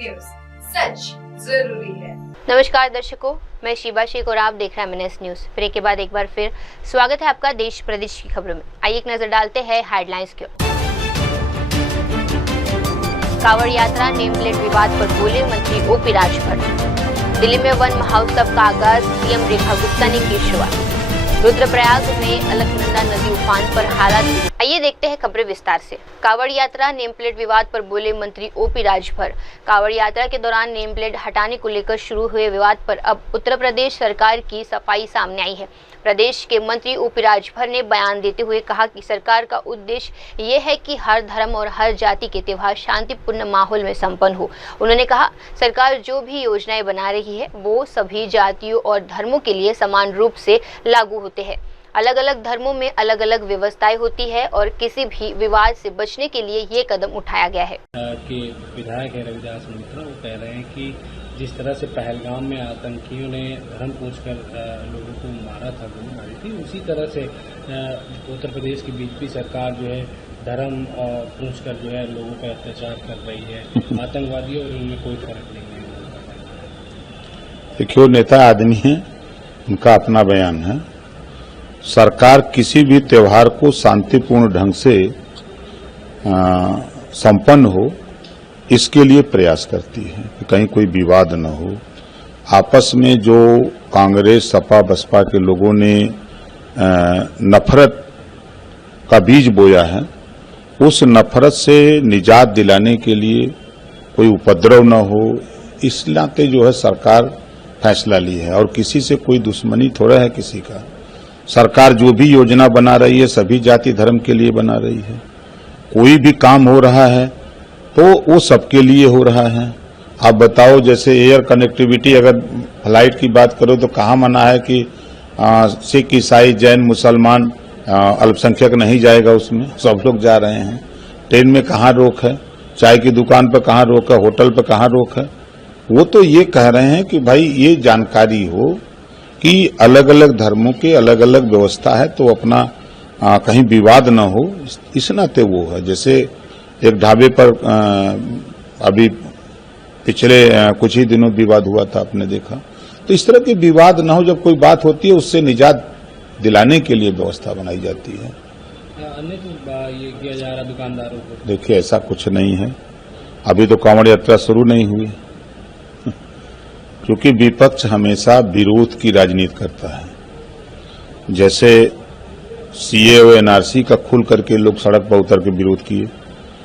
News, सच जरूरी है। नमस्कार दर्शकों, मैं शिबा शेख और आप देख रहे हैं MNS न्यूज। ब्रेक के बाद एक बार फिर स्वागत है आपका देश प्रदेश की खबरों में। आइए एक नजर डालते हैं हेडलाइंस की ओर। कांवड़ यात्रा नेम प्लेट विवाद पर बोले मंत्री OP राजभर। दिल्ली में वन महोत्सव का आगाज, CM रेखा गुप्ता ने की शुरुआत। रुद्रप्रयाग में अलकनंदा नदी उफान पर हालात। आइए देखते हैं खबरें विस्तार से। कांवड़ यात्रा नेम प्लेट विवाद पर बोले मंत्री OP राजभर। कांवड़ यात्रा के दौरान नेम प्लेट हटाने को लेकर शुरू हुए विवाद पर अब उत्तर प्रदेश सरकार की सफाई सामने आई है। प्रदेश के मंत्री OP राजभर ने बयान देते हुए कहा कि सरकार का उद्देश्य ये है कि हर धर्म और हर जाति के त्योहार शांतिपूर्ण माहौल में संपन्न हो। उन्होंने कहा, सरकार जो भी योजनाएं बना रही है वो सभी जातियों और धर्मों के लिए समान रूप से लागू होते हैं। अलग अलग धर्मों में अलग अलग व्यवस्थाएं होती है और किसी भी विवाद से बचने के लिए ये कदम उठाया गया है। कि विधायक है रविदास मिश्रा, वो कह रहे हैं कि जिस तरह से पहलगाम में आतंकियों ने धर्म पूछकर लोगों को मारा था, गोली मारी थी, उसी तरह से उत्तर प्रदेश की बीजेपी सरकार जो है धर्म और पूछकर जो है लोगों पर अत्याचार कर रही है। आतंकवादियों और उनमें कोई फर्क नहीं है। देखिए, नेता आदमी है, उनका अपना बयान है। सरकार किसी भी त्योहार को शांतिपूर्ण ढंग से संपन्न हो, इसके लिए प्रयास करती है कि कहीं कोई विवाद न हो। आपस में जो कांग्रेस, सपा, बसपा के लोगों ने नफरत का बीज बोया है, उस नफरत से निजात दिलाने के लिए कोई उपद्रव न हो, इस नाते जो है सरकार फैसला ली है। और किसी से कोई दुश्मनी थोड़ा है किसी का। सरकार जो भी योजना बना रही है सभी जाति धर्म के लिए बना रही है। कोई भी काम हो रहा है तो वो सबके लिए हो रहा है। आप बताओ, जैसे एयर कनेक्टिविटी, अगर फ्लाइट की बात करो तो कहाँ मना है कि सिख, ईसाई, जैन, मुसलमान, अल्पसंख्यक नहीं जाएगा, उसमें सब लोग जा रहे हैं। ट्रेन में कहाँ रोक है, चाय की दुकान पर कहाँ रोक है, होटल पर कहाँ रोक है। वो तो ये कह रहे हैं कि भाई ये जानकारी हो कि अलग अलग धर्मों के अलग अलग व्यवस्था है, तो अपना कहीं विवाद न हो, इस नाते वो है। जैसे एक ढाबे पर अभी पिछले कुछ ही दिनों विवाद हुआ था, आपने देखा। तो इस तरह के विवाद न हो, जब कोई बात होती है उससे निजात दिलाने के लिए व्यवस्था बनाई जाती है। ये किया जा रहा दुकानदारों को, देखिए ऐसा कुछ नहीं है। अभी तो कांवड़ यात्रा शुरू नहीं हुई, क्योंकि विपक्ष हमेशा विरोध की राजनीति करता है। जैसे CA और NRC का खुल करके लोग सड़क पर उतर के विरोध किए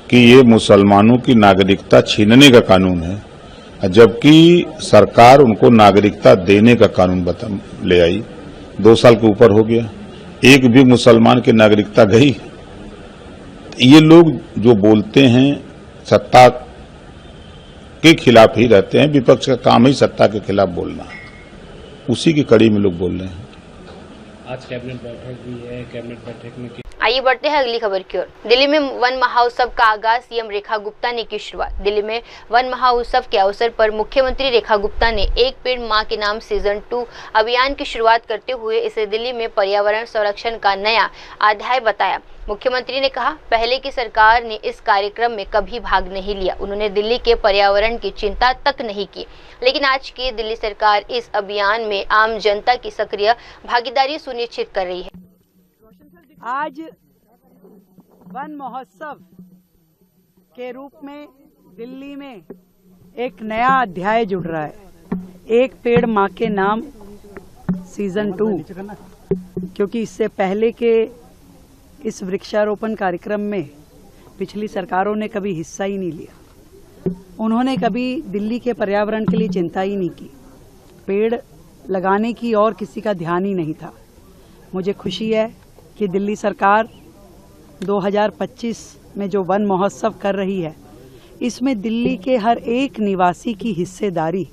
कि ये मुसलमानों की नागरिकता छीनने का कानून है, जबकि सरकार उनको नागरिकता देने का कानून ले आई। 2 साल के ऊपर हो गया, एक भी मुसलमान की नागरिकता गई। ये लोग जो बोलते हैं सत्ता के खिलाफ ही रहते हैं। विपक्ष का काम ही सत्ता के खिलाफ बोलना, उसी की कड़ी में लोग बोल रहे हैं। आज कैबिनेट बैठक भी है, कैबिनेट बैठक में आइए बढ़ते हैं अगली खबर की ओर। दिल्ली में वन महोत्सव का आगाज, CM रेखा गुप्ता ने की शुरुआत। दिल्ली में वन महोत्सव के अवसर पर मुख्यमंत्री रेखा गुप्ता ने एक पेड़ मां के नाम सीजन 2 अभियान की शुरुआत करते हुए इसे दिल्ली में पर्यावरण संरक्षण का नया अध्याय बताया। मुख्यमंत्री ने कहा, पहले की सरकार ने इस कार्यक्रम में कभी भाग नहीं लिया। उन्होंने दिल्ली के पर्यावरण की चिंता तक नहीं की, लेकिन आज की दिल्ली सरकार इस अभियान में आम जनता की सक्रिय भागीदारी सुनिश्चित कर रही है। आज वन महोत्सव के रूप में दिल्ली में एक नया अध्याय जुड़ रहा है। एक पेड़ मां के नाम सीजन 2, क्योंकि इससे पहले के इस वृक्षारोपण कार्यक्रम में पिछली सरकारों ने कभी हिस्सा ही नहीं लिया। उन्होंने कभी दिल्ली के पर्यावरण के लिए चिंता ही नहीं की। पेड़ लगाने की और किसी का ध्यान ही नहीं था। मुझे खुशी है कि दिल्ली सरकार 2025 में जो वन महोत्सव कर रही है, इसमें दिल्ली के हर एक निवासी की हिस्सेदारी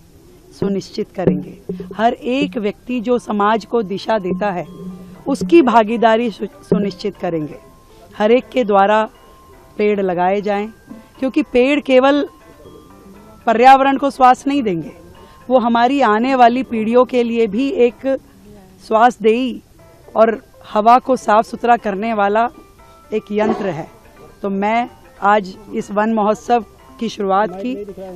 सुनिश्चित करेंगे। हर एक व्यक्ति जो समाज को दिशा देता है उसकी भागीदारी सुनिश्चित करेंगे। हर एक के द्वारा पेड़ लगाए जाएं, क्योंकि पेड़ केवल पर्यावरण को श्वास नहीं देंगे, वो हमारी आने वाली पीढ़ियों के लिए भी एक श्वासदेही और हवा को साफ सुथरा करने वाला एक यंत्र है। तो मैं आज इस वन महोत्सव की शुरुआत की।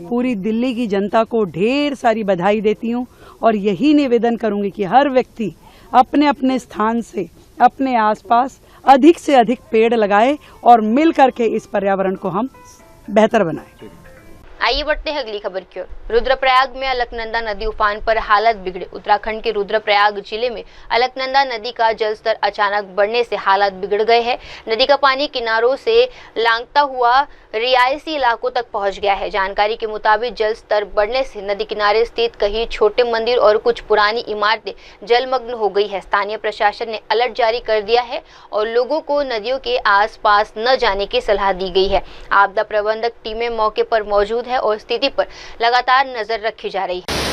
पूरी दिल्ली की जनता को ढेर सारी बधाई देती हूँ और यही निवेदन करूंगी कि हर व्यक्ति अपने अपने स्थान से अपने आसपास अधिक से अधिक पेड़ लगाए और मिल करके इस पर्यावरण को हम बेहतर बनाएं। आइए बढ़ते हैं अगली खबर की ओर। रुद्रप्रयाग में अलकनंदा नदी उफान पर हालत बिगड़े। उत्तराखंड के रुद्रप्रयाग जिले में अलकनंदा नदी का जलस्तर अचानक बढ़ने से हालात बिगड़ गए हैं। नदी का पानी किनारों से लांघता हुआ रिहायशी इलाकों तक पहुंच गया है। जानकारी के मुताबिक जल स्तर बढ़ने से नदी किनारे स्थित कई छोटे मंदिर और कुछ पुरानी इमारतें जलमग्न हो गई है। स्थानीय प्रशासन ने अलर्ट जारी कर दिया है और लोगों को नदियों के आसपास न जाने की सलाह दी गई है। आपदा प्रबंधक टीमें मौके पर मौजूद है और स्थिति पर लगातार नजर रखी जा रही है।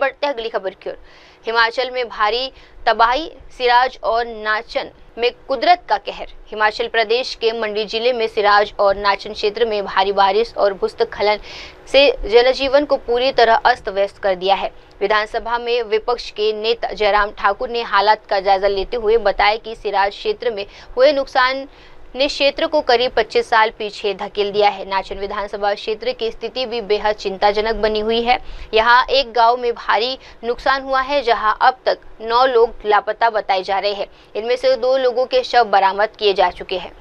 बढ़ते हैं अगली खबर की ओर। हिमाचल में भारी तबाही, सिराज और नाचन में कुदरत का कहर। हिमाचल प्रदेश के मंडी जिले में सिराज और नाचन क्षेत्र में भारी बारिश और भूस्खलन से जनजीवन को पूरी तरह अस्त व्यस्त कर दिया है। विधानसभा में विपक्ष के नेता जयराम ठाकुर ने हालात का जायजा लेते हुए बताया कि सिराज क्षेत्र में हुए नुकसान ने क्षेत्र को करीब 25 साल पीछे धकेल दिया है। नाचन विधानसभा क्षेत्र की स्थिति भी बेहद चिंताजनक बनी हुई है। यहाँ एक गांव में भारी नुकसान हुआ है, जहां अब तक 9 लोग लापता बताए जा रहे हैं। इनमें से 2 लोगों के शव बरामद किए जा चुके हैं।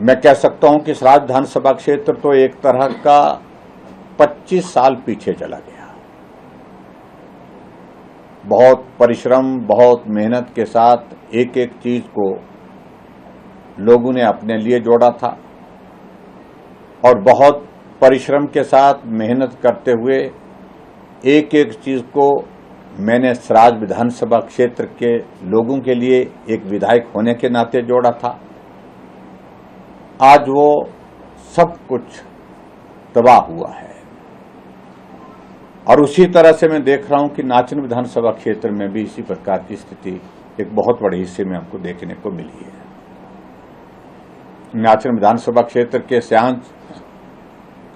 मैं कह सकता हूं कि सिराज विधानसभा क्षेत्र तो एक तरह का 25 साल पीछे चला गया। बहुत परिश्रम, बहुत मेहनत के साथ एक एक चीज को लोगों ने अपने लिए जोड़ा था और बहुत परिश्रम के साथ मेहनत करते हुए एक एक चीज को मैंने सिराज विधानसभा क्षेत्र के लोगों के लिए एक विधायक होने के नाते जोड़ा था। आज वो सब कुछ तबाह हुआ है और उसी तरह से मैं देख रहा हूं कि नाचन विधानसभा क्षेत्र में भी इसी प्रकार की स्थिति एक बहुत बड़े हिस्से में हमको देखने को मिली है। नाचन विधानसभा क्षेत्र के स्यांच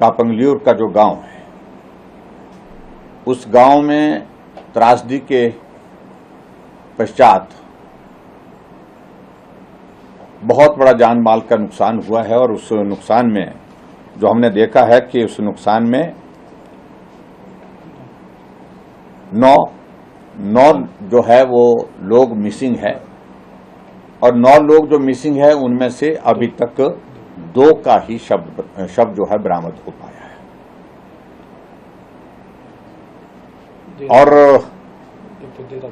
का पंगलियूर का जो गांव है, उस गांव में त्रासदी के पश्चात बहुत बड़ा जान माल का नुकसान हुआ है और उस नुकसान में जो हमने देखा है कि उस नुकसान में 9 जो है वो लोग मिसिंग है और 9 लोग जो मिसिंग है उनमें से अभी तक 2 का ही शव जो है बरामद हो पाया है। और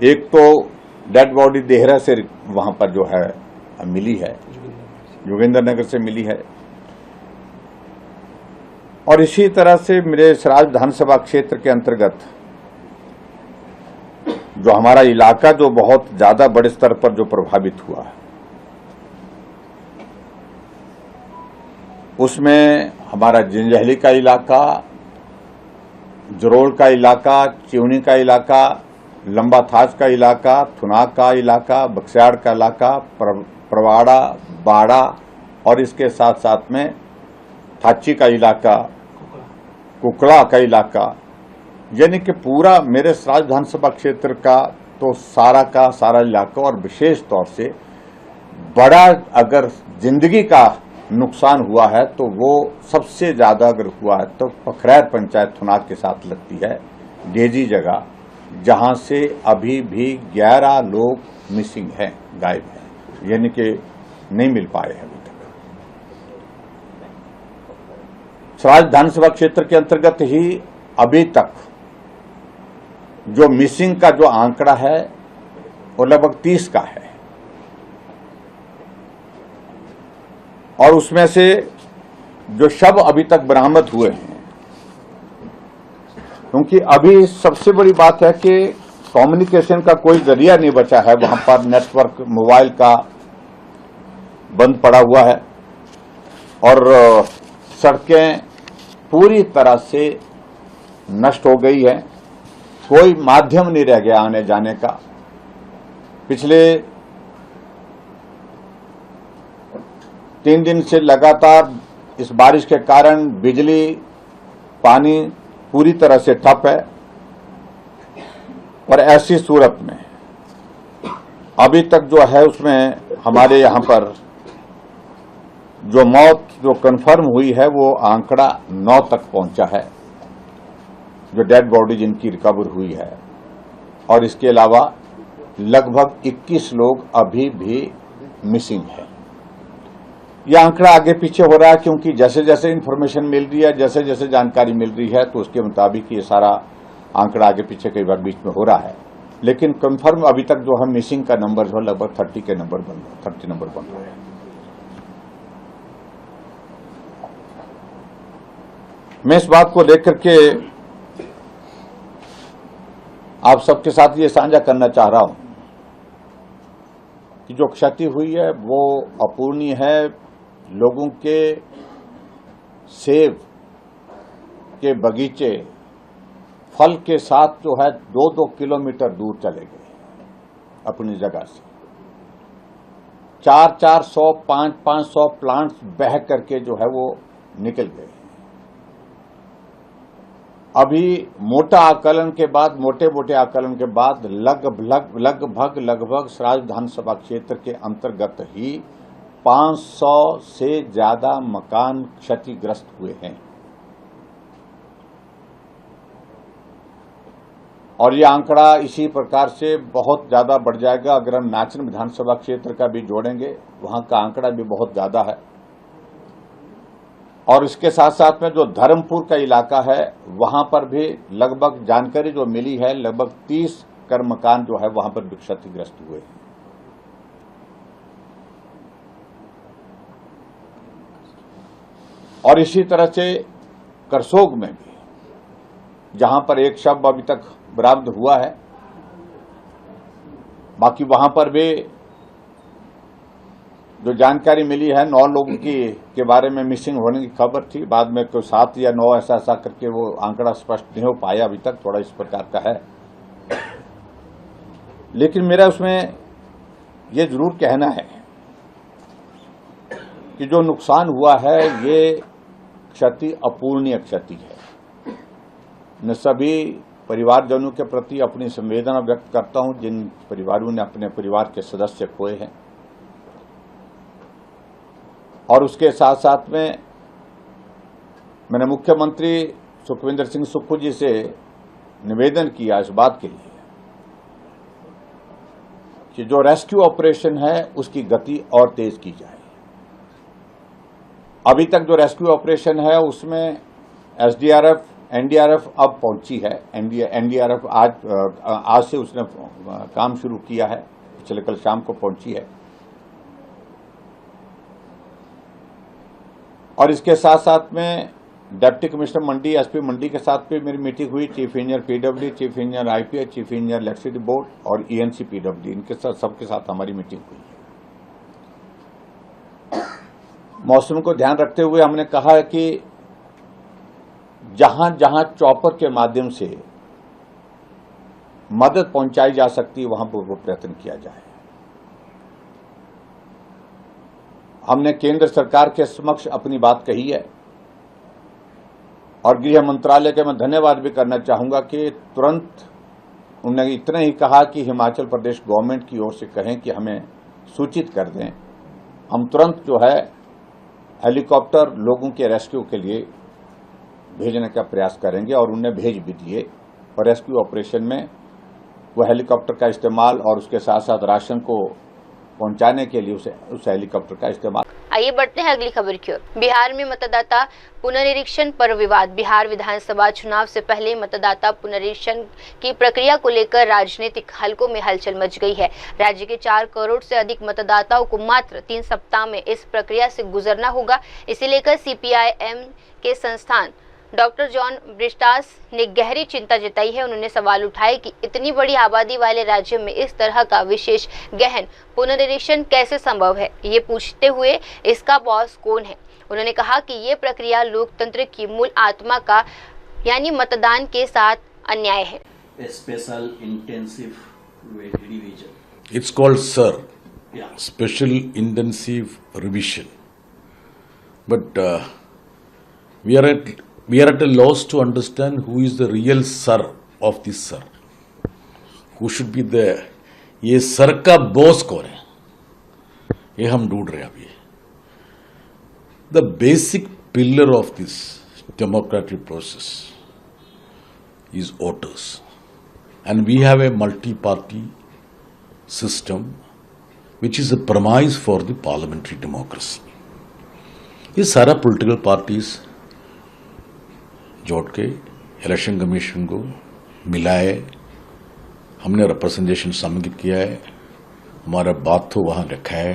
एक तो डेड बॉडी देहरा से वहां पर जो है मिली है, जोगिंदर नगर से मिली है। और इसी तरह से मेरे सराज विधानसभा क्षेत्र के अंतर्गत जो हमारा इलाका जो बहुत ज्यादा बड़े स्तर पर जो प्रभावित हुआ है, उसमें हमारा जिंजहली का इलाका, जरोल का इलाका, चिवनी का इलाका, लंबा थाज का इलाका, थुनाग का इलाका, बक्सियाड़ का इलाका, प्रवाड़ा, बाड़ा और इसके साथ साथ में थाची का इलाका, कुकड़ा का इलाका, यानी कि पूरा मेरे सराज विधानसभा क्षेत्र का तो सारा इलाका, और विशेष तौर से बड़ा अगर जिंदगी का नुकसान हुआ है तो वो सबसे ज्यादा अगर हुआ है तो पखरैर पंचायत थुनाग के साथ लगती है, डेजी जगह, जहां से अभी भी 11 लोग मिसिंग हैं, गायब हैं, यानी कि नहीं मिल पाए हैं अभी तक। सराज विधानसभा क्षेत्र के अंतर्गत ही अभी तक जो मिसिंग का जो आंकड़ा है वो लगभग 30 का है, और उसमें से जो शव अभी तक बरामद हुए हैं, क्योंकि अभी सबसे बड़ी बात है कि कम्युनिकेशन का कोई जरिया नहीं बचा है, वहां पर नेटवर्क मोबाइल का बंद पड़ा हुआ है और सड़कें पूरी तरह से नष्ट हो गई है, कोई माध्यम नहीं रह गया आने जाने का। पिछले 3 दिन से लगातार इस बारिश के कारण बिजली, पानी पूरी तरह से ठप है, और ऐसी सूरत में अभी तक जो है उसमें हमारे यहां पर जो मौत जो कंफर्म हुई है वो आंकड़ा 9 तक पहुंचा है, जो डेड बॉडी जिनकी रिकवर हुई है, और इसके अलावा लगभग 21 लोग अभी भी मिसिंग है। यह आंकड़ा आगे पीछे हो रहा है क्योंकि जैसे जैसे इन्फॉर्मेशन मिल रही है, जैसे जैसे जानकारी मिल रही है, तो उसके मुताबिक ये सारा आंकड़ा आगे पीछे कई बार बीच में हो रहा है, लेकिन कंफर्म अभी तक जो है मिसिंग का नंबर जो लगभग 30 के नंबर बन रहा है, 30 नंबर बन रहा है। मैं इस बात को लेकर के आप सबके साथ ये साझा करना चाह रहा हूं कि जो क्षति हुई है वो अपूर्णीय है। लोगों के सेब के बगीचे फल के साथ जो है 2-2 किलोमीटर दूर चले गए अपनी जगह से। 400-400, 500 प्लांट्स बह करके जो है वो निकल गए। अभी मोटा आकलन के बाद, मोटे आकलन के बाद लगभग सराज विधानसभा क्षेत्र के अंतर्गत ही 500 से ज्यादा मकान क्षतिग्रस्त हुए हैं, और ये आंकड़ा इसी प्रकार से बहुत ज्यादा बढ़ जाएगा अगर हम नाचन विधानसभा क्षेत्र का भी जोड़ेंगे, वहां का आंकड़ा भी बहुत ज्यादा है। और इसके साथ साथ में जो धर्मपुर का इलाका है वहां पर भी लगभग जानकारी जो मिली है लगभग 30 कर मकान जो है वहां पर भी क्षतिग्रस्त हुए हैं। और इसी तरह से करसोग में भी, जहां पर एक शव अभी तक बरामद हुआ है, बाकी वहां पर भी जो जानकारी मिली है 9 लोगों के बारे में मिसिंग होने की खबर थी, बाद में कोई 7 या 9 ऐसा करके वो आंकड़ा स्पष्ट नहीं हो पाया, अभी तक थोड़ा इस प्रकार का है। लेकिन मेरा उसमें ये जरूर कहना है कि जो नुकसान हुआ है ये क्षति अपूर्णीय क्षति है। मैं सभी परिवारजनों के प्रति अपनी संवेदना व्यक्त करता हूं जिन परिवारों ने अपने परिवार के सदस्य खोए हैं, और उसके साथ साथ में मैंने मुख्यमंत्री सुखविंदर सिंह सुक्खू जी से निवेदन किया इस बात के लिए कि जो रेस्क्यू ऑपरेशन है उसकी गति और तेज की जाए। अभी तक जो रेस्क्यू ऑपरेशन है उसमें एसडीआरएफ, एनडीआरएफ अब पहुंची है। एनडीआरएफ आज से उसने काम शुरू किया है। एक्चुअली कल शाम को पहुंची है। और इसके साथ साथ में deputy commissioner Mandi, SP Mandi के साथ भी मेरी मीटिंग हुई। Chief engineer PW, chief engineer IPH, chief engineer electricity board और ईएनसी पीडब्ल्यू, इनके साथ सबके साथ हमारी मीटिंग हुई है। मौसम को ध्यान रखते हुए हमने कहा है कि जहां जहां चॉपर के माध्यम से मदद पहुंचाई जा सकती है वहां पर वो प्रयत्न किया जाए। हमने केंद्र सरकार के समक्ष अपनी बात कही है और गृह मंत्रालय के मैं धन्यवाद भी करना चाहूंगा कि तुरंत उन्होंने इतना ही कहा कि हिमाचल प्रदेश गवर्नमेंट की ओर से कहें कि हमें सूचित कर दें, हम तुरंत जो है हेलीकॉप्टर लोगों के रेस्क्यू के लिए भेजने का प्रयास करेंगे और उन्हें भेज भी दिए। और रेस्क्यू ऑपरेशन में वो हेलीकॉप्टर का इस्तेमाल और उसके साथ साथ राशन को पहुंचाने के लिए उस हेलीकॉप्टर का इस्तेमाल। आइए बढ़ते हैं अगली खबर की ओर। बिहार में मतदाता पुनरीक्षण पर विवाद। बिहार विधानसभा चुनाव से पहले मतदाता पुनरीक्षण की प्रक्रिया को लेकर राजनीतिक हलकों में हलचल मच गई है। राज्य के 4 करोड़ से अधिक मतदाताओं को मात्र 3 सप्ताह में इस प्रक्रिया से गुजरना होगा। इसे लेकर सीपीआई-एम के संस्थान डॉक्टर जॉन ब्रिस्टास ने गहरी चिंता जताई है। उन्होंने सवाल उठाए कि इतनी बड़ी आबादी वाले राज्य में इस तरह का विशेष गहन पुनरीक्षण कैसे संभव है। ये पूछते हुए इसका बॉस कौन है। उन्होंने कहा कि ये प्रक्रिया लोकतंत्र की मूल आत्मा का यानी मतदान के साथ अन्याय है। Special intensive revision, It's called SIR, Special Intensive Revision. But we are at a loss to understand who is the real SIR of this SIR. Who should be the ये SIR का बॉस कौन है, ये हम ढूंढ रहे हैं अभी। The basic pillar of this democratic process is voters, and we have a multi-party system which is a premise for the parliamentary democracy. ये सारा पॉलिटिकल पार्टीज जोड़ के इलेक्शन कमीशन को मिलाए, हमने रिप्रेजेंटेशन सबमिट किया है, हमारा बात तो वहां रखा है।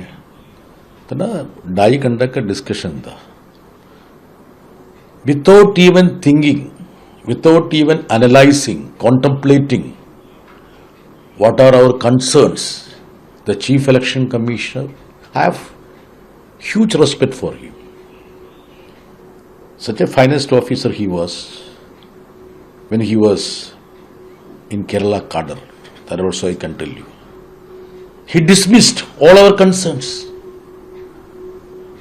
तो ना 2.5 घंटे का डिस्कशन था, without even thinking, without even analysing, contemplating what are our concerns. The Chief Election Commissioner, I have huge respect for him. Such a finest officer he was when he was in Kerala cadre. That also I can tell you. He dismissed all our concerns.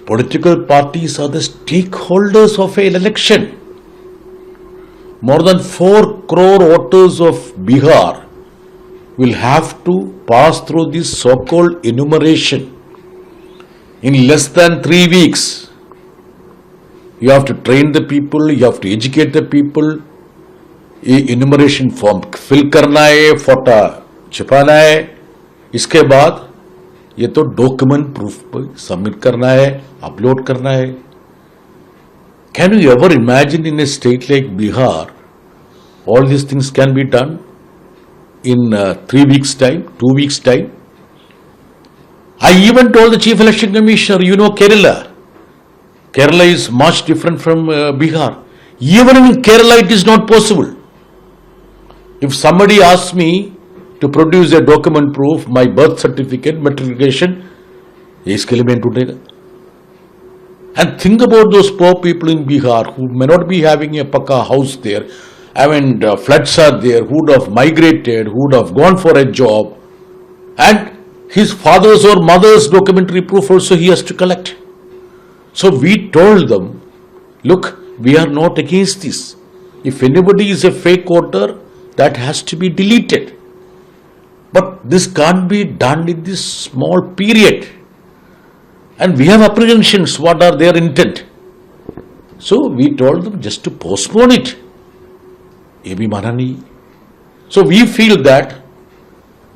Political parties are the stakeholders of an election. More than 4 crore voters of Bihar will have to pass through this so-called enumeration in less than 3 weeks. You have to train the people, you have to educate the people. ये enumeration form fill करना है, photo छिपाना है, इसके बाद ये तो document proof पर सबमिट करना है, अपलोड करना है। Can you ever imagine in a state like Bihar, all these things can be done in 3 weeks' time, 2 weeks' time? I even told the Chief Election Commissioner, you know Kerala. Kerala is much different from Bihar. Even in Kerala it is not possible. If somebody asks me to produce a document proof, my birth certificate, matriculation, इसके लिए मैं ढूंढेगा। And think about those poor people in Bihar who may not be having a pakka house there. I mean, floods are there, who would have migrated, who would have gone for a job, and his father's or mother's documentary proof also he has to collect. So we told them, look, we are not against this. If anybody is a fake voter, that has to be deleted. But this can't be done in this small period. And we have apprehensions, what are their intent. So we told them just to postpone it. ये भी माना नहीं। So we feel that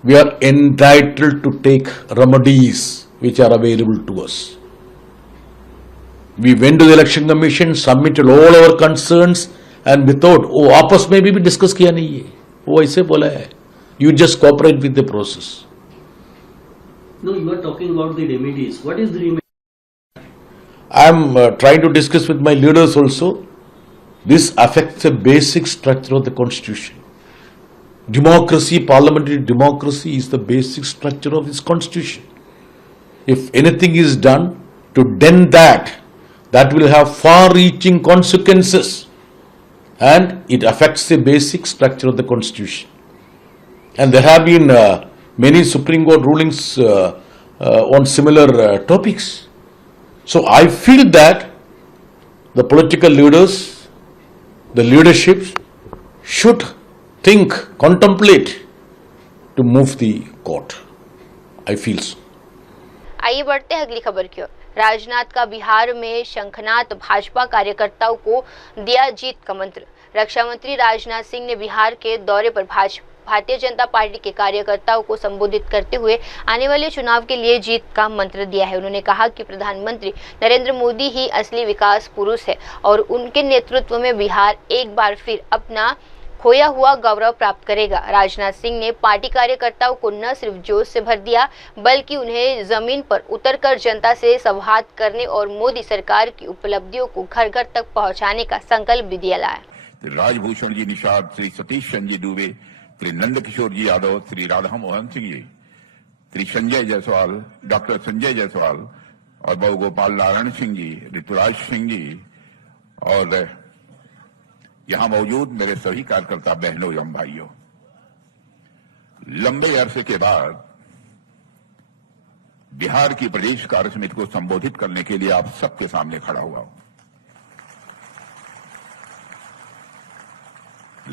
we are entitled to take remedies which are available to us. We went to the Election Commission, submitted all our concerns, and without, वो आपस में भी discuss किया नहीं है, वो ऐसे बोला है, you just cooperate with the process. No, you are talking about the remedies. What is the remedy? I am trying to discuss with my leaders also. This affects the basic structure of the constitution. Democracy, parliamentary democracy is the basic structure of this constitution. If anything is done to dent that, that will have far-reaching consequences, and it affects the basic structure of the constitution. And there have been many Supreme Court rulings on similar topics. So I feel that the political leaders, the leadership should think, contemplate to move the court. I feel so. आइए बढ़ते हैं अगली खबर की ओर। राजनाथ का बिहार में शंखनाद भाजपा कार्यकर्ताओं को दिया जीत का मंत्र। रक्षा मंत्री राजनाथ सिंह ने बिहार के दौरे पर भारतीय जनता पार्टी के कार्यकर्ताओं को संबोधित करते हुए आने वाले चुनाव के लिए जीत का मंत्र दिया है। उन्होंने कहा कि प्रधानमंत्री नरेंद्र मोदी ही असली विकास पुरुष है और उनके नेतृत्व में बिहार एक बार फिर अपना खोया हुआ गौरव प्राप्त करेगा। राजनाथ सिंह ने पार्टी कार्यकर्ताओं को न सिर्फ जोश से भर दिया, बल्कि उन्हें जमीन पर उतरकर जनता से संवाद करने और मोदी सरकार की उपलब्धियों को घर घर तक पहुंचाने का संकल्प भी दिया है। राजभूषण जी निषाद, श्री सतीश चंद्र दुबे, श्री नंद किशोर जी यादव, श्री राधा मोहन सिंह जी, श्री संजय जायसवाल, डॉक्टर संजय जायसवाल और बहु गोपाल नारायण सिंह जी, ऋतुराज सिंह जी और यहां मौजूद मेरे सभी कार्यकर्ता बहनों एवं भाइयों, लंबे अरसे के बाद बिहार की प्रदेश कार्य समिति को संबोधित करने के लिए आप सबके सामने खड़ा हुआ हूं।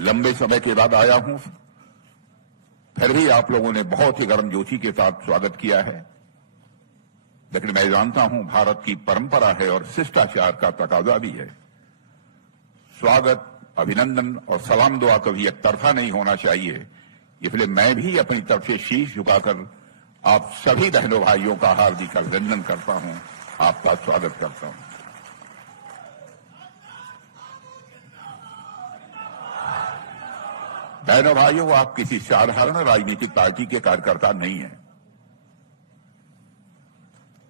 लंबे समय के बाद आया हूं, फिर भी आप लोगों ने बहुत ही गर्मजोशी के साथ स्वागत किया है। लेकिन मैं जानता हूं भारत की परंपरा है और शिष्टाचार का तकाजा भी है। स्वागत, अभिनंदन और सलाम दुआ कभी एक तरफा नहीं होना चाहिए। इसलिए मैं भी अपनी तरफ से शीश झुकाकर आप सभी बहनों भाइयों का हार्दिक अभिनंदन करता हूं, आपका स्वागत करता हूं। बहनों भाइयों, आप किसी साधारण राजनीतिक पार्टी के कार्यकर्ता नहीं हैं।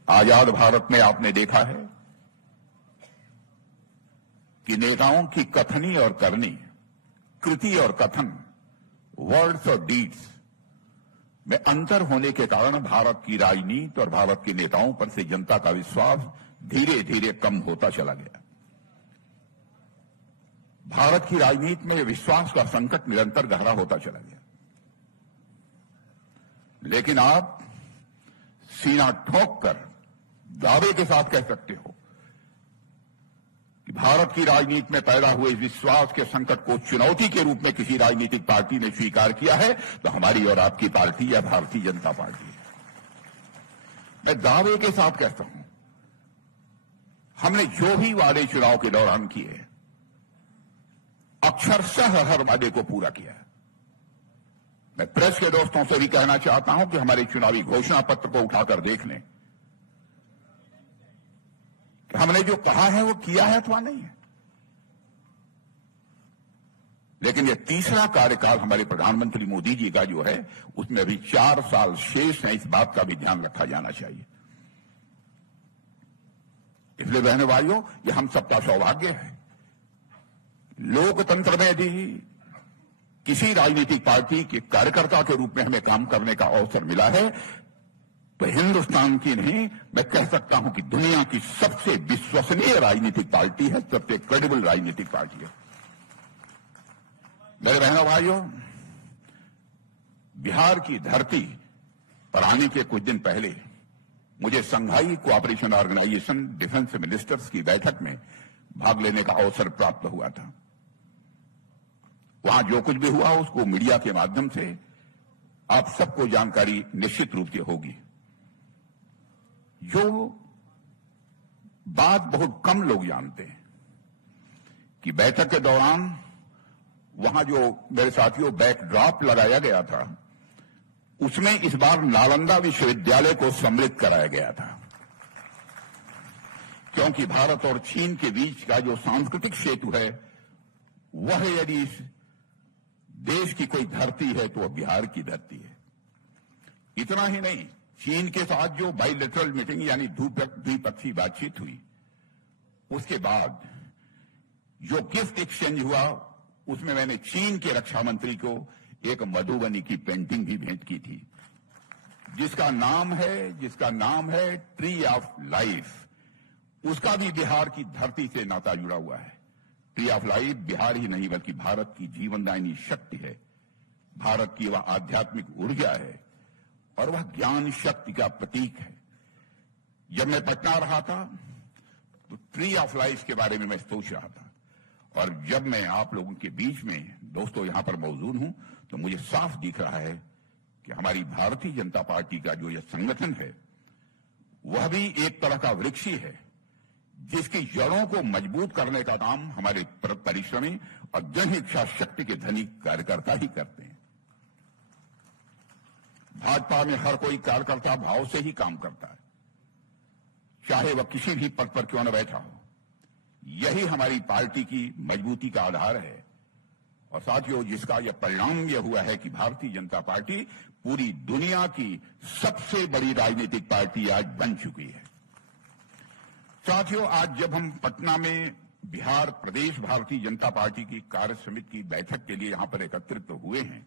आजाद भारत में आपने देखा है कि नेताओं की कथनी और करनी, कृति और कथन, वर्ड्स और डीड्स में अंतर होने के कारण भारत की राजनीति और भारत के नेताओं पर से जनता का विश्वास धीरे धीरे कम होता चला गया। भारत की राजनीति में विश्वास का संकट निरंतर गहरा होता चला गया। लेकिन आप सीना ठोक कर दावे के साथ कह सकते हो कि भारत की राजनीति में पैदा हुए विश्वास के संकट को चुनौती के रूप में किसी राजनीतिक पार्टी ने स्वीकार किया है तो हमारी और आपकी पार्टी या भारतीय जनता पार्टी है। मैं दावे के साथ कहता हूं, हमने जो भी वादे चुनाव के दौरान किए, अक्षरशः हर वादे को पूरा किया है। मैं प्रेस के दोस्तों से भी कहना चाहता हूं कि हमारे चुनावी घोषणा पत्र को उठाकर देख लें कि हमने जो कहा है वो किया है अथवा नहीं है। लेकिन ये तीसरा कार्यकाल हमारे प्रधानमंत्री मोदी जी का जो है उसमें अभी 4 साल शेष है, इस बात का भी ध्यान रखा जाना चाहिए। इसलिए बहनों भाइयों, ये हम सबका सौभाग्य है। लोकतंत्र में यदि किसी राजनीतिक पार्टी के कार्यकर्ता के रूप में हमें काम करने का अवसर मिला है तो हिंदुस्तान की नहीं, मैं कह सकता हूं कि दुनिया की सबसे विश्वसनीय राजनीतिक पार्टी है, सबसे क्रेडिबल राजनीतिक पार्टी है। मेरे बहनों भाइयों, बिहार की धरती पर आने के कुछ दिन पहले मुझे संघाई कोऑपरेशन ऑर्गेनाइजेशन डिफेंस मिनिस्टर्स की बैठक में भाग लेने का अवसर प्राप्त हुआ था। वहां जो कुछ भी हुआ उसको मीडिया के माध्यम से आप सबको जानकारी निश्चित रूप से होगी। जो बात बहुत कम लोग जानते हैं कि बैठक के दौरान वहां जो मेरे साथियों बैकड्रॉप लगाया गया था उसमें इस बार नालंदा विश्वविद्यालय को सम्मिलित कराया गया था, क्योंकि भारत और चीन के बीच का जो सांस्कृतिक सेतु है वह यदि इस देश की कोई धरती है तो वह बिहार की धरती है। इतना ही नहीं, चीन के साथ जो बाइलेटरल मीटिंग यानी द्विपक्षीय बातचीत हुई, उसके बाद जो गिफ्ट एक्सचेंज हुआ, उसमें मैंने चीन के रक्षा मंत्री को एक मधुबनी की पेंटिंग भी भेंट की थी, जिसका नाम है ट्री ऑफ लाइफ। उसका भी बिहार की धरती से नाता जुड़ा हुआ है। ट्री ऑफ लाइफ बिहार ही नहीं बल्कि भारत की जीवनदायिनी शक्ति है, भारत की वह आध्यात्मिक ऊर्जा है और वह ज्ञान शक्ति का प्रतीक है। जब मैं पटना रहा था तो ट्री ऑफ लाइफ के बारे में मैं सोच रहा था, और जब मैं आप लोगों के बीच में दोस्तों यहां पर मौजूद हूं तो मुझे साफ दिख रहा है कि हमारी भारतीय जनता पार्टी का जो यह संगठन है वह भी एक तरह का वृक्ष ही है, जिसकी जड़ों को मजबूत करने का काम हमारे परिश्रमी और जन इच्छा शक्ति के धनी कार्यकर्ता ही करते हैं। भाजपा में हर कोई कार्यकर्ता भाव से ही काम करता है, चाहे वह किसी भी पद पर क्यों न बैठा हो। यही हमारी पार्टी की मजबूती का आधार है। और साथियों, जिसका यह परिणाम यह हुआ है कि भारतीय जनता पार्टी पूरी दुनिया की सबसे बड़ी राजनीतिक पार्टी आज बन चुकी है। साथियों, आज जब हम पटना में बिहार प्रदेश भारतीय जनता पार्टी की कार्य समिति की बैठक के लिए यहां पर एकत्रित हुए हैं,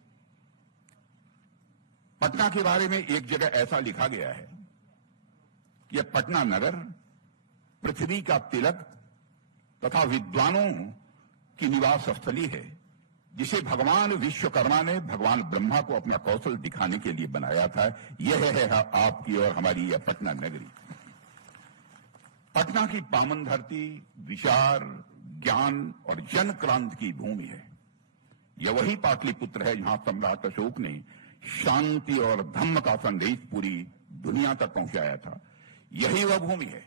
पटना के बारे में एक जगह ऐसा लिखा गया है कि यह पटना नगर पृथ्वी का तिलक तथा विद्वानों की निवास स्थली है, जिसे भगवान विश्वकर्मा ने भगवान ब्रह्मा को अपना कौशल दिखाने के लिए बनाया था। यह है आपकी और हमारी यह पटना नगरी। पटना की पावन धरती विचार, ज्ञान और जन क्रांति की भूमि है। यह वही पाटलिपुत्र है जहां सम्राट अशोक ने शांति और धम्म का संदेश पूरी दुनिया तक पहुंचाया था। यही वह भूमि है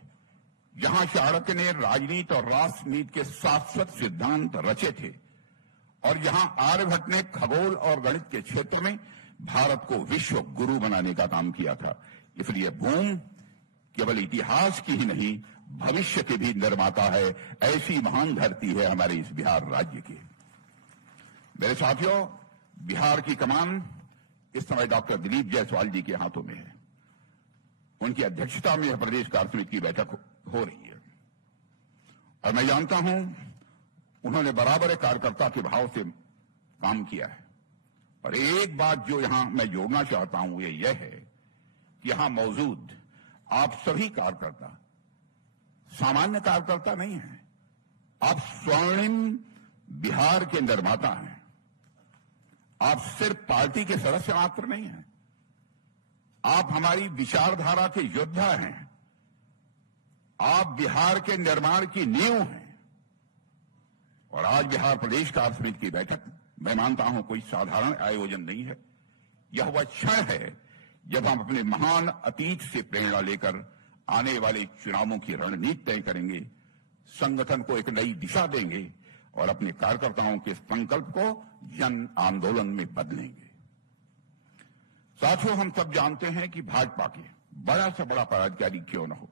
जहां चाणक्य ने राजनीति और राष्ट्रनीति के शाश्वत सिद्धांत रचे थे, और जहां आर्यभट्ट ने खगोल और गणित के क्षेत्र में भारत को विश्व गुरु बनाने का काम किया था। इसलिए भूमि केवल इतिहास की ही नहीं, भविष्य के भी निर्माता है। ऐसी महान धरती है हमारे इस बिहार राज्य की। मेरे साथियों, बिहार की कमान इस समय डॉक्टर दिलीप जायसवाल जी के हाथों में है। उनकी अध्यक्षता में प्रदेश कार्य समिति की बैठक हो रही है, और मैं जानता हूं उन्होंने बराबर कार्यकर्ता के भाव से काम किया है। और एक बात जो यहां मैं जोड़ना चाहता हूं यह है कि यहां मौजूद आप सभी कार्यकर्ता सामान्य कार्यकर्ता नहीं हैं, आप स्वर्णिम बिहार के निर्माता हैं। आप सिर्फ पार्टी के सदस्य मात्र नहीं हैं, आप हमारी विचारधारा के योद्धा हैं। आप बिहार के निर्माण की नींव हैं। और आज बिहार प्रदेश कार्य समिति की बैठक मैं मानता हूं कोई साधारण आयोजन नहीं है। यह वह क्षण है जब हम अपने महान अतीत से प्रेरणा लेकर आने वाले चुनावों की रणनीति तय करेंगे, संगठन को एक नई दिशा देंगे और अपने कार्यकर्ताओं के संकल्प को जन आंदोलन में बदलेंगे। साथियों, हम सब जानते हैं कि भाजपा के बड़ा से बड़ा पदाधिकारी क्यों न हो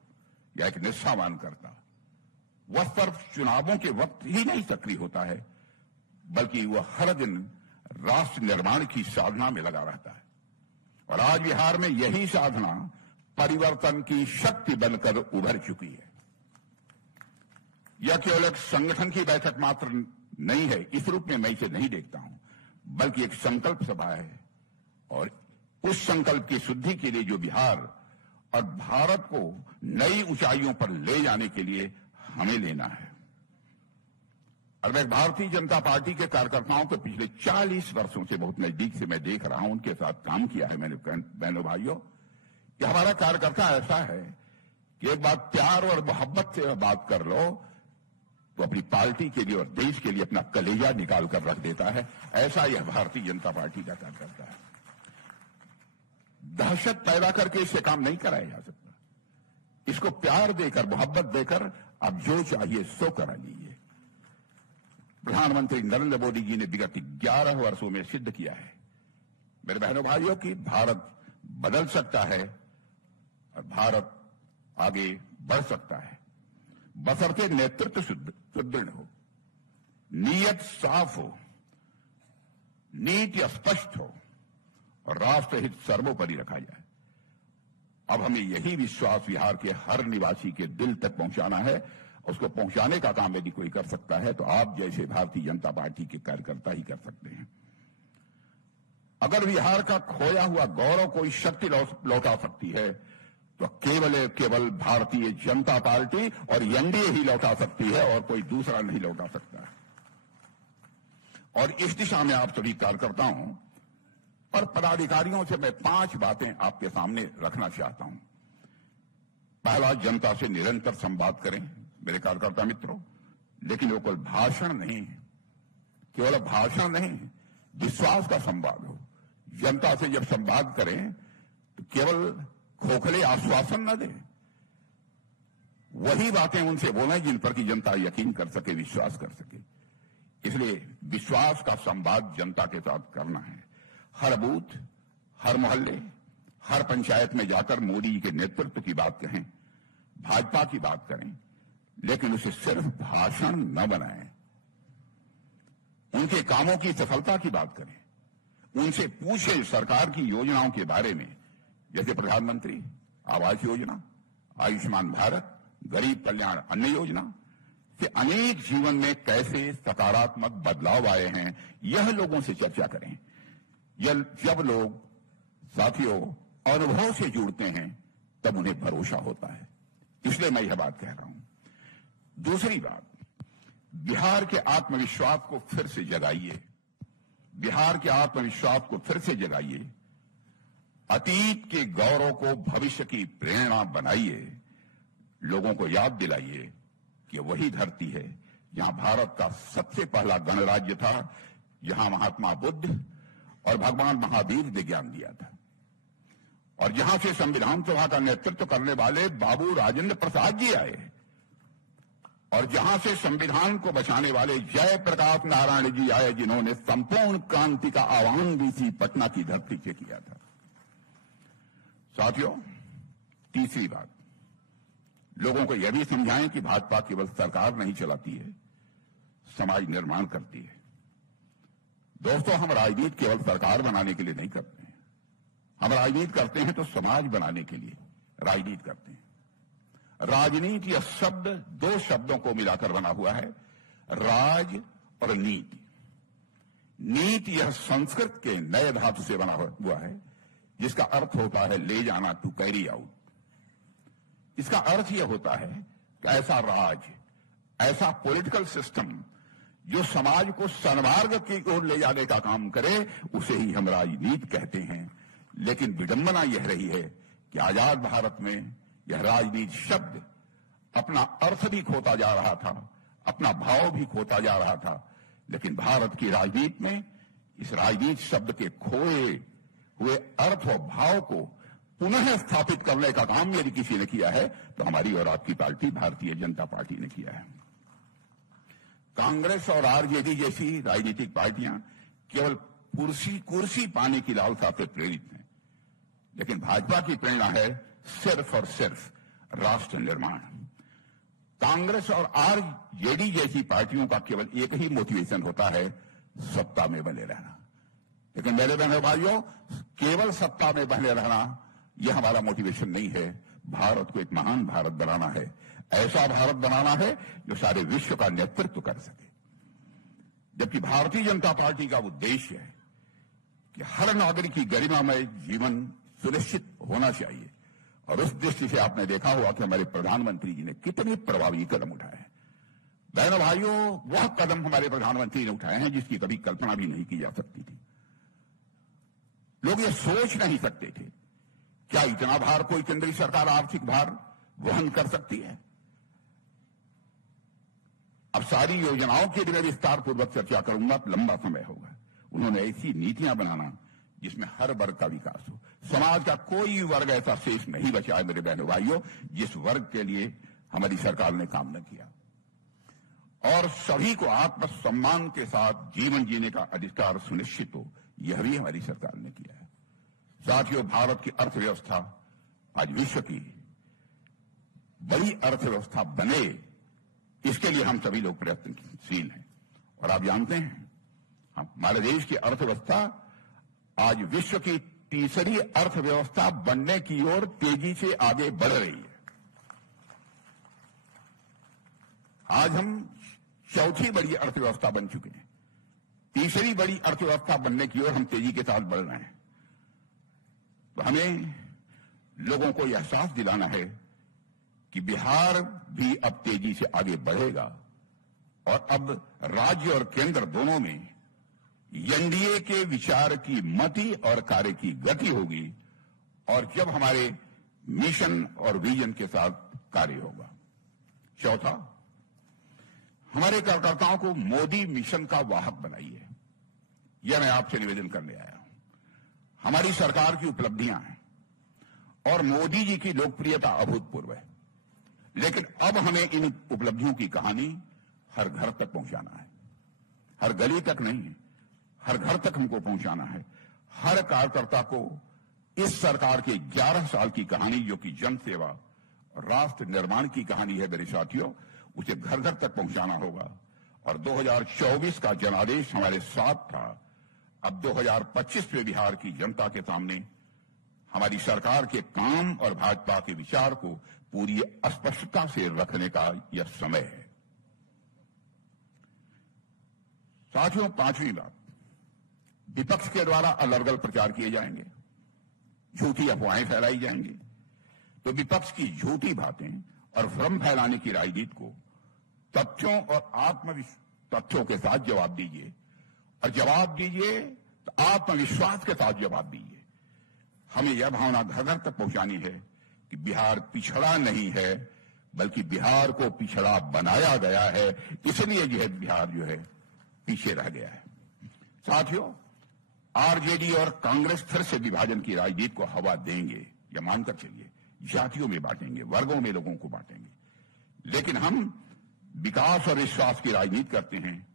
या एक निष्ठावान करता, वह सिर्फ चुनावों के वक्त ही नहीं सक्रिय होता है, बल्कि वह हर दिन राष्ट्र निर्माण की साधना में लगा रहता है। और आज बिहार में यही साधना परिवर्तन की शक्ति बनकर उभर चुकी है। यह केवल एक संगठन की बैठक मात्र नहीं है, इस रूप में मैं इसे नहीं देखता हूं, बल्कि एक संकल्प सभा है। और उस संकल्प की शुद्धि के लिए जो बिहार और भारत को नई ऊंचाइयों पर ले जाने के लिए हमें लेना है। और मैं भारतीय जनता पार्टी के कार्यकर्ताओं को पिछले 40 वर्षों से बहुत नजदीक से मैं देख रहा हूं, उनके साथ काम किया है मैंने। बहनों भाइयों, कि हमारा कार्यकर्ता ऐसा है कि एक बात प्यार और मोहब्बत से बात कर लो तो अपनी पार्टी के लिए और देश के लिए अपना कलेजा निकाल कर रख देता है। ऐसा यह भारतीय जनता पार्टी का कार्यकर्ता है। दहशत पैदा करके इससे काम नहीं कराया जा सकता। इसको प्यार देकर, मोहब्बत देकर आप जो चाहिए सो करा लीजिए। प्रधानमंत्री नरेंद्र मोदी जी ने विगत 11 वर्षों में सिद्ध किया है, मेरे बहनों भाइयों, कि भारत बदल सकता है और भारत आगे बढ़ सकता है, बशर्ते नेतृत्व सुदृढ़ हो, नीयत साफ हो, नीति स्पष्ट हो और राष्ट्रहित सर्वोपरि रखा जाए। अब हमें यही विश्वास बिहार के हर निवासी के दिल तक पहुंचाना है। उसको पहुंचाने का काम यदि कोई कर सकता है तो आप जैसे भारतीय जनता पार्टी के कार्यकर्ता ही कर सकते हैं। अगर बिहार का खोया हुआ गौरव कोई शक्ति लौटा सकती है तो केवल भारतीय जनता पार्टी और एनडीए ही लौटा सकती है और कोई दूसरा नहीं लौटा सकता है। और इस दिशा में आप सभी कार्यकर्ताओं और पदाधिकारियों से मैं 5 बातें आपके सामने रखना चाहता हूं। पहला, जनता से निरंतर संवाद करें मेरे कार्यकर्ता मित्रों, लेकिन वो केवल भाषण नहीं, विश्वास का संवाद हो। जनता से जब संवाद करें तो केवल खोखले आश्वासन न दें, वही बातें उनसे बोलें जिन पर कि जनता यकीन कर सके, विश्वास कर सके। इसलिए विश्वास का संवाद जनता के साथ करना है। हर बूथ, हर मोहल्ले, हर पंचायत में जाकर मोदी जी के नेतृत्व की बात कहें, भाजपा की बात करें, लेकिन उसे सिर्फ भाषण न बनाएं। उनके कामों की सफलता की बात करें, उनसे पूछे सरकार की योजनाओं के बारे में, जैसे प्रधानमंत्री आवास योजना, आयुष्मान भारत, गरीब कल्याण अन्न योजना से अनेक जीवन में कैसे सकारात्मक बदलाव आए हैं, यह लोगों से चर्चा करें। जब लोग साथियों अनुभव से जुड़ते हैं तब उन्हें भरोसा होता है। इसलिए मैं यह बात कह रहा हूं। दूसरी बात, बिहार के आत्मविश्वास को फिर से जगाइए। बिहार के आत्मविश्वास को फिर से जगाइए। अतीत के गौरव को भविष्य की प्रेरणा बनाइए। लोगों को याद दिलाइए कि वही धरती है जहां भारत का सबसे पहला गणराज्य था, जहां महात्मा बुद्ध और भगवान महावीर ने ज्ञान दिया था, और जहां से संविधान सभा का नेतृत्व करने वाले बाबू राजेंद्र प्रसाद जी आए, और जहां से संविधान को बचाने वाले जयप्रकाश नारायण जी आए, जिन्होंने संपूर्ण क्रांति का आह्वान भी इसी पटना की धरती से किया था। साथियों, तीसरी बात, लोगों को यह भी समझाएं कि भाजपा केवल सरकार नहीं चलाती है, समाज निर्माण करती है। दोस्तों, हम राजनीति केवल सरकार बनाने के लिए नहीं करते हैं। हम राजनीति करते हैं तो समाज बनाने के लिए राजनीति करते हैं। राजनीति यह शब्द 2 शब्दों को मिलाकर बना हुआ है, राज और नीति। नीति यह संस्कृत के नए धातु से बना हुआ है, जिसका अर्थ होता है ले जाना, टू कैरी आउट। इसका अर्थ यह होता है कि ऐसा राज, ऐसा पॉलिटिकल सिस्टम जो समाज को सन्मार्ग की ओर ले जाने का काम करे, उसे ही हम राजनीति कहते हैं। लेकिन विडंबना यह रही है कि आजाद भारत में यह राजनीति शब्द अपना अर्थ भी खोता जा रहा था, अपना भाव भी खोता जा रहा था। लेकिन भारत की राजनीति में इस राजनीति शब्द के खोए हुए अर्थ और भाव को पुनः स्थापित करने का काम यदि किसी ने किया है तो हमारी और आपकी पार्टी भारतीय जनता पार्टी ने किया है। कांग्रेस और आरजेडी जैसी राजनीतिक पार्टियां केवल कुर्सी पाने की लालसा से प्रेरित हैं, लेकिन भाजपा की प्रेरणा है सिर्फ और सिर्फ राष्ट्र निर्माण। कांग्रेस और आरजेडी जैसी पार्टियों का केवल एक ही मोटिवेशन होता है, सत्ता में बने रहना। लेकिन मेरे बहनों भाइयों, केवल सत्ता में बने रहना यह हमारा मोटिवेशन नहीं है। भारत को एक महान भारत बनाना है, ऐसा भारत बनाना है जो सारे विश्व का नेतृत्व कर सके। जबकि भारतीय जनता पार्टी का उद्देश्य है कि हर नागरिक की गरिमामय जीवन सुनिश्चित होना चाहिए, और उस दृष्टि से आपने देखा होगा कि हमारे प्रधानमंत्री जी ने कितने प्रभावी कदम उठाए हैं। बहनों भाइयों, वह कदम हमारे प्रधानमंत्री ने उठाए हैं जिसकी कभी कल्पना भी नहीं की जा सकती थी। लोग ये सोच नहीं सकते थे क्या इतना भार कोई केंद्रीय सरकार आर्थिक भार वहन कर सकती है। अब सारी योजनाओं के लिए विस्तार पूर्वक चर्चा करूंगा तो लंबा समय होगा। उन्होंने ऐसी नीतियां बनाना जिसमें हर वर्ग का विकास हो। समाज का कोई वर्ग ऐसा शेष नहीं बचा है मेरे बहनों भाइयों जिस वर्ग के लिए हमारी सरकार ने काम न किया। और सभी को आत्मसम्मान के साथ जीवन जीने का अधिकार सुनिश्चित हो, यह भी हमारी सरकार ने किया है। साथियों, भारत की अर्थव्यवस्था आज विश्व की बड़ी अर्थव्यवस्था बने, इसके लिए हम सभी लोग प्रयत्नशील हैं। और आप जानते हैं, हमारे देश की अर्थव्यवस्था आज विश्व की तीसरी अर्थव्यवस्था बनने की ओर तेजी से आगे बढ़ रही है। आज हम चौथी बड़ी अर्थव्यवस्था बन चुके हैं। तीसरी बड़ी अर्थव्यवस्था बनने की ओर हम तेजी के साथ बढ़ रहे हैं। तो हमें लोगों को यह एहसास दिलाना है कि बिहार भी अब तेजी से आगे बढ़ेगा और अब राज्य और केंद्र दोनों में एनडीए के विचार की मति और कार्य की गति होगी और जब हमारे मिशन और विजन के साथ कार्य होगा। चौथा, हमारे कार्यकर्ताओं को मोदी मिशन का वाहक बनाइए, यह मैं आपसे निवेदन करने आया हूं। हमारी सरकार की उपलब्धियां हैं और मोदी जी की लोकप्रियता अभूतपूर्व है, लेकिन अब हमें इन उपलब्धियों की कहानी हर घर तक पहुंचाना है। हर गली तक नहीं, हर घर तक हमको पहुंचाना है। हर कार्यकर्ता को इस सरकार के 11 साल की कहानी, जो कि जन सेवा और राष्ट्र निर्माण की कहानी है मेरे साथियों, उसे घर घर तक पहुंचाना होगा। और 2024 का जनादेश हमारे साथ था। अब 2025 में बिहार की जनता के सामने हमारी सरकार के काम और भाजपा के विचार को पूरी स्पष्टता से रखने का यह समय है। साथियों, पांचवी बात, विपक्ष के द्वारा अलग अलग प्रचार किए जाएंगे, झूठी अफवाहें फैलाई जाएंगी। तो विपक्ष की झूठी बातें और भ्रम फैलाने की राजनीति को तथ्यों और तथ्यों के साथ जवाब दीजिए, और जवाब दीजिए तो आत्मविश्वास के साथ जवाब दीजिए। हमें यह भावना घर घर तक पहुंचानी है कि बिहार पिछड़ा नहीं है, बल्कि बिहार को पिछड़ा बनाया गया है, इसलिए यह बिहार जो है पीछे रह गया है। साथियों, आरजेडी और कांग्रेस फिर से विभाजन की राजनीति को हवा देंगे, यह मानकर चलिए। जातियों में बांटेंगे, वर्गों में लोगों को बांटेंगे, लेकिन हम विकास और विश्वास की राजनीति करते हैं।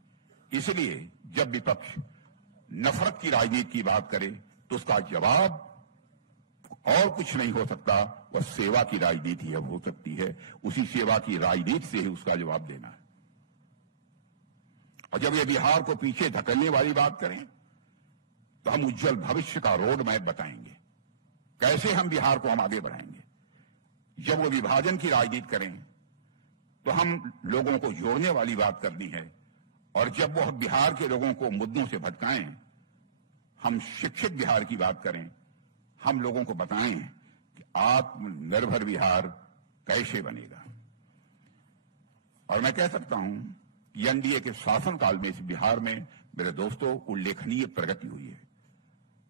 इसलिए जब विपक्ष नफरत की राजनीति की बात करे तो उसका जवाब और कुछ नहीं हो सकता, वह सेवा की राजनीति हो सकती है। उसी सेवा की राजनीति से ही उसका जवाब देना है। और जब ये बिहार को पीछे धकेलने वाली बात करें तो हम उज्जवल भविष्य का रोड मैप बताएंगे, कैसे हम बिहार को हम आगे बढ़ाएंगे। जब वो विभाजन की राजनीति करें तो हम लोगों को जोड़ने वाली बात करनी है, और जब वो बिहार के लोगों को मुद्दों से भटकाएं, हम शिक्षित बिहार की बात करें, हम लोगों को बताएं कि आत्मनिर्भर बिहार कैसे बनेगा। और मैं कह सकता हूं कि एनडीए के शासनकाल में इस बिहार में मेरे दोस्तों उल्लेखनीय प्रगति हुई है।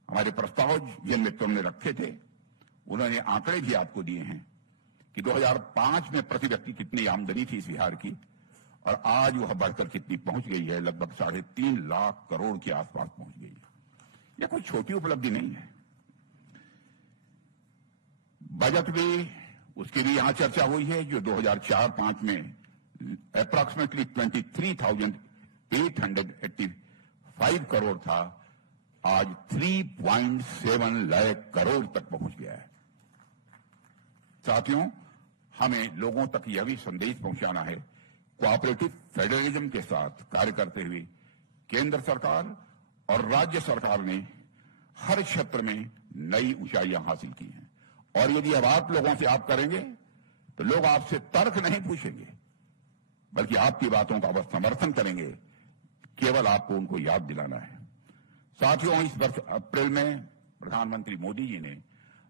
हमारे प्रस्ताव जिन मित्रों ने रखे थे, उन्होंने आंकड़े भी आपको दिए हैं कि 2005 में प्रति व्यक्ति कितनी आमदनी थी इस बिहार की, और आज वह बढ़कर कितनी पहुंच गई है, लगभग 3.5 लाख करोड़ के आसपास पहुंच गई है। यह कोई छोटी उपलब्धि नहीं है। बजट भी, उसकी भी यहां चर्चा हुई है, जो 2004-05 में अप्रॉक्सीमेटली 23,885 करोड़ था, आज 3.7 लाख करोड़ तक पहुंच गया है। साथियों, हमें लोगों तक यह भी संदेश पहुंचाना है, कोऑपरेटिव फेडरलिज्म के साथ कार्य करते हुए केंद्र सरकार और राज्य सरकार ने हर क्षेत्र में नई ऊंचाइयां हासिल की हैं। और यदि अब आप लोगों से आप करेंगे तो लोग आपसे तर्क नहीं पूछेंगे, बल्कि आपकी बातों का वह समर्थन करेंगे। केवल आपको उनको याद दिलाना है। साथियों, इस वर्ष अप्रैल में प्रधानमंत्री मोदी जी ने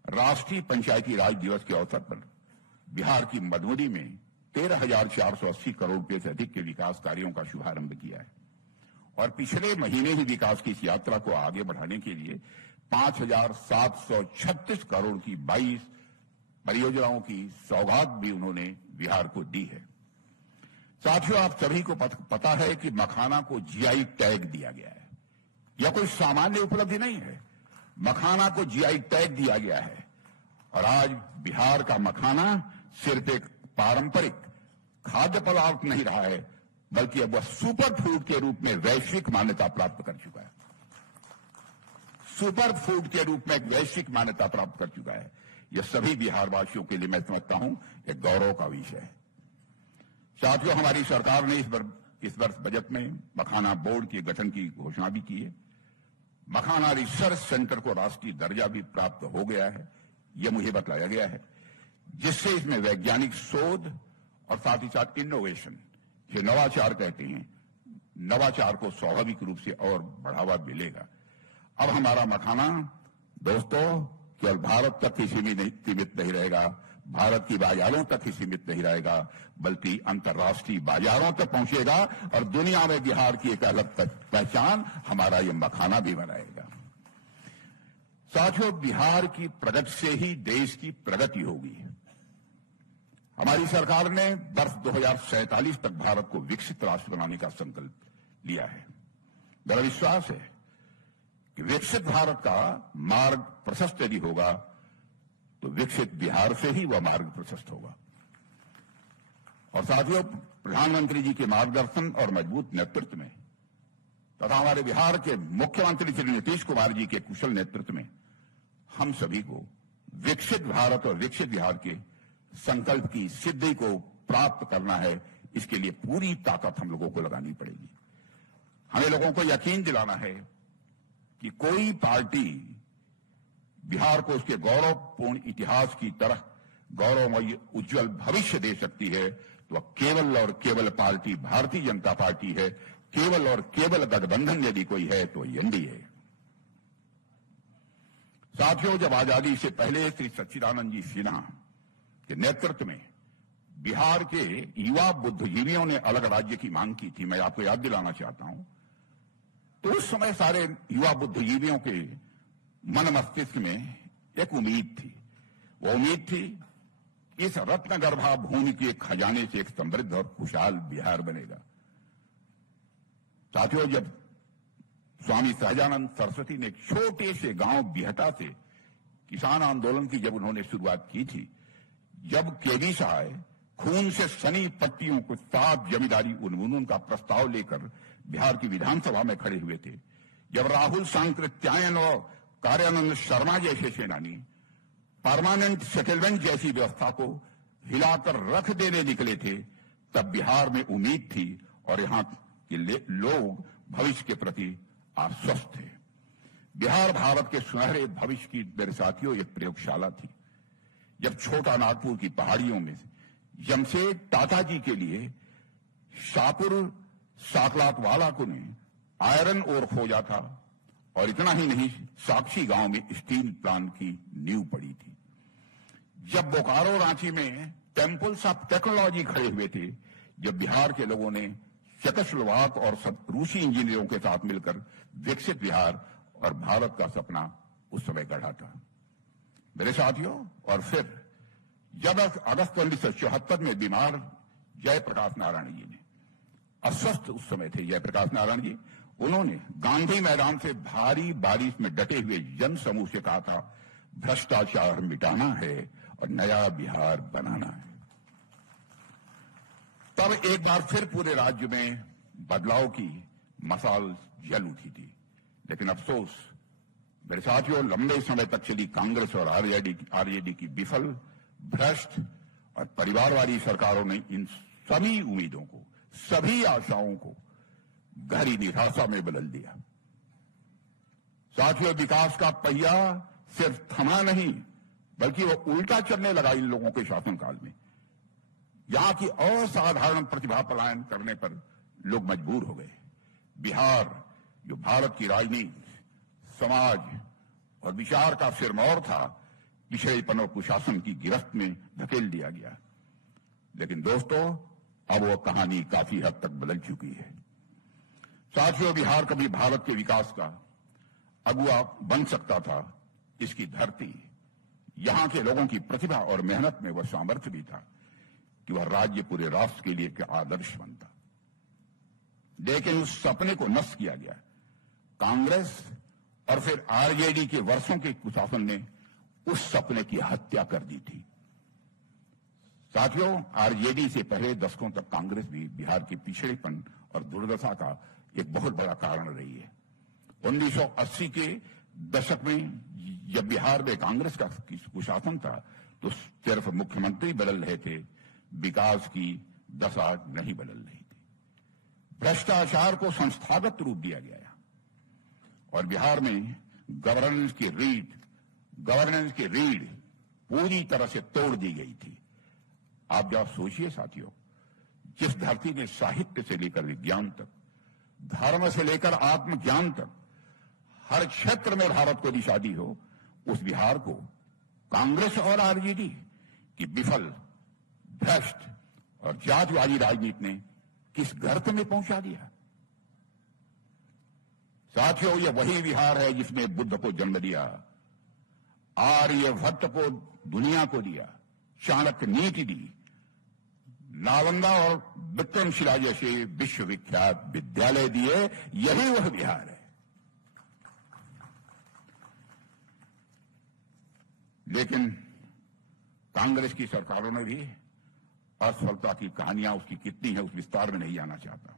राष्ट्रीय पंचायती राज दिवस के अवसर पर बिहार की मधुबनी में 13,480 करोड़ रुपए से अधिक के विकास कार्यों का शुभारंभ किया है। और पिछले महीने ही विकास की इस यात्रा को आगे बढ़ाने के लिए 5,736 करोड़ की 22 परियोजनाओं की सौगात भी उन्होंने बिहार को दी है। साथियों, आप सभी को पता है कि मखाना को जीआई टैग दिया गया है। यह कोई सामान्य उपलब्धि नहीं है। मखाना को जीआई टैग दिया गया है, और आज बिहार का मखाना सिर्फ एक पारंपरिक खाद्य पदार्थ नहीं रहा है, बल्कि अब वह सुपर फूड के रूप में वैश्विक मान्यता प्राप्त कर चुका है। सुपर फूड के रूप में एक वैश्विक मान्यता प्राप्त कर चुका है। यह सभी बिहारवासियों के लिए मैं समझता हूं एक गौरव का विषय है। साथियों, हमारी सरकार ने इस वर्ष बजट में मखाना बोर्ड के गठन की घोषणा भी की है। मखाना रिसर्च सेंटर को राष्ट्रीय दर्जा भी प्राप्त हो गया है, यह मुझे बताया गया है, जिससे इसमें वैज्ञानिक शोध और साथ ही साथ इनोवेशन, जो नवाचार कहते हैं, नवाचार को स्वाभाविक रूप से और बढ़ावा मिलेगा। अब हमारा मखाना दोस्तों केवल भारत तक ही सीमित नहीं रहेगा, भारत की बाजारों तक ही सीमित नहीं रहेगा, बल्कि अंतर्राष्ट्रीय बाजारों तक पहुंचेगा और दुनिया में बिहार की एक अलग पहचान हमारा ये मखाना भी बनाएगा। साथियों, बिहार की प्रगति से ही देश की प्रगति होगी। हमारी सरकार ने वर्ष 2047 तक भारत को विकसित राष्ट्र बनाने का संकल्प लिया है। मेरा विश्वास है कि विकसित भारत का मार्ग प्रशस्त यदि होगा तो विकसित बिहार से ही वह मार्ग प्रशस्त होगा। और साथियों, प्रधानमंत्री जी के मार्गदर्शन और मजबूत नेतृत्व में तथा हमारे बिहार के मुख्यमंत्री श्री नीतीश कुमार जी के कुशल नेतृत्व में हम सभी को विकसित भारत और विकसित बिहार के संकल्प की सिद्धि को प्राप्त करना है। इसके लिए पूरी ताकत हम लोगों को लगानी पड़ेगी। हमें लोगों को यकीन दिलाना है कि कोई पार्टी बिहार को उसके गौरवपूर्ण इतिहास की तरह गौरवमय उज्जवल भविष्य दे सकती है तो केवल और केवल पार्टी भारतीय जनता पार्टी है। केवल और केवल गठबंधन यदि कोई है तो एनडीए। साथियों, जब आजादी से पहले श्री सच्चिदानंद जी सिन्हा के नेतृत्व में बिहार के युवा बुद्धिजीवियों ने अलग राज्य की मांग की थी, मैं आपको याद दिलाना चाहता हूं, तो उस समय सारे युवा बुद्धिजीवियों के मन मस्तिष्क में एक उम्मीद थी। वो उम्मीद थी इस रत्न गर्भा भूमि के खजाने से एक समृद्ध और खुशहाल बिहार बनेगा। साथियों, जब स्वामी सहजानंद सरस्वती ने एक छोटे से गांव बिहटा से किसान आंदोलन की जब उन्होंने शुरुआत की थी, जब केवी सहाय खून से सनी पट्टियों को साफ जमींदारी उन्मूलन का प्रस्ताव लेकर बिहार की विधानसभा में खड़े हुए थे, जब राहुल सांकृत्यायन और कार्यानंद शर्मा जैसे सेनानी परमानेंट सेटलमेंट जैसी व्यवस्था को हिलाकर रख देने निकले थे, तब बिहार में उम्मीद थी और यहां के लोग भविष्य के प्रति आश्वस्त थे। बिहार भारत के सुनहरे भविष्य की, मेरे साथियों, एक प्रयोगशाला थी। जब छोटा नागपुर की पहाड़ियों में जमशेद टाटा जी के लिए शाहपुर साकलातवाला को ने आयरन ओर खोजा था और इतना ही नहीं, साक्षी गांव में स्टील प्लांट की नींव पड़ी थी। जब बोकारो रांची में टेम्पल्स ऑफ टेक्नोलॉजी खड़े हुए थे, जब बिहार के लोगों ने चेकोस्लोवाक और रूसी इंजीनियरों के साथ मिलकर विकसित बिहार और भारत का सपना उस समय गढ़ा था। मेरे साथियों, और फिर जब अगस्त 1974 में बीमार जयप्रकाश नारायण जी ने, अस्वस्थ उस समय थे जयप्रकाश नारायण जी, उन्होंने गांधी मैदान से भारी बारिश में डटे हुए जन समूह से कहा था, भ्रष्टाचार मिटाना है और नया बिहार बनाना है। तब एक बार फिर पूरे राज्य में बदलाव की मशाल जल उठी थी। लेकिन अफसोस मेरे साथियों, लंबे समय तक चली कांग्रेस और आरजेडी की विफल, भ्रष्ट और परिवारवादी सरकारों ने इन सभी उम्मीदों को, सभी आशाओं को गहरी निराशा में बदल दिया। साथियों, विकास का पहिया सिर्फ थमा नहीं बल्कि वो उल्टा चलने लगा इन लोगों के शासनकाल में। यहां की असाधारण प्रतिभा पलायन करने पर लोग मजबूर हो गए। बिहार, जो भारत की राजनीति, समाज और विचार का सिरमौर था, पिछड़ेपन और कुशासन की गिरफ्त में धकेल दिया गया। लेकिन दोस्तों, अब वो कहानी काफी हद तक बदल चुकी है। साथियों, बिहार कभी भारत के विकास का अगुआ बन सकता था। इसकी धरती, यहां के लोगों की प्रतिभा और मेहनत में वह सामर्थ्य भी था कि वह राज्य पूरे राष्ट्र के लिए एक आदर्श बनता। लेकिन उस सपने को नष्ट किया गया। कांग्रेस और फिर आरजेडी के वर्षों के कुशासन ने उस सपने की हत्या कर दी थी। साथियों, आरजेडी से पहले दशकों तक कांग्रेस भी बिहार के पिछड़ेपन और दुर्दशा का एक बहुत बड़ा कारण रही है। 1980 के दशक में जब बिहार में कांग्रेस का कुशासन था तो सिर्फ मुख्यमंत्री बदल रहे थे, विकास की दशा नहीं बदल रही थी। भ्रष्टाचार को संस्थागत रूप दिया गया और बिहार में गवर्नेंस की रीढ़ पूरी तरह से तोड़ दी गई थी। आप जरा सोचिए साथियों, जिस धरती ने साहित्य से लेकर विज्ञान तक, धर्म से लेकर आत्मज्ञान तक हर क्षेत्र में भारत को दिशा दी हो, उस बिहार को कांग्रेस और आरजेडी की विफल, भ्रष्ट और जातिवादी राजनीति ने किस गर्त में पहुंचा दिया। साथियों, यह वही बिहार है जिसमें बुद्ध को जन्म दिया, आर्यभट्ट को दुनिया को दिया, चाणक्य नीति दी, नालंदा और विक्रमशिला जैसे विश्वविख्यात विद्यालय दिए। यही वह बिहार है। लेकिन कांग्रेस की सरकारों ने भी असफलता की कहानियां उसकी कितनी है उस विस्तार में नहीं जाना चाहता।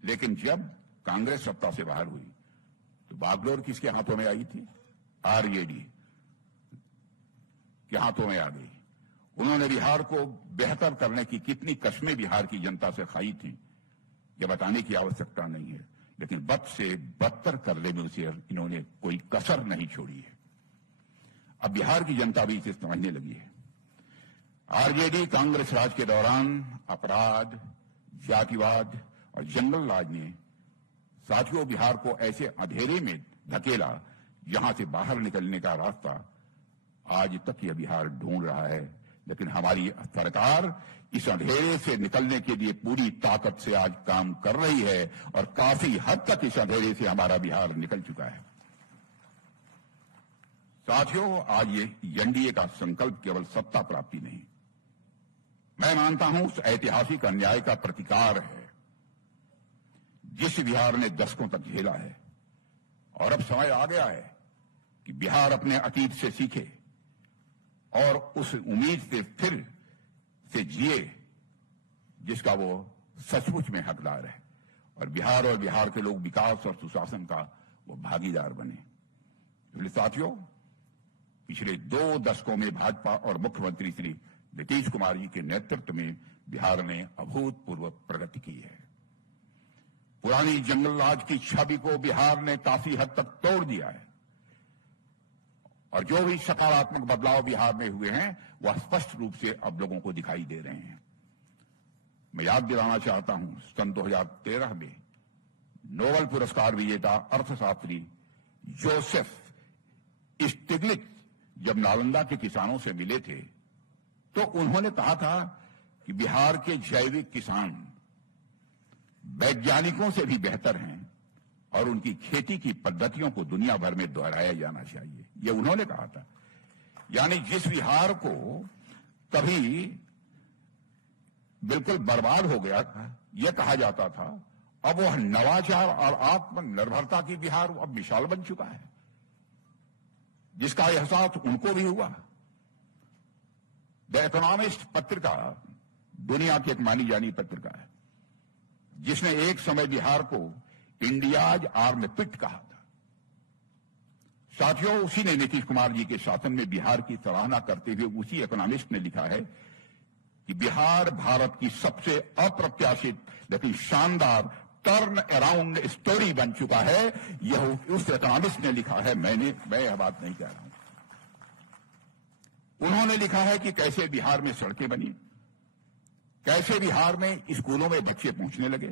लेकिन जब कांग्रेस सत्ता से बाहर हुई तो बागडोर किसके हाथों में आई थी? आरजेडी के हाथों में आ गई। उन्होंने बिहार को बेहतर करने की कितनी कस्में बिहार की जनता से खाई थी, यह बताने की आवश्यकता नहीं है। लेकिन बद से बदतर करने में उसे इन्होंने कोई कसर नहीं छोड़ी है। अब बिहार की जनता भी इसे समझने लगी है। आरजेडी कांग्रेस राज के दौरान अपराध, जातिवाद और जंगल राज ने साथियों बिहार को ऐसे अंधेरे में धकेला जहां से बाहर निकलने का रास्ता आज तक यह बिहार ढूंढ रहा है। लेकिन हमारी सरकार इस अंधेरे से निकलने के लिए पूरी ताकत से आज काम कर रही है और काफी हद तक इस अंधेरे से हमारा बिहार निकल चुका है। साथियों, आज ये एनडीए का संकल्प केवल सत्ता प्राप्ति नहीं, मैं मानता हूं उस ऐतिहासिक अन्याय का प्रतिकार है जिस बिहार ने दशकों तक झेला है। और अब समय आ गया है कि बिहार अपने अतीत से सीखे और उस उम्मीद से फिर से जिए जिसका वो सचमुच में हकदार है, और बिहार के लोग विकास और सुशासन का वो भागीदार बने। इसलिए साथियों, पिछले 2 दशकों में भाजपा और मुख्यमंत्री श्री नीतीश कुमार जी के नेतृत्व में बिहार ने अभूतपूर्व प्रगति की है। पुरानी जंगल राज की छवि को बिहार ने काफी हद तक तोड़ दिया है और जो भी सकारात्मक बदलाव बिहार में हुए हैं वह स्पष्ट रूप से अब लोगों को दिखाई दे रहे हैं। मैं याद दिलाना चाहता हूं, सन 2013 में नोबेल पुरस्कार विजेता अर्थशास्त्री जोसेफ स्टिग्लिट्ज जब नालंदा के किसानों से मिले थे तो उन्होंने कहा था कि बिहार के जैविक किसान वैज्ञानिकों से भी बेहतर हैं और उनकी खेती की पद्धतियों को दुनिया भर में दोहराया जाना चाहिए, यह उन्होंने कहा था। यानी जिस बिहार को कभी बिल्कुल बर्बाद हो गया था, यह कहा जाता था, अब वह नवाचार और आत्मनिर्भरता की बिहार अब मिसाल बन चुका है, जिसका एहसास उनको भी हुआ। द इकोनॉमिस्ट पत्रिका दुनिया की एक मानी जानी पत्रिका है जिसने एक समय बिहार को इंडियाज आर्मपिट कहा था। साथियों, उसी ने नीतीश कुमार जी के शासन में बिहार की सराहना करते हुए उसी इकोनॉमिस्ट ने लिखा है कि बिहार भारत की सबसे अप्रत्याशित लेकिन शानदार टर्न अराउंड स्टोरी बन चुका है। यह उस इकोनॉमिस्ट ने लिखा है, मैं यह बात नहीं कह रहा हूं। उन्होंने लिखा है कि कैसे बिहार में सड़कें बनी, कैसे बिहार में स्कूलों में बच्चे पहुंचने लगे,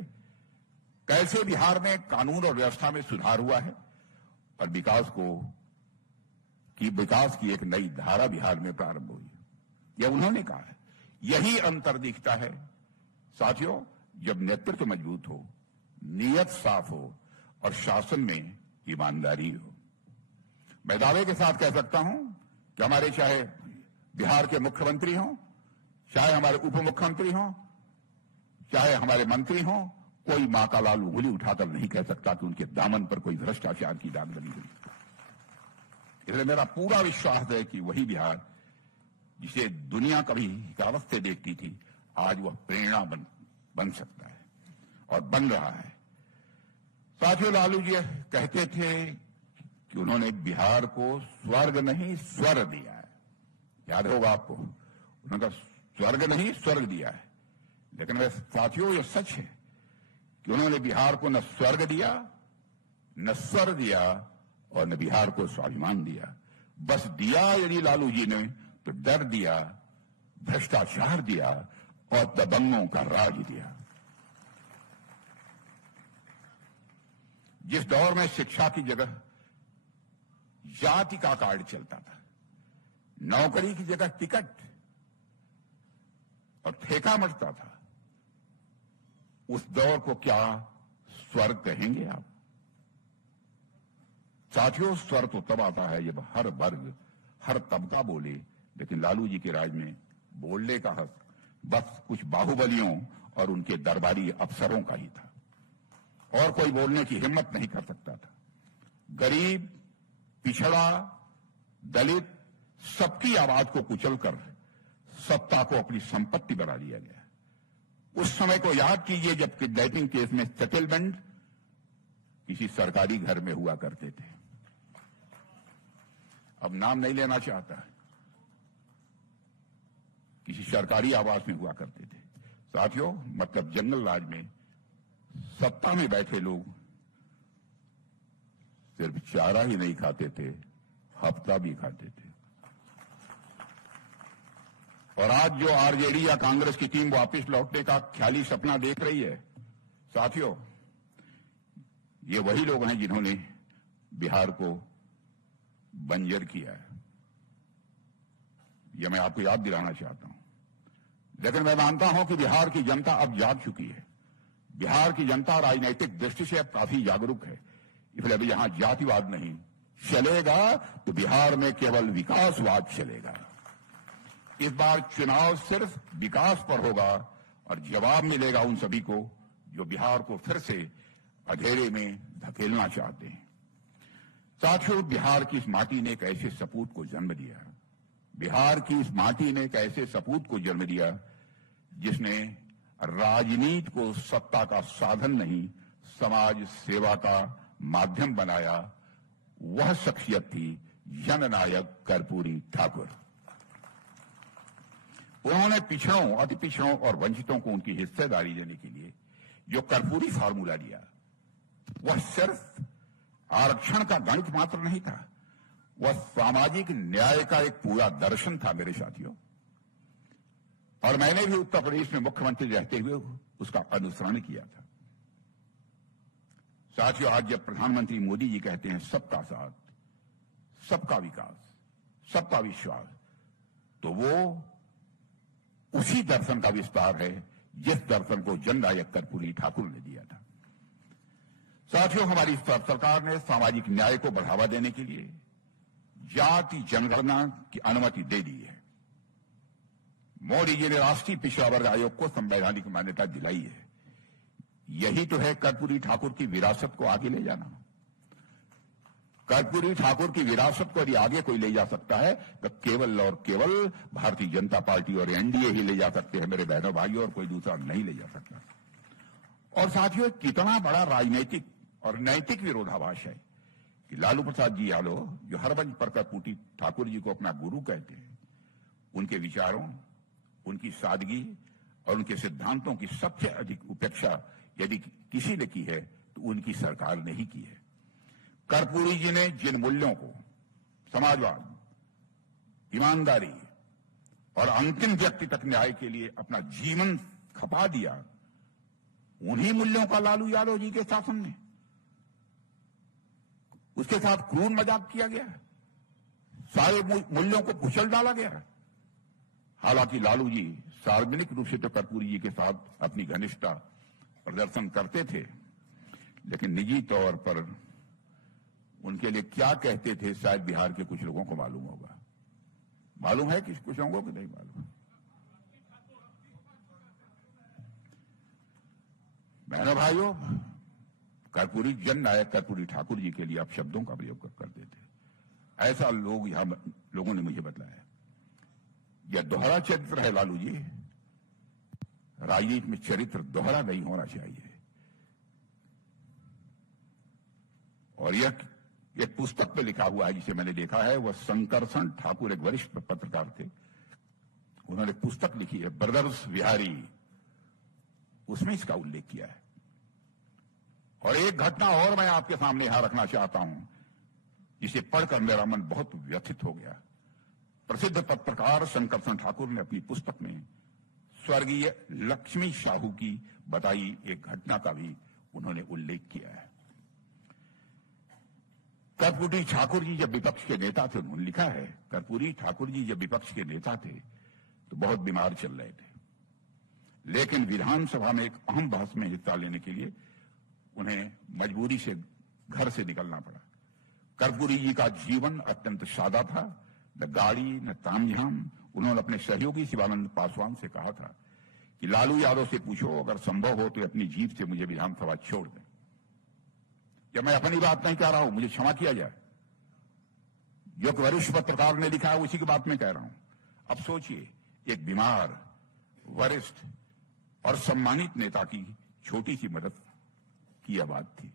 कैसे बिहार में कानून और व्यवस्था में सुधार हुआ है और विकास की एक नई धारा बिहार में प्रारंभ हुई। यह उन्होंने कहा है। यही अंतर दिखता है साथियों, जब नेतृत्व मजबूत हो, नीयत साफ हो और शासन में ईमानदारी हो। मैं दावे के साथ कह सकता हूं कि हमारे चाहे बिहार के मुख्यमंत्री हों, चाहे हमारे उप मुख्यमंत्री हों, चाहे हमारे मंत्री हों, कोई मां का लाल उंगली उठाकर नहीं कह सकता कि उनके दामन पर कोई भ्रष्टाचार की दाग लगी हुई। इसलिए मेरा पूरा विश्वास है कि वही बिहार जिसे दुनिया कभी हिकावत से देखती थी, आज वह प्रेरणा बन सकता है और बन रहा है। साथियों, लालू जी कहते थे कि उन्होंने बिहार को स्वर्ग नहीं स्वर दिया है। याद होगा आपको, उन्होंने कहा स्वर्ग नहीं स्वर्ग दिया है। लेकिन साथियों, यह सच है कि उन्होंने बिहार को न स्वर्ग दिया न स्वर दिया और न बिहार को स्वाभिमान दिया। बस दिया यदि लालू जी ने तो डर दिया, भ्रष्टाचार दिया और दबंगों का राज दिया। जिस दौर में शिक्षा की जगह जाति का कार्ड चलता था, नौकरी की जगह टिकट और ठेका मचता था, उस दौर को क्या स्वर्ग कहेंगे आप? साथियों, स्वर्ग तो तब आता है जब हर वर्ग, हर तबका बोले, लेकिन लालू जी के राज में बोलने का हक बस कुछ बाहुबलियों और उनके दरबारी अफसरों का ही था, और कोई बोलने की हिम्मत नहीं कर सकता था। गरीब, पिछड़ा, दलित सबकी आवाज को कुचलकर सत्ता को अपनी संपत्ति बना लिया गया। उस समय को याद कीजिए जब किडनैपिंग केस में सेटलमेंट किसी सरकारी घर में हुआ करते थे। अब नाम नहीं लेना चाहता, किसी सरकारी आवास में हुआ करते थे। साथियों, मतलब जंगल राज में सत्ता में बैठे लोग सिर्फ चारा ही नहीं खाते थे, हफ्ता भी खाते थे। और आज जो आरजेडी या कांग्रेस की टीम वापस लौटने का ख्याली सपना देख रही है, साथियों, ये वही लोग हैं जिन्होंने बिहार को बंजर किया है। यह मैं आपको याद दिलाना चाहता हूं। लेकिन मैं मानता हूं कि बिहार की जनता अब जाग चुकी है। बिहार की जनता राजनीतिक दृष्टि से अब काफी जागरूक है। इसलिए अभी यहां जातिवाद नहीं चलेगा, तो बिहार में केवल विकासवाद चलेगा। इस बार चुनाव सिर्फ विकास पर होगा और जवाब मिलेगा उन सभी को जो बिहार को फिर से अंधेरे में धकेलना चाहते हैं। साथियों, बिहार की इस माटी ने एक ऐसे सपूत को जन्म दिया, बिहार की इस माटी ने एक ऐसे सपूत को जन्म दिया जिसने राजनीति को सत्ता का साधन नहीं, समाज सेवा का माध्यम बनाया। वह शख्सियत थी जननायक कर्पूरी ठाकुर। उन्होंने पिछड़ों, अति पिछड़ों और वंचितों को उनकी हिस्सेदारी देने के लिए जो कर्पूरी फार्मूला दिया, वह सिर्फ आरक्षण का गणित मात्र नहीं था, वह सामाजिक न्याय का एक पूरा दर्शन था मेरे साथियों। और मैंने भी उत्तर प्रदेश में मुख्यमंत्री रहते हुए उसका अनुसरण किया था। साथियों, आज जब प्रधानमंत्री मोदी जी कहते हैं सबका साथ, सबका विकास, सबका विश्वास, तो वो उसी दर्शन का विस्तार है जिस दर्शन को जननायक कर्पूरी ठाकुर ने दिया था। साथियों, हमारी सरकार ने सामाजिक न्याय को बढ़ावा देने के लिए जाति जनगणना की अनुमति दे दी है। मोदी जी ने राष्ट्रीय पिछड़ा वर्ग आयोग को संवैधानिक मान्यता दिलाई है। यही तो है कर्पूरी ठाकुर की विरासत को आगे ले जाना। कर्पूरी ठाकुर की विरासत को यदि आगे कोई ले जा सकता है तो केवल और केवल भारतीय जनता पार्टी और एनडीए ही ले जा सकते हैं मेरे बहनों भाइयों, और कोई दूसरा नहीं ले जा सकता। और साथियों, कितना बड़ा राजनीतिक और नैतिक विरोधाभास है कि लालू प्रसाद जी यादव, जो हर मंच पर कर्पूरी ठाकुर जी को अपना गुरु कहते हैं, उनके विचारों, उनकी सादगी और उनके सिद्धांतों की सबसे अधिक उपेक्षा यदि किसी ने की है तो उनकी सरकार ने ही की है। कर्पूरी जी ने जिन मूल्यों को, समाजवाद, ईमानदारी और अंतिम व्यक्ति तक न्याय के लिए अपना जीवन खपा दिया, उन्हीं मूल्यों का लालू यादव जी के शासन में उसके साथ क्रूर मजाक किया गया, सारे मूल्यों को कुचल डाला गया। हालांकि लालू जी सार्वजनिक रूप से तो कर्पूरी जी के साथ अपनी घनिष्ठता प्रदर्शन करते थे, लेकिन निजी तौर पर उनके लिए क्या कहते थे शायद बिहार के कुछ लोगों को मालूम होगा। मालूम है कि कुछ लोगों को नहीं मालूम। बहनों भाइयों, कर्पूरी जननायक कर्पूरी ठाकुर जी के लिए आप शब्दों का प्रयोग करते थे, ऐसा लोगों ने मुझे बतलाया। यह दोहरा चरित्र है लालू जी। राजनीति में चरित्र दोहरा नहीं होना चाहिए। और यह एक पुस्तक में लिखा हुआ है जिसे मैंने देखा है, वह शंकरसन ठाकुर एक वरिष्ठ पत्रकार थे, उन्होंने पुस्तक लिखी है ब्रदर्स बिहारी, उसमें इसका उल्लेख किया है। और एक घटना और मैं आपके सामने यहां रखना चाहता हूं, जिसे पढ़कर मेरा मन बहुत व्यथित हो गया। प्रसिद्ध पत्रकार शंकरसन ठाकुर ने अपनी पुस्तक में स्वर्गीय लक्ष्मी साहू की बताई एक घटना का भी उन्होंने उल्लेख किया है। कर्पूरी ठाकुर जी जब विपक्ष के नेता थे, उन्होंने लिखा है, कर्पूरी ठाकुर जी जब विपक्ष के नेता थे तो बहुत बीमार चल रहे थे, लेकिन विधानसभा में एक अहम बहस में हिस्सा लेने के लिए उन्हें मजबूरी से घर से निकलना पड़ा। कर्पूरी जी का जीवन अत्यंत सादा था, न गाड़ी न तामझाम। उन्होंने अपने सहयोगी शिवानंद पासवान से कहा था कि लालू यादव से पूछो, अगर संभव हो तो अपनी जीप से मुझे विधानसभा छोड़ दें। जब मैं अपनी बात नहीं कह रहा हूं, मुझे क्षमा किया जाए, जो कि वरिष्ठ पत्रकार ने लिखा है उसी की बात मैं कह रहा हूं। अब सोचिए, एक बीमार, वरिष्ठ और सम्मानित नेता की छोटी सी मदद की यह बात थी।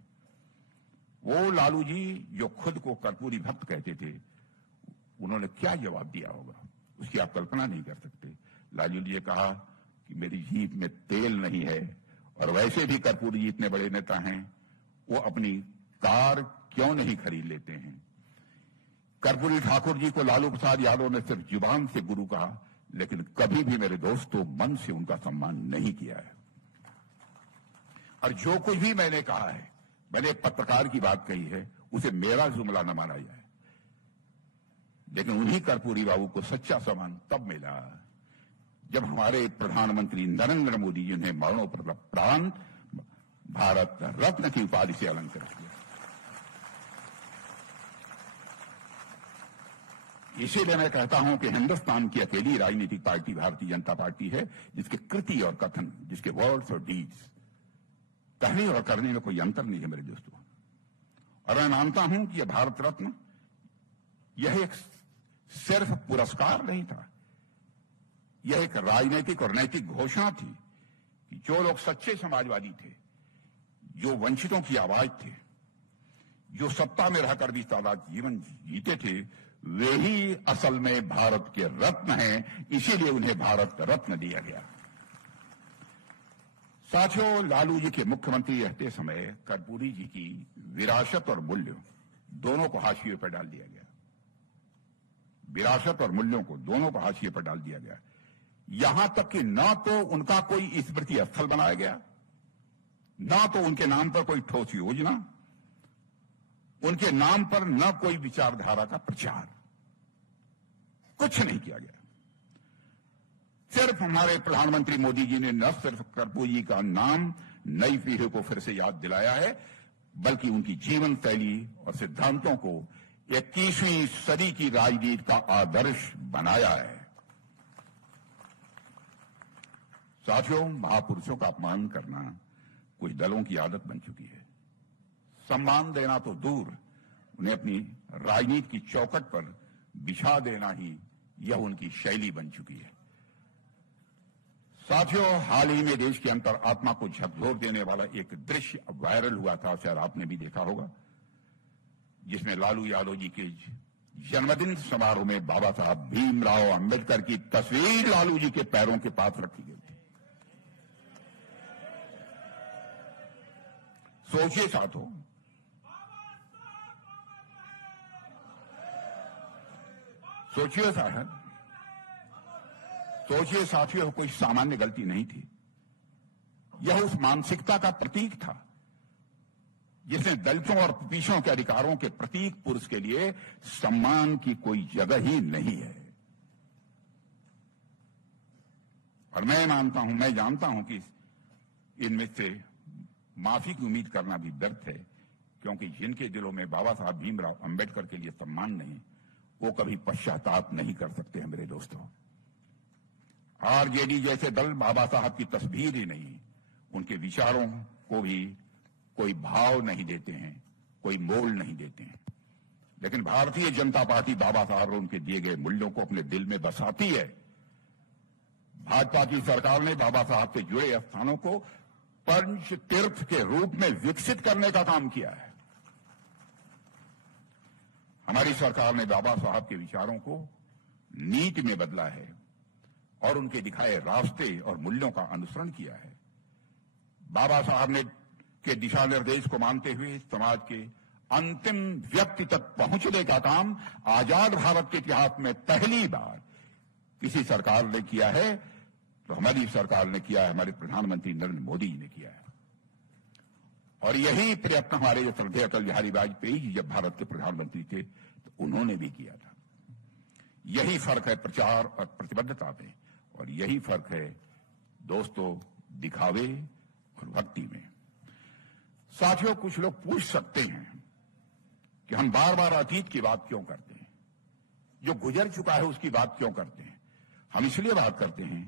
वो लालू जी जो खुद को कर्पूरी भक्त कहते थे, उन्होंने क्या जवाब दिया होगा, उसकी आप कल्पना नहीं कर सकते। लालू जी ने कहा कि मेरी जीप में तेल नहीं है, और वैसे भी कर्पूरी जी इतने बड़े नेता हैं, वो अपनी कार क्यों नहीं खरीद लेते हैं। कर्पूरी ठाकुर जी को लालू प्रसाद यादव ने सिर्फ जुबान से गुरु कहा, लेकिन कभी भी मेरे दोस्तों मन से उनका सम्मान नहीं किया है। और जो कुछ भी मैंने कहा है, मैंने पत्रकार की बात कही है, उसे मेरा जुमला न माना जाए। लेकिन उन्हीं कर्पूरी बाबू को सच्चा सम्मान तब मिला जब हमारे प्रधानमंत्री नरेंद्र मोदी जी ने मरणोपरांत भारत रत्न की उपाधि से अलंकृत किया। इसीलिए मैं कहता हूं कि हिंदुस्तान की अकेली राजनीतिक पार्टी भारतीय जनता पार्टी है जिसके कृति और कथन, जिसके वर्ड्स और डीड्स, कहने और करने में कोई अंतर नहीं है मेरे दोस्तों। और मैं मानता हूं कि यह भारत रत्न, यह एक सिर्फ पुरस्कार नहीं था, यह एक राजनीतिक और नैतिक घोषणा थी कि जो लोग सच्चे समाजवादी थे, जो वंचितों की आवाज थे, जो सत्ता में रहकर भी सादा जीवन जीते थे, वे ही असल में भारत के रत्न हैं। इसीलिए उन्हें भारत रत्न दिया गया। साथियों, लालू जी के मुख्यमंत्री रहते समय कर्पूरी जी की विरासत और मूल्य दोनों को हाशिए पर डाल दिया गया। विरासत और मूल्यों को दोनों को हाशिए पर डाल दिया गया। यहां तक कि न तो उनका कोई स्मृति स्थल बनाया गया, न तो उनके नाम पर कोई ठोस योजना, उनके नाम पर न कोई विचारधारा का प्रचार, कुछ नहीं किया गया। सिर्फ हमारे प्रधानमंत्री मोदी जी ने न सिर्फ कर्पूरी जी का नाम नई पीढ़ी को फिर से याद दिलाया है, बल्कि उनकी जीवन शैली और सिद्धांतों को 21वीं सदी की राजनीति का आदर्श बनाया है। साथियों, महापुरुषों का अपमान करना कुछ दलों की आदत बन चुकी है। सम्मान देना तो दूर, उन्हें अपनी राजनीति की चौखट पर बिछा देना ही यह उनकी शैली बन चुकी है। साथियों, हाल ही में देश के अंतर आत्मा को झकझोर देने वाला एक दृश्य वायरल हुआ था, शायद आपने भी देखा होगा, जिसमें लालू यादव जी के जन्मदिन समारोह में बाबा साहब भीमराव अंबेडकर की तस्वीर लालू जी के पैरों के पास रखी गई थी। सोचिए साथियों, सोचिए साथियों, कोई सामान्य गलती नहीं थी। यह उस मानसिकता का प्रतीक था जिसने दलितों और पिछड़ों के अधिकारों के प्रतीक पुरुष के लिए सम्मान की कोई जगह ही नहीं है। और मैं मानता हूं, मैं जानता हूं कि इनमें से माफी की उम्मीद करना भी व्यर्थ है, क्योंकि जिनके दिलों में बाबा साहब भीमराव अंबेडकर के लिए सम्मान नहीं, वो कभी पश्चाताप नहीं कर सकते हैं मेरे दोस्तों। आरजेडी जैसे दल बाबा साहब की तस्वीर ही नहीं, उनके विचारों को भी कोई भाव नहीं देते हैं, कोई मोल नहीं देते हैं। लेकिन भारतीय जनता पार्टी बाबा साहब और उनके दिए गए मूल्यों को अपने दिल में बसाती है। भाजपा की सरकार ने बाबा साहब से जुड़े स्थानों को पंच तीर्थ के रूप में विकसित करने का काम किया है। हमारी सरकार ने बाबा साहब के विचारों को नीति में बदला है और उनके दिखाए रास्ते और मूल्यों का अनुसरण किया है। बाबा साहब ने के दिशा निर्देश को मानते हुए समाज के अंतिम व्यक्ति तक पहुंचने का काम आजाद भारत के इतिहास में पहली बार किसी सरकार ने किया है, तो हमारी सरकार ने किया है, हमारे प्रधानमंत्री नरेंद्र मोदी जी ने किया है। और यही प्रयत्न हमारे श्रद्धेय अटल बिहारी वाजपेयी जी जब भारत के प्रधानमंत्री थे तो उन्होंने भी किया था। यही फर्क है प्रचार और प्रतिबद्धता में, और यही फर्क है दोस्तों दिखावे और भक्ति में। साथियों, कुछ लोग पूछ सकते हैं कि हम बार बार अतीत की बात क्यों करते हैं, जो गुजर चुका है उसकी बात क्यों करते हैं। हम इसलिए बात करते हैं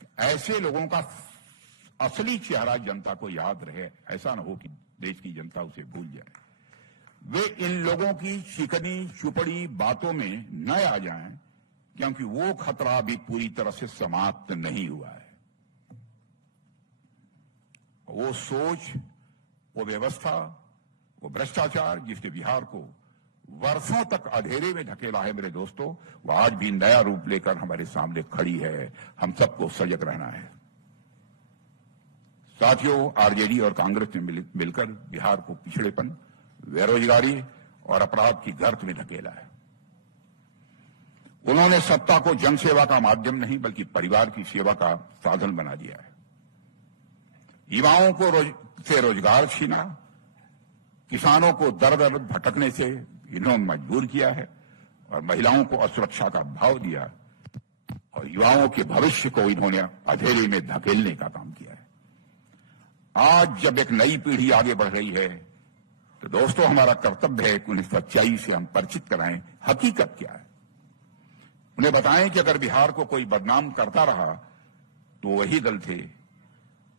कि ऐसे लोगों का असली चेहरा जनता को याद रहे, ऐसा न हो कि देश की जनता उसे भूल जाए। वे इन लोगों की चिकनी चुपड़ी बातों में न आ जाएं, क्योंकि वो खतरा अभी पूरी तरह से समाप्त नहीं हुआ है। वो सोच, वो व्यवस्था, वो भ्रष्टाचार जिसने बिहार को वर्षों तक अंधेरे में धकेला है मेरे दोस्तों, वो आज भी नया रूप लेकर हमारे सामने खड़ी है। हम सबको सजग रहना है। साथियों, आरजेडी और कांग्रेस ने मिलकर बिहार को पिछड़ेपन, बेरोजगारी और अपराध की गर्त में धकेला है। उन्होंने सत्ता को जनसेवा का माध्यम नहीं बल्कि परिवार की सेवा का साधन बना दिया है। युवाओं को से रोजगार छीना, किसानों को दर दर भटकने से इन्होंने मजबूर किया है, और महिलाओं को असुरक्षा का भाव दिया, और युवाओं के भविष्य को इन्होंने अंधेरे में धकेलने का काम किया है। आज जब एक नई पीढ़ी आगे बढ़ रही है तो दोस्तों हमारा कर्तव्य है कि उन्हें सच्चाई से हम परिचित कराएं, हकीकत क्या है। उन्हें बताएं कि अगर बिहार को कोई बदनाम करता रहा तो वही दल थे,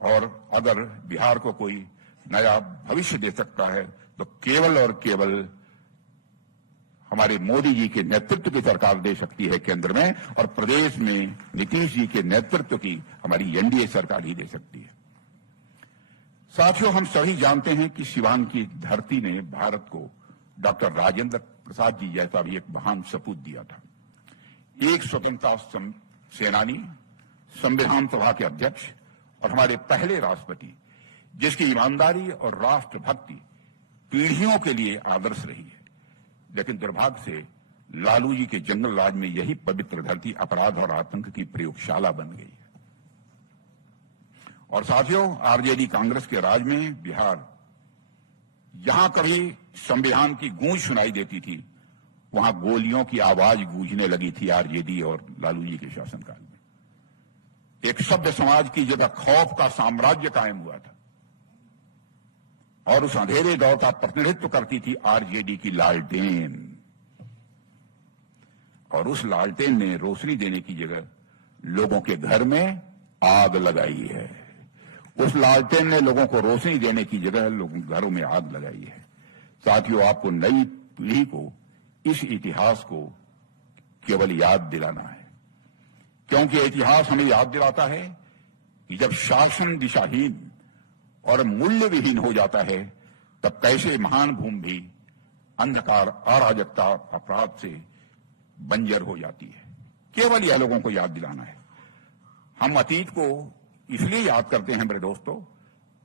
और अगर बिहार को कोई नया भविष्य दे सकता है तो केवल और केवल हमारे मोदी जी के नेतृत्व की सरकार दे सकती है केंद्र में, और प्रदेश में नीतीश जी के नेतृत्व की हमारी एनडीए सरकार ही दे सकती है। साथियों, हम सभी जानते हैं कि सिवान की धरती ने भारत को डॉक्टर राजेंद्र प्रसाद जी जैसा भी एक महान सपूत दिया था। एक स्वतंत्रता सेनानी, संविधान सभा के अध्यक्ष और हमारे पहले राष्ट्रपति, जिसकी ईमानदारी और राष्ट्रभक्ति पीढ़ियों के लिए आदर्श रही है। लेकिन दुर्भाग्य से लालू जी के जंगल राज में यही पवित्र धरती अपराध और आतंक की प्रयोगशाला बन गई है। और साथियों, आरजेडी कांग्रेस के राज में बिहार, जहां कभी संविधान की गूंज सुनाई देती थी, वहां गोलियों की आवाज गूंजने लगी थी आरजेडी और लालू जी के शासनकाल में। एक सभ्य समाज की जगह खौफ का साम्राज्य कायम हुआ था, और उस अंधेरे दौर का प्रतिनिधित्व करती थी आरजेडी की लालटेन, और उस लालटेन ने रोशनी देने की जगह लोगों के घर में आग लगाई है। उस लालटेन ने लोगों को रोशनी देने की जगह लोगों के घरों में आग लगाई है। साथियों, आपको नई पीढ़ी को इस इतिहास को केवल याद दिलाना है, क्योंकि इतिहास हमें याद दिलाता है कि जब शासन दिशाहीन और मूल्य विहीन हो जाता है, तब कैसे महान भूमि भी अंधकार, अराजकता, अपराध से बंजर हो जाती है। केवल यह लोगों को याद दिलाना है। हम अतीत को इसलिए याद करते हैं मेरे दोस्तों,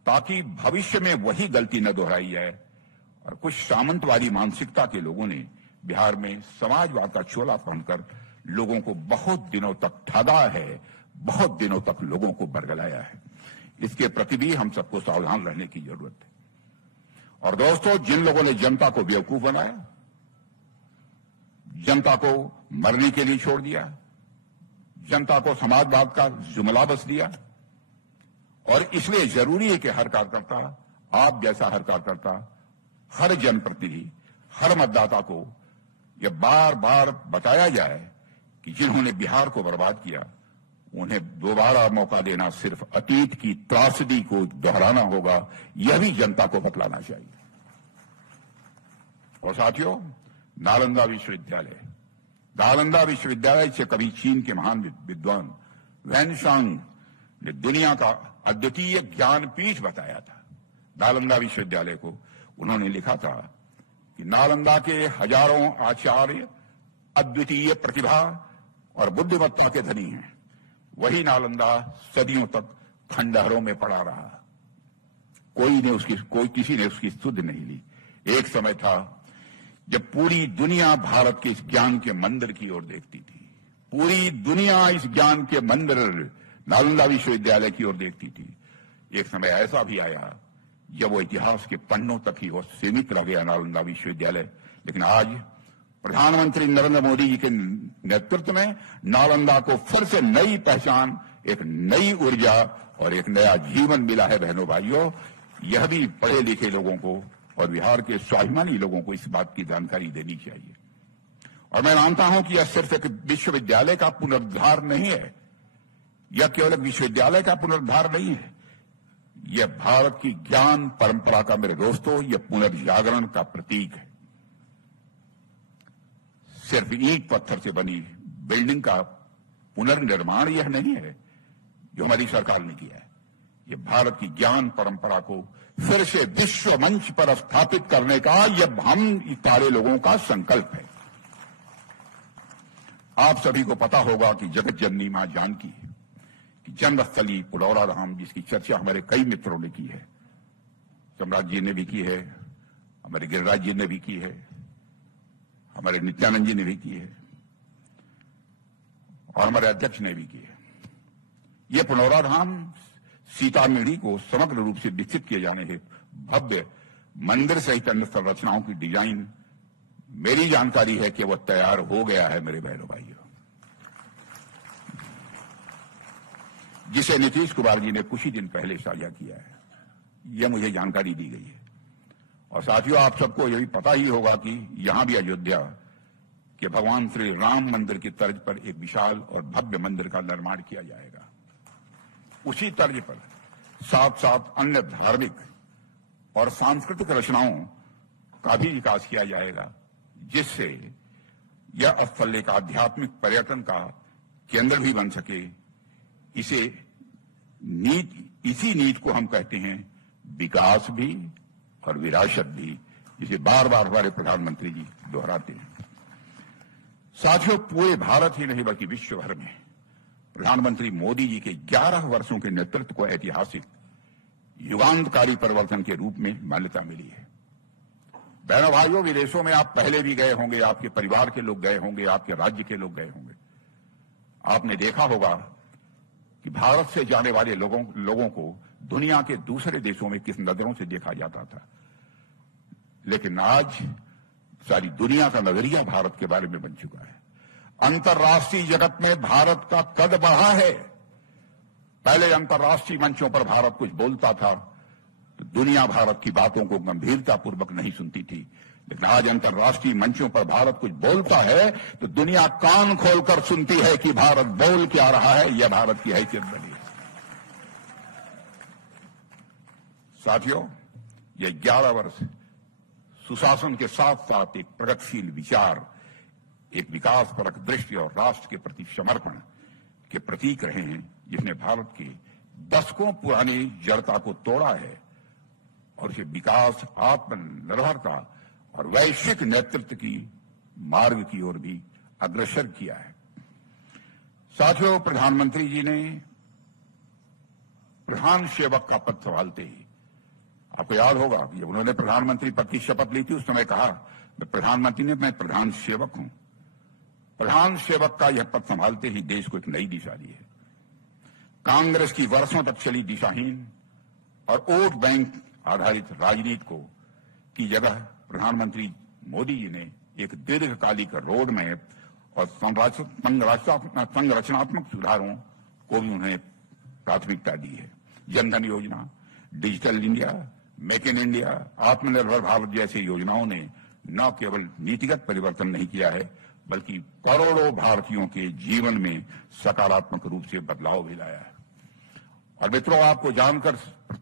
ताकि भविष्य में वही गलती न दोहराई जाए। और कुछ सामंतवादी मानसिकता के लोगों ने बिहार में समाजवाद का चोला पहनकर लोगों को बहुत दिनों तक ठगा है, बहुत दिनों तक लोगों को बरगलाया है। इसके प्रति भी हम सबको सावधान रहने की जरूरत है। और दोस्तों, जिन लोगों ने जनता को बेवकूफ बनाया, जनता को मरने के लिए छोड़ दिया, जनता को समाजवाद का जुमला बस दिया, और इसलिए जरूरी है कि हर कार्यकर्ता, आप जैसा हर कार्यकर्ता, हर जनप्रतिनिधि, हर मतदाता को यह बार बार बताया जाए कि जिन्होंने बिहार को बर्बाद किया, उन्हें दोबारा मौका देना सिर्फ अतीत की त्रासदी को दोहराना होगा। यह भी जनता को बतलाना चाहिए। और साथियों, नालंदा विश्वविद्यालय से कभी चीन के महान विद्वान वैनशांग ने दुनिया का अद्वितीय ज्ञानपीठ बताया था। नालंदा विश्वविद्यालय को उन्होंने लिखा था कि नालंदा के हजारों आचार्य अद्वितीय प्रतिभा और बुद्धिमत्ता के धनी हैं। वही नालंदा सदियों तक खंडहरों में पड़ा रहा। किसी ने उसकी सुध नहीं ली। एक समय था जब पूरी दुनिया भारत के इस ज्ञान के मंदिर की ओर देखती थी, पूरी दुनिया इस ज्ञान के मंदिर नालंदा विश्वविद्यालय की ओर देखती थी। एक समय ऐसा भी आया जब वो इतिहास के पन्नों तक ही वो सीमित रह गया नालंदा विश्वविद्यालय। लेकिन आज प्रधानमंत्री नरेंद्र मोदी जी के नेतृत्व में नालंदा को फिर से नई पहचान, एक नई ऊर्जा और एक नया जीवन मिला है। बहनों भाइयों, यह भी पढ़े लिखे लोगों को और बिहार के स्वाभिमानी लोगों को इस बात की जानकारी देनी चाहिए। और मैं मानता हूं कि यह सिर्फ एक विश्वविद्यालय का पुनरुद्धार नहीं है, यह केवल एक विश्वविद्यालय का पुनरुद्धार नहीं है, यह भारत की ज्ञान परंपरा का, मेरे दोस्तों, यह पुनर्जागरण का प्रतीक है। सिर्फ ईंट पत्थर से बनी बिल्डिंग का पुनर्निर्माण यह नहीं है जो हमारी सरकार ने किया है। यह भारत की ज्ञान परंपरा को फिर से विश्व मंच पर स्थापित करने का यह हम सारे लोगों का संकल्प है। आप सभी को पता होगा कि जगत जननी मां जानकी की जन्मस्थली पुलौरा धाम, जिसकी चर्चा हमारे कई मित्रों ने की है, सम्राट जी ने भी की है, हमारे गिरिराज जी ने भी की है, हमारे नित्यानंद जी ने भी की है और हमारे अध्यक्ष ने भी की है। यह पुलौरा धाम सीतामढ़ी को समग्र रूप से विकसित किए जाने हेतु भव्य मंदिर सहित अन्य संरचनाओं की डिजाइन, मेरी जानकारी है कि वह तैयार हो गया है मेरे बहनों भाइयों, जिसे नीतीश कुमार जी ने कुछ ही दिन पहले साझा किया है। यह मुझे जानकारी दी गई है। और साथियों, आप सबको यह भी पता ही होगा कि यहां भी अयोध्या के भगवान श्री राम मंदिर की तर्ज पर एक विशाल और भव्य मंदिर का निर्माण किया जाएगा। उसी तर्ज पर साथ साथ अन्य धार्मिक और सांस्कृतिक रचनाओं का भी विकास किया जाएगा, जिससे यह स्थल एक आध्यात्मिक पर्यटन का केंद्र भी बन सके। इसी नीति को हम कहते हैं विकास भी और विरासत भी, जिसे बार बार हमारे प्रधानमंत्री जी दोहराते हैं। साथियों, पूरे भारत ही नहीं बल्कि विश्व भर में प्रधानमंत्री मोदी जी के 11 वर्षों के नेतृत्व को ऐतिहासिक युगांतकारी परिवर्तन के रूप में मान्यता मिली है। बहनों भाइयों, विदेशों में आप पहले भी गए होंगे, आपके परिवार के लोग गए होंगे, आपके राज्य के लोग गए होंगे। आपने देखा होगा कि भारत से जाने वाले लोगों को दुनिया के दूसरे देशों में किस नजरों से देखा जाता था, लेकिन आज सारी दुनिया का नजरिया भारत के बारे में बन चुका है। अंतर्राष्ट्रीय जगत में भारत का कद बढ़ा है। पहले अंतर्राष्ट्रीय मंचों पर भारत कुछ बोलता था तो दुनिया भारत की बातों को गंभीरतापूर्वक नहीं सुनती थी, लेकिन आज अंतर्राष्ट्रीय मंचों पर भारत कुछ बोलता है तो दुनिया कान खोलकर सुनती है कि भारत बोल क्या रहा है। यह भारत की हैसियत बनी है। साथियों, यह 11 वर्ष सुशासन के साथ साथ एक प्रगतिशील विचार, एक विकास परक दृष्टि और राष्ट्र के प्रति समर्पण के प्रतीक रहे हैं, जिसने भारत की दशकों पुरानी जड़ता को तोड़ा है और इसे विकास, आत्मनिर्भरता और वैश्विक नेतृत्व की मार्ग की ओर भी अग्रसर किया है। साथियों, प्रधानमंत्री जी ने प्रधान सेवक का पद संभालते ही, आपको याद होगा कि जब उन्होंने प्रधानमंत्री पद की शपथ ली थी, उस समय कहा प्रधानमंत्री ने, मैं प्रधान सेवक हूं। प्रधान सेवक का यह पद संभालते ही देश को एक नई दिशा दी है। कांग्रेस की वर्षों तक चली दिशाहीन और वोट बैंक आधारित राजनीति को की जगह प्रधानमंत्री मोदी जी ने एक दीर्घकालिक रोड मैप और संरचनात्मक सुधारों को भी उन्हें प्राथमिकता दी है। जनधन योजना, digital India, make in India, आत्मनिर्भर भारत जैसी योजनाओं ने न केवल नीतिगत परिवर्तन नहीं किया है, बल्कि करोड़ों भारतीयों के जीवन में सकारात्मक रूप से बदलाव भी लाया है। और मित्रों, आपको जानकर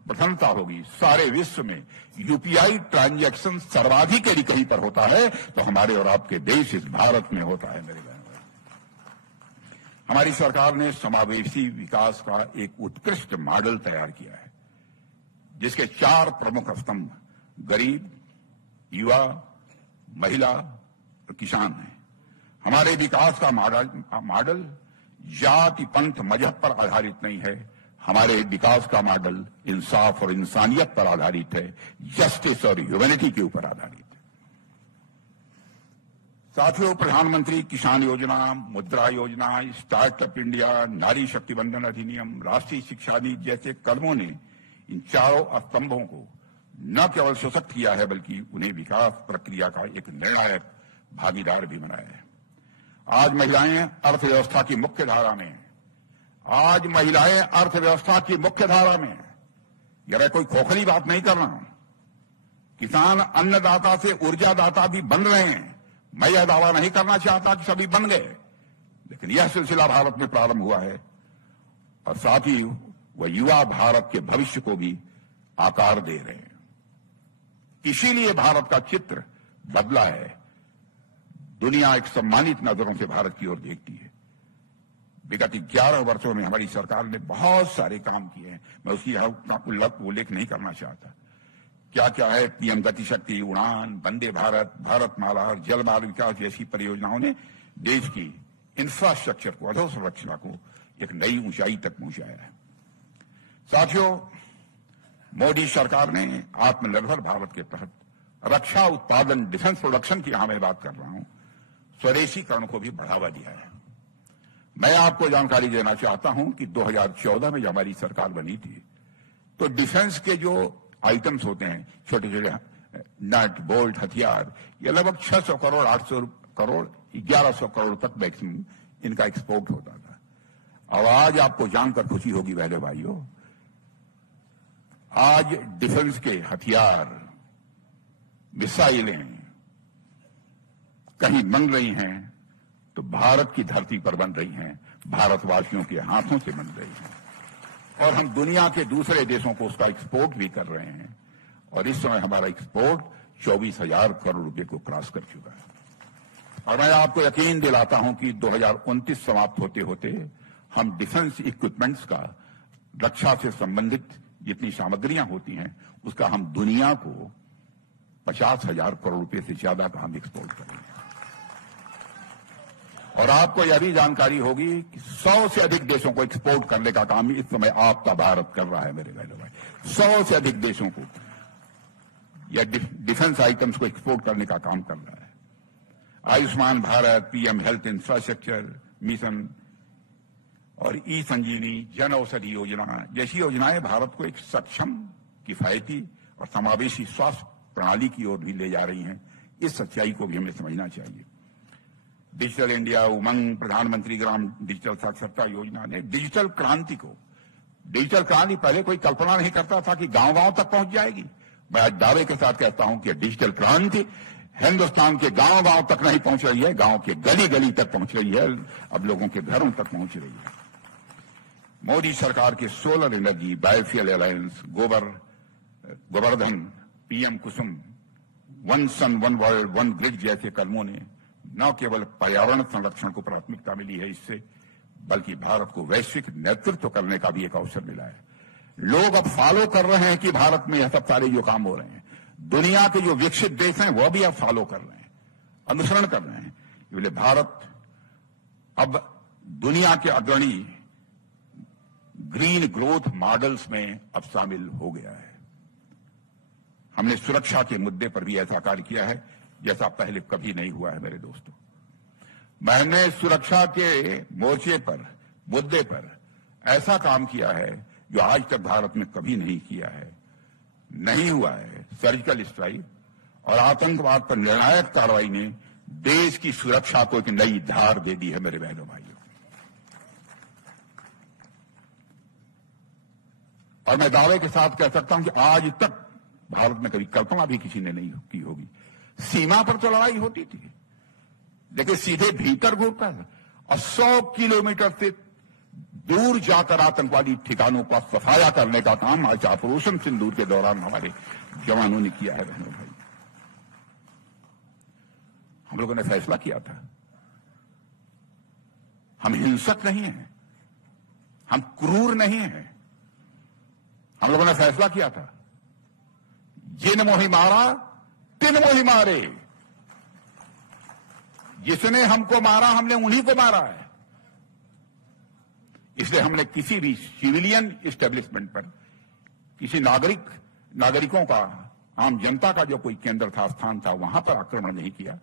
प्रसन्नता होगी, सारे विश्व में यूपीआई ट्रांजैक्शन सर्वाधिक यदि कहीं पर होता है तो हमारे और आपके देश इस भारत में होता है। मेरे बहनों, हमारी सरकार ने समावेशी विकास का एक उत्कृष्ट मॉडल तैयार किया है, जिसके 4 प्रमुख स्तंभ गरीब, युवा, महिला और किसान हैं। हमारे विकास का मॉडल जाति, पंथ, मजहब पर आधारित नहीं है, हमारे विकास का मॉडल इंसाफ और इंसानियत पर आधारित है, जस्टिस और ह्यूमैनिटी के ऊपर आधारित है। साथियों, प्रधानमंत्री किसान योजना, मुद्रा योजना, स्टार्टअप इंडिया, नारी शक्ति बंधन अधिनियम, राष्ट्रीय शिक्षा नीति जैसे कदमों ने इन चारों स्तंभों को न केवल सशक्त किया है बल्कि उन्हें विकास प्रक्रिया का एक निर्णायक भागीदार भी बनाया है। आज महिलाएं अर्थव्यवस्था की मुख्य धारा में हैं। आज महिलाएं अर्थव्यवस्था की मुख्य धारा में हैं। यह कोई खोखली बात नहीं कर रहा हूं। किसान अन्नदाता से ऊर्जादाता भी बन रहे हैं। मैं यह दावा नहीं करना चाहता कि सभी बन गए, लेकिन यह सिलसिला भारत में प्रारंभ हुआ है और साथ ही वह युवा भारत के भविष्य को भी आकार दे रहे हैं। इसीलिए भारत का चित्र बदला है। दुनिया एक सम्मानित नजरों से भारत की ओर देखती है। विगत 11 वर्षों में हमारी सरकार ने बहुत सारे काम किए हैं। मैं उसकी उल्लेख नहीं करना चाहता। क्या क्या है, पीएम गति शक्ति, उड़ान, वंदे भारत, भारतमाला और जल मार्ग विकास जैसी परियोजनाओं ने देश की इंफ्रास्ट्रक्चर को, अधोसंरचना को एक नई ऊंचाई तक पहुंचाया है। साथियों, मोदी सरकार ने आत्मनिर्भर भारत के तहत रक्षा उत्पादन, डिफेंस प्रोडक्शन की यहां मैं बात कर रहा हूं, स्वदेशीकरण को भी बढ़ावा दिया है। मैं आपको जानकारी देना चाहता हूं कि 2014 में जब हमारी सरकार बनी थी तो डिफेंस के जो आइटम्स होते हैं, छोटे छोटे नट, बोल्ट, हथियार, ये लगभग 600 करोड़, 800 करोड़, 1100 करोड़ तक मैक्सिमम इनका एक्सपोर्ट होता था। और आज आपको जानकर खुशी होगी बहनों भाइयों, आज डिफेंस के हथियार, मिसाइलें कहीं बन रही हैं तो भारत की धरती पर बन रही हैं, भारतवासियों के हाथों से बन रही हैं और हम दुनिया के दूसरे देशों को उसका एक्सपोर्ट भी कर रहे हैं। और इस समय हमारा एक्सपोर्ट 24,000 करोड़ रुपए को क्रॉस कर चुका है। और मैं आपको यकीन दिलाता हूं कि 2029 समाप्त होते होते हम डिफेंस इक्विपमेंट्स का, रक्षा से संबंधित जितनी सामग्रियां होती हैं उसका हम दुनिया को 50,000 करोड़ रुपए से ज्यादा का हम एक्सपोर्ट करेंगे। और आपको यह भी जानकारी होगी कि 100 से अधिक देशों को एक्सपोर्ट करने का काम इस समय आपका भारत कर रहा है मेरे बहनों भाई। 100 से अधिक देशों को या डिफेंस आइटम्स को एक्सपोर्ट करने का काम कर रहा है। Ayushman Bharat, PM health infrastructure mission और ई संजीवनी, जन औषधि योजना जैसी योजनाएं भारत को एक सक्षम, किफायती और समावेशी स्वास्थ्य प्रणाली की ओर भी ले जा रही हैं। इस सच्चाई को भी हमें समझना चाहिए। डिजिटल इंडिया, उमंग, प्रधानमंत्री ग्राम डिजिटल साक्षरता योजना ने डिजिटल क्रांति पहले कोई कल्पना नहीं करता था कि गांव-गांव तक पहुंच जाएगी। मैं आज दावे के साथ कहता हूं कि डिजिटल क्रांति हिंदुस्तान के गांव-गांव तक नहीं पहुंच रही है, गांव के गली-गली तक पहुंच रही है, अब लोगों के घरों तक पहुंच रही है। मोदी सरकार के solar energy, biofuel alliance, Govardhan, PM Kusum, one sun one world one grid जैसे कदमों ने न केवल पर्यावरण संरक्षण को प्राथमिकता मिली है इससे, बल्कि भारत को वैश्विक नेतृत्व करने का भी एक अवसर मिला है। लोग अब फॉलो कर रहे हैं कि भारत में यह सब सारे जो काम हो रहे हैं, दुनिया के जो विकसित देश हैं वह भी अब फॉलो कर रहे हैं, अनुसरण कर रहे हैं। इसलिए भारत अब दुनिया के अग्रणी ग्रीन ग्रोथ मॉडल्स में अब शामिल हो गया है। हमने सुरक्षा के मुद्दे पर भी ऐसा कार्य किया है जैसा पहले कभी नहीं हुआ है मेरे दोस्तों। मैंने सुरक्षा के मोर्चे पर, मुद्दे पर ऐसा काम किया है जो आज तक भारत में कभी नहीं किया है, नहीं हुआ है। सर्जिकल स्ट्राइक और आतंकवाद पर निर्णायक कार्रवाई ने देश की सुरक्षा को एक नई धार दे दी है मेरे बहनों भाइयों। और मैं दावे के साथ कह सकता हूं कि आज तक भारत में कभी कल्पना भी किसी ने नहीं की होगी। सीमा पर तो लड़ाई होती थी, लेकिन सीधे भीतर घुसता था और 100 किलोमीटर से दूर जाकर आतंकवादी ठिकानों का सफाया करने का काम आज ऑपरेशन सिंदूर के दौरान हमारे जवानों ने किया है। बहनों भाई, हम लोगों ने फैसला किया था, हम हिंसक नहीं हैं, हम क्रूर नहीं हैं। हम लोगों ने फैसला किया था, जिन मोहि मारा तिन मोहि मारे। जिसने हमको मारा हमने उन्हीं को मारा है। इसलिए हमने किसी भी सिविलियन एस्टेब्लिशमेंट पर किसी नागरिकों का, आम जनता का जो कोई केंद्र था, स्थान था, वहां पर आक्रमण नहीं किया,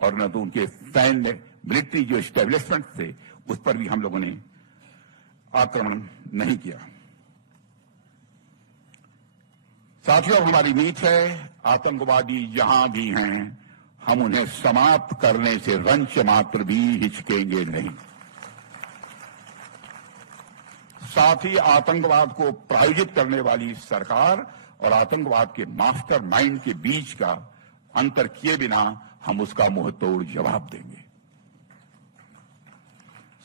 और न तो उनके सैन्य मिलिट्री जो एस्टेब्लिशमेंट थे उस पर भी हम लोगों ने आक्रमण नहीं किया। साथियों, हमारी नीत है आतंकवादी जहां भी हैं हम उन्हें समाप्त करने से रंच मात्र भी हिचकेंगे नहीं। साथ ही आतंकवाद को प्रायोजित करने वाली सरकार और आतंकवाद के मास्टरमाइंड के बीच का अंतर किए बिना हम उसका मुंहतोड़ जवाब देंगे।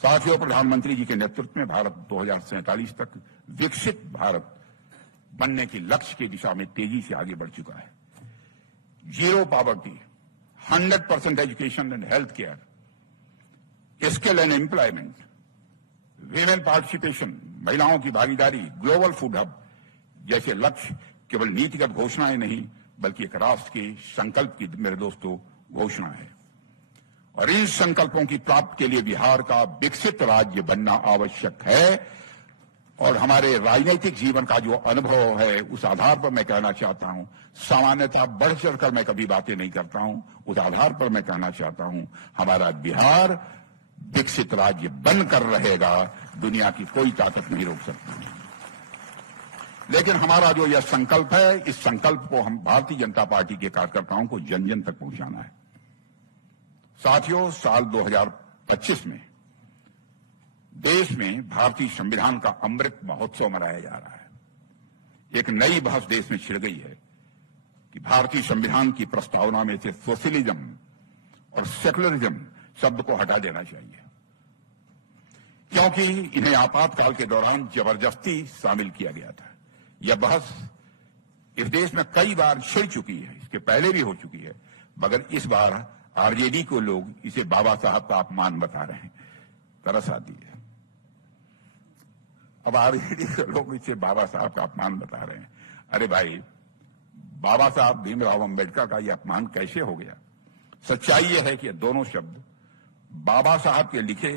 साथियों, प्रधानमंत्री जी के नेतृत्व में भारत 2047 तक विकसित भारत बनने के लक्ष्य की दिशा में तेजी से आगे बढ़ चुका है। Zero poverty, 100% education and health care, skill and employment, women participation, महिलाओं की भागीदारी, ग्लोबल फूड हब जैसे लक्ष्य केवल नीतिगत घोषणाएं नहीं बल्कि एक राष्ट्र के संकल्प की, मेरे दोस्तों, घोषणा है। और इन संकल्पों की प्राप्ति के लिए बिहार का विकसित राज्य बनना आवश्यक है। और हमारे राजनीतिक जीवन का जो अनुभव है उस आधार पर मैं कहना चाहता हूं, सामान्यतः बढ़ चढ़कर मैं कभी बातें नहीं करता हूं, उस आधार पर मैं कहना चाहता हूं हमारा बिहार विकसित राज्य बनकर रहेगा, दुनिया की कोई ताकत नहीं रोक सकती। लेकिन हमारा जो यह संकल्प है, इस संकल्प को हम भारतीय जनता पार्टी के कार्यकर्ताओं को जन जन तक पहुंचाना है। साथियों, साल 2025 में देश में भारतीय संविधान का अमृत महोत्सव मनाया जा रहा है। एक नई बहस देश में छिड़ गई है कि भारतीय संविधान की प्रस्तावना में से सोशलिज्म और सेकुलरिज्म शब्द को हटा देना चाहिए, क्योंकि इन्हें आपातकाल के दौरान जबरदस्ती शामिल किया गया था। यह बहस इस देश में कई बार छिड़ चुकी है, इसके पहले भी हो चुकी है, मगर इस बार आरजेडी को लोग इसे बाबा साहब का अपमान बता रहे हैं। तरस आती है। अब आरजेडी के लोग इसे बाबा साहब का अपमान बता रहे हैं। अरे भाई, बाबा साहब भीमराव अंबेडकर का यह अपमान कैसे हो गया? सच्चाई यह है कि दोनों शब्द बाबा साहब के लिखे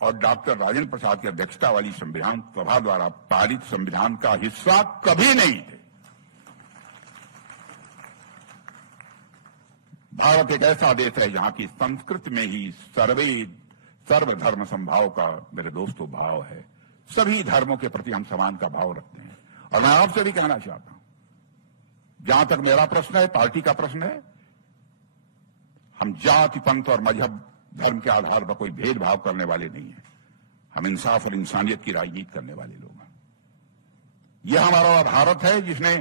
और डॉक्टर राजेंद्र प्रसाद की अध्यक्षता वाली संविधान सभा द्वारा पारित संविधान का हिस्सा कभी नहीं थे। भारत एक ऐसा देश है जहां की संस्कृति में ही सर्वधर्म समभाव का, मेरे दोस्तों, भाव है। सभी धर्मों के प्रति हम समान का भाव रखते हैं। और मैं आपसे भी कहना चाहता हूं, जहां तक मेरा प्रश्न है, पार्टी का प्रश्न है, हम जाति, पंथ और मजहब, धर्म के आधार पर कोई भेदभाव करने वाले नहीं हैं। हम इंसाफ और इंसानियत की राजनीति करने वाले लोग हैं। यह हमारा भारत है जिसने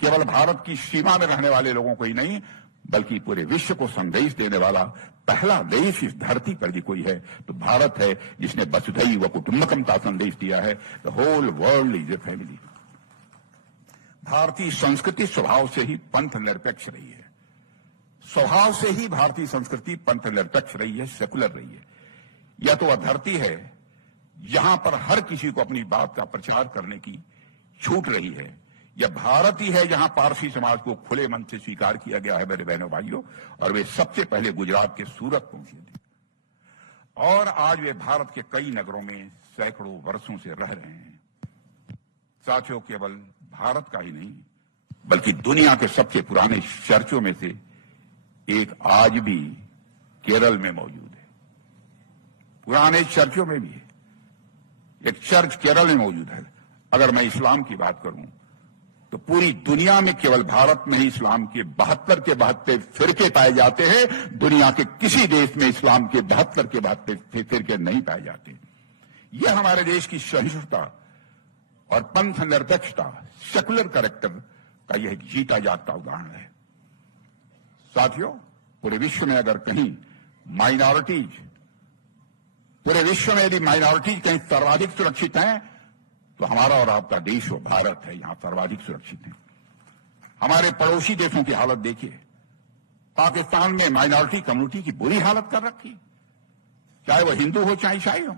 केवल भारत की सीमा में रहने वाले लोगों को ही नहीं बल्कि पूरे विश्व को संदेश देने वाला पहला देश इस धरती पर भी कोई है तो भारत है, जिसने वसुधैव कुटुंबकम का संदेश दिया है। The whole world is a family. भारतीय संस्कृति स्वभाव से ही पंथ निरपेक्ष रही है। स्वभाव से ही भारतीय संस्कृति पंथ निरपेक्ष रही है, सेकुलर रही है। यह तो वह धरती है जहां पर हर किसी को अपनी बात का प्रचार करने की छूट रही है। यह भारत ही है जहां पारसी समाज को खुले मन से स्वीकार किया गया है, मेरे बहनों भाइयों। और वे सबसे पहले गुजरात के सूरत पहुंचे थे और आज वे भारत के कई नगरों में सैकड़ों वर्षों से रह रहे हैं। साथियों, केवल भारत का ही नहीं बल्कि दुनिया के सबसे पुराने चर्चों में से एक आज भी केरल में मौजूद है। पुराने चर्चों में भी है, एक चर्च केरल में मौजूद है। अगर मैं इस्लाम की बात करूं तो पूरी दुनिया में केवल भारत में ही इस्लाम के 72 के 72 फिरके पाए जाते हैं। दुनिया के किसी देश में इस्लाम के 72 के 72 फिरके नहीं पाए जाते। यह हमारे देश की सहिष्णुता और पंथ निरपेक्षता, सेकुलर कैरेक्टर का यह एक जीता जागता उदाहरण है। साथियों, पूरे विश्व में अगर कहीं माइनॉरिटीज, पूरे विश्व में यदि माइनॉरिटीज कहीं सर्वाधिक सुरक्षित हैं तो हमारा और आपका देश वो भारत है, यहां सर्वाधिक सुरक्षित है। हमारे पड़ोसी देशों की हालत देखिए। पाकिस्तान में माइनॉरिटी कम्युनिटी की बुरी हालत कर रखी, चाहे वो हिंदू हो चाहे ईसाई हो।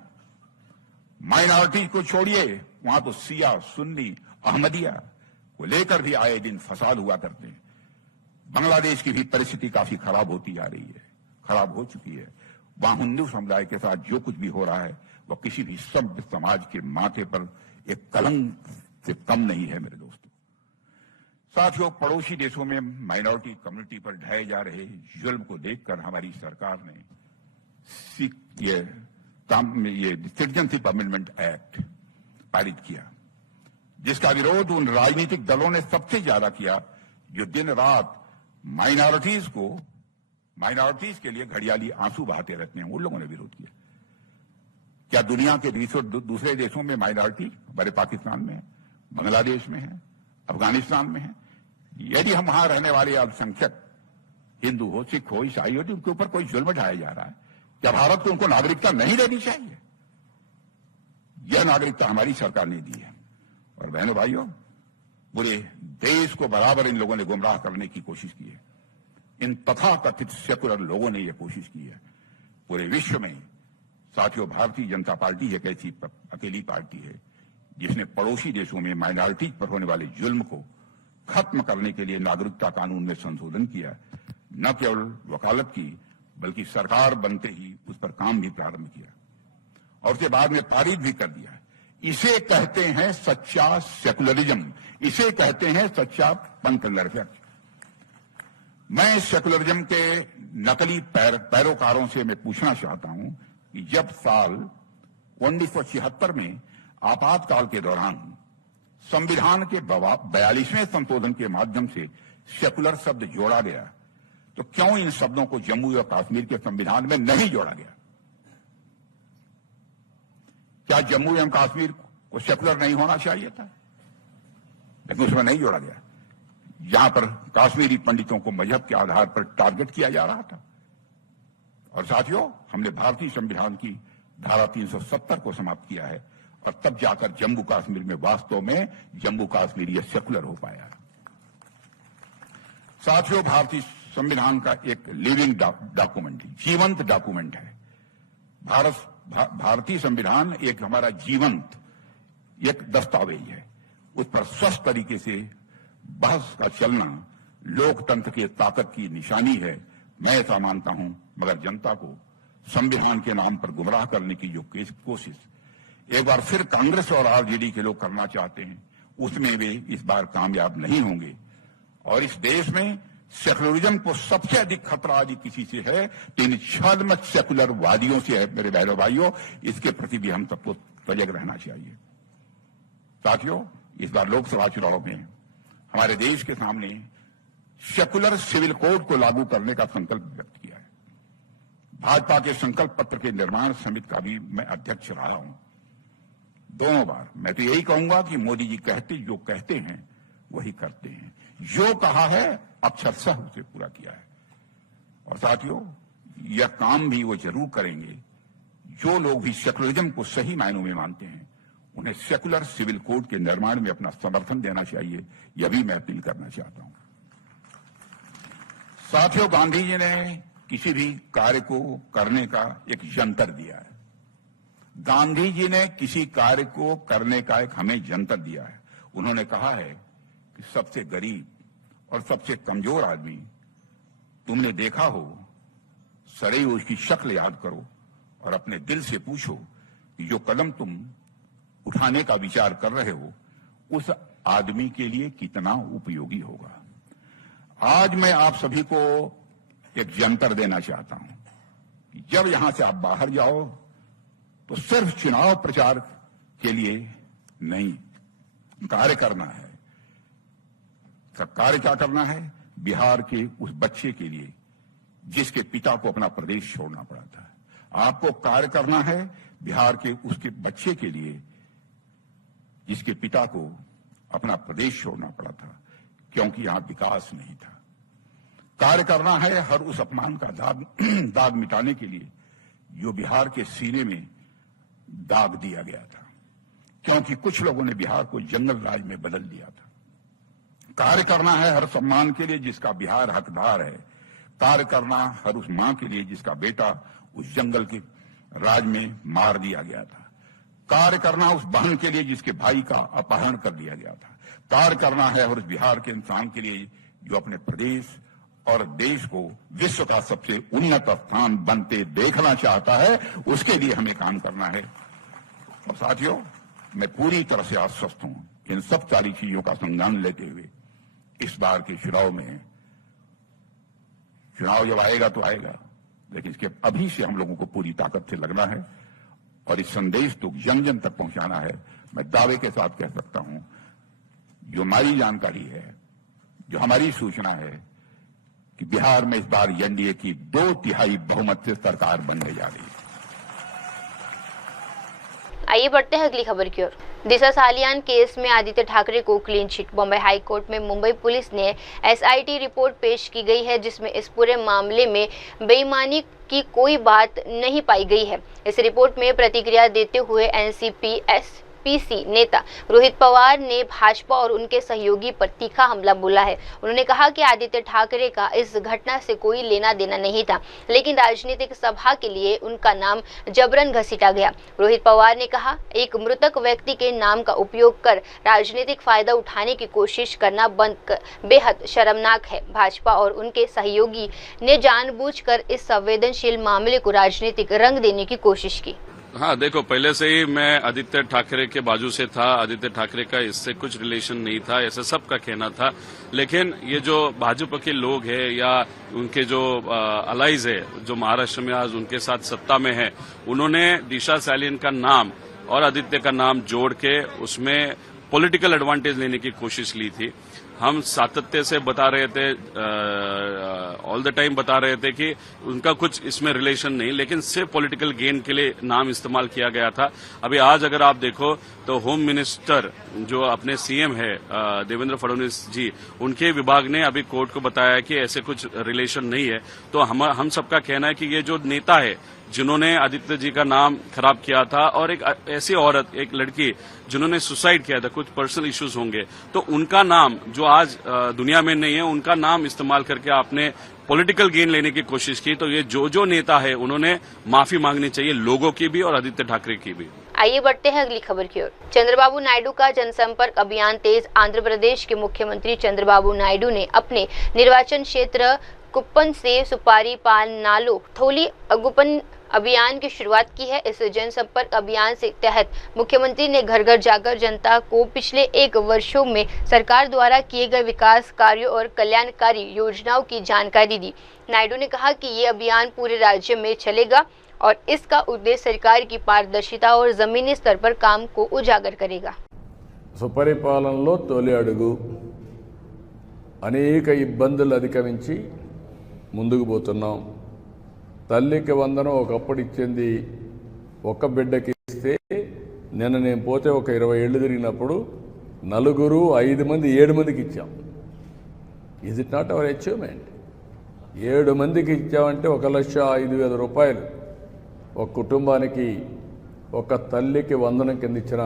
माइनॉरिटी को छोड़िए, वहां तो शिया, सुन्नी, अहमदिया को लेकर भी आए दिन फसाद हुआ करते हैं। बांग्लादेश की भी परिस्थिति काफी खराब होती जा रही है, खराब हो चुकी है। वहां हिंदू समुदाय के साथ जो कुछ भी हो रहा है वह किसी भी सभ्य समाज के माथे पर एक कलंक से कम नहीं है मेरे दोस्तों। साथियों, पड़ोसी देशों में माइनॉरिटी कम्युनिटी पर ढाए जा रहे जुल्म को देखकर हमारी सरकार ने ये सिटीजनशिप अमेंडमेंट एक्ट पारित किया, जिसका विरोध उन राजनीतिक दलों ने सबसे ज्यादा किया जो दिन रात माइनॉरिटीज के लिए घड़ियाली आंसू बहाते रहते हैं। उन लोगों ने विरोध किया। क्या दुनिया के दूसरे देशों में माइनॉरिटी हमारे पाकिस्तान में है, बांग्लादेश में है, अफगानिस्तान में है? यदि हम वहां रहने वाले अल्पसंख्यक हिंदू हो, सिख हो, ईसाई हो, तो उनके ऊपर कोई जुल्म ढाया जा रहा है, क्या भारत को उनको नागरिकता नहीं देनी चाहिए? यह नागरिकता हमारी सरकार ने दी है। और बहनों भाइयों, पूरे देश को बराबर इन लोगों ने गुमराह करने की कोशिश की है। इन तथाकथित सेकुलर लोगों ने यह कोशिश की है। पूरे विश्व में साथियों, भारतीय जनता पार्टी एक ऐसी अकेली पार्टी है जिसने पड़ोसी देशों में माइनॉरिटी पर होने वाले जुल्म को खत्म करने के लिए नागरिकता कानून में संशोधन किया। न केवल वकालत की, बल्कि सरकार बनते ही उस पर काम भी प्रारंभ किया और उसके बाद में पारित भी कर दिया। इसे कहते हैं सच्चा सेकुलरिज्म, इसे कहते हैं सच्चा पंथनिरपेक्ष। मैं सेकुलरिज्म के नकली पैरोकारों से मैं पूछना चाहता हूं कि जब साल 1976 में आपातकाल के दौरान संविधान के 42वें संशोधन के माध्यम से सेकुलर शब्द जोड़ा गया, तो क्यों इन शब्दों को जम्मू और कश्मीर के संविधान में नहीं जोड़ा गया? क्या जम्मू एवं कश्मीर को सेकुलर नहीं होना चाहिए था? लेकिन उसमें नहीं जोड़ा गया। यहां पर कश्मीरी पंडितों को मजहब के आधार पर टारगेट किया जा रहा था। और साथियों, हमने भारतीय संविधान की धारा 370 को समाप्त किया है और तब जाकर जम्मू कश्मीर में वास्तव में जम्मू कश्मीर यह सेकुलर हो पाया। साथियों, भारतीय संविधान का एक लिविंग डॉक्यूमेंट है, जीवंत डॉक्यूमेंट है। भारतीय संविधान एक हमारा जीवंत एक दस्तावेज है। उस पर स्वस्थ तरीके से बहस का चलना लोकतंत्र की ताकत की निशानी है। मैं ऐसा मानता हूं, मगर जनता को संविधान के नाम पर गुमराह करने की जो कोशिश एक बार फिर कांग्रेस और आरजेडी के लोग करना चाहते हैं, उसमें वे इस बार कामयाब नहीं होंगे। और इस देश में सेकुलरिज्म को सबसे अधिक खतरा यदि किसी से है तो इन छद्म सेकुलर वादियों से है। मेरे बहनों भाइयों, इसके प्रति भी हम सबको सजग रहना चाहिए। साथियों, इस बार लोकसभा चुनाव में हमारे देश के सामने सेकुलर सिविल कोड को लागू करने का संकल्प व्यक्त किया है। भाजपा के संकल्प पत्र के निर्माण समिति का भी मैं अध्यक्ष रहा हूं दोनों बार। मैं तो यही कहूंगा कि मोदी जी जो कहते हैं वही करते हैं। जो कहा है अक्षरशः उसे पूरा किया है। और साथियों, यह काम भी वो जरूर करेंगे जो लोग भी सेकुलरिज्म को सही मायनों में मानते हैं। उन्हें सेकुलर सिविल कोड के निर्माण में अपना समर्थन देना चाहिए, यह भी मैं अपील करना चाहता हूं। साथियों, गांधी जी ने किसी भी कार्य को करने का एक यंत्र दिया है। गांधी जी ने किसी कार्य को करने का एक हमें यंत्र दिया है। उन्होंने कहा है कि सबसे गरीब और सबसे कमजोर आदमी तुमने देखा हो, सदैव उसकी शक्ल याद करो और अपने दिल से पूछो कि जो कदम तुम उठाने का विचार कर रहे हो उस आदमी के लिए कितना उपयोगी होगा। आज मैं आप सभी को एक यंत्र देना चाहता हूं कि जब यहां से आप बाहर जाओ तो सिर्फ चुनाव प्रचार के लिए नहीं कार्य करना है। कार्य क्या करना है? बिहार के उस बच्चे के लिए जिसके पिता को अपना प्रदेश छोड़ना पड़ा था। आपको कार्य करना है बिहार के उसके बच्चे के लिए जिसके पिता को अपना प्रदेश छोड़ना पड़ा था क्योंकि यहां विकास नहीं था। कार्य करना है हर उस अपमान का दाग मिटाने के लिए जो बिहार के सीने में दाग दिया गया था, क्योंकि कुछ लोगों ने बिहार को जंगल राज में बदल दिया था। कार्य करना है हर सम्मान के लिए जिसका बिहार हकदार है। कार्य करना हर उस मां के लिए जिसका बेटा उस जंगल के राज में मार दिया गया था। कार्य करना उस बहन के लिए जिसके भाई का अपहरण कर दिया गया था। कार्य करना है हर उस बिहार के इंसान के लिए जो अपने प्रदेश और देश को विश्व का सबसे उन्नत स्थान बनते देखना चाहता है, उसके लिए हमें काम करना है। और साथियों, मैं पूरी तरह से आश्वस्त हूं, इन सब सारी चीजों का संज्ञान लेते हुए इस बार के चुनाव में, चुनाव जब आएगा तो आएगा, लेकिन इसके अभी से हम लोगों को पूरी ताकत से लगना है और इस संदेश को जन जन तक पहुंचाना है। मैं दावे के साथ कह सकता हूं, जो हमारी जानकारी है, जो हमारी सूचना है कि बिहार में इस बार एनडीए की 2/3 बहुमत से सरकार बनने जा रही है। आइए बढ़ते हैं अगली खबर की ओर। दिशा सालियान केस में आदित्य ठाकरे को clean chit. Bombay high court में मुंबई पुलिस ने एसआईटी रिपोर्ट पेश की गई है, जिसमें इस पूरे मामले में बेईमानी की कोई बात नहीं पाई गई है। इस रिपोर्ट में प्रतिक्रिया देते हुए एनसीपी पीसी नेता रोहित पवार ने भाजपा और उनके सहयोगी पर तीखा हमला बोला है। उन्होंने कहा कि आदित्य ठाकरे का इस घटना से कोई लेना देना नहीं था, लेकिन राजनीतिक सभा के लिए उनका नाम जबरन घसीटा गया। रोहित पवार ने कहा, एक मृतक व्यक्ति के नाम का उपयोग कर राजनीतिक फायदा उठाने की कोशिश करना बेहद शर्मनाक है। भाजपा और उनके सहयोगी ने जानबूझकर इस संवेदनशील मामले को राजनीतिक रंग देने की कोशिश की। हाँ, देखो, पहले से ही मैं आदित्य ठाकरे के बाजू से था। आदित्य ठाकरे का इससे कुछ रिलेशन नहीं था, ऐसा सबका कहना था। लेकिन ये जो भाजपा के लोग हैं या उनके जो अलाइज है, जो महाराष्ट्र में आज उनके साथ सत्ता में है, उन्होंने दिशा सालियान का नाम और आदित्य का नाम जोड़ के उसमें पॉलिटिकल एडवांटेज लेने की कोशिश ली थी। हम सातत्य से बता रहे थे, ऑल द टाइम बता रहे थे कि उनका कुछ इसमें रिलेशन नहीं, लेकिन सिर्फ पॉलिटिकल गेन के लिए नाम इस्तेमाल किया गया था। अभी आज अगर आप देखो तो होम मिनिस्टर जो अपने सीएम है देवेंद्र फडणवीस जी, उनके विभाग ने अभी कोर्ट को बताया कि ऐसे कुछ रिलेशन नहीं है। तो हम सबका कहना है कि ये जो नेता है जिन्होंने आदित्य जी का नाम खराब किया था, और एक ऐसी औरत, एक लड़की जिन्होंने सुसाइड किया था, कुछ पर्सनल इश्यूज होंगे, तो उनका नाम जो आज दुनिया में नहीं है, उनका नाम इस्तेमाल करके आपने पॉलिटिकल गेन लेने की कोशिश की। तो ये जो नेता है उन्होंने माफी मांगनी चाहिए, लोगों की भी और आदित्य ठाकरे की भी। आइए बढ़ते हैं अगली खबर की ओर। चंद्रबाबू नायडू का जनसंपर्क अभियान तेज। आंध्र प्रदेश के मुख्यमंत्री चंद्रबाबू नायडू ने अपने निर्वाचन क्षेत्र कुप्पन से सुपारी पान नालो थोली अगुपन अभियान की शुरुआत की है। इस जनसंपर्क अभियान से तहत मुख्यमंत्री ने घर घर जाकर जनता को पिछले 1 वर्षों में सरकार द्वारा किए गए विकास कार्यों और कल्याणकारी योजनाओं की जानकारी दी। नायडू ने कहा कि ये अभियान पूरे राज्य में चलेगा और इसका उद्देश्य सरकार की पारदर्शिता और जमीनी स्तर पर काम को उजागर करेगा। సుపరిపాలనలో తొలి అడుగు అనేక ఇబ్బందులు అధిగమించి ముందుకు పోతున్నాం. తల్లికి వందనం ఒకప్పుడు ఇచ్చింది ఒక్క బిడ్డకి ఇస్తే, నిన్న నేను పోతే ఒక 20 ఏళ్ళు తిరిగినప్పుడు 4, 5 మంది 7 మందికి ఇచ్చాం. Is it not our achievement? 7 మందికి ఇచ్చామంటే 1,05,000 రూపాయలు ఒక కుటుంబానికి, ఒక తల్లికి వందనం కింద ఇచ్చిన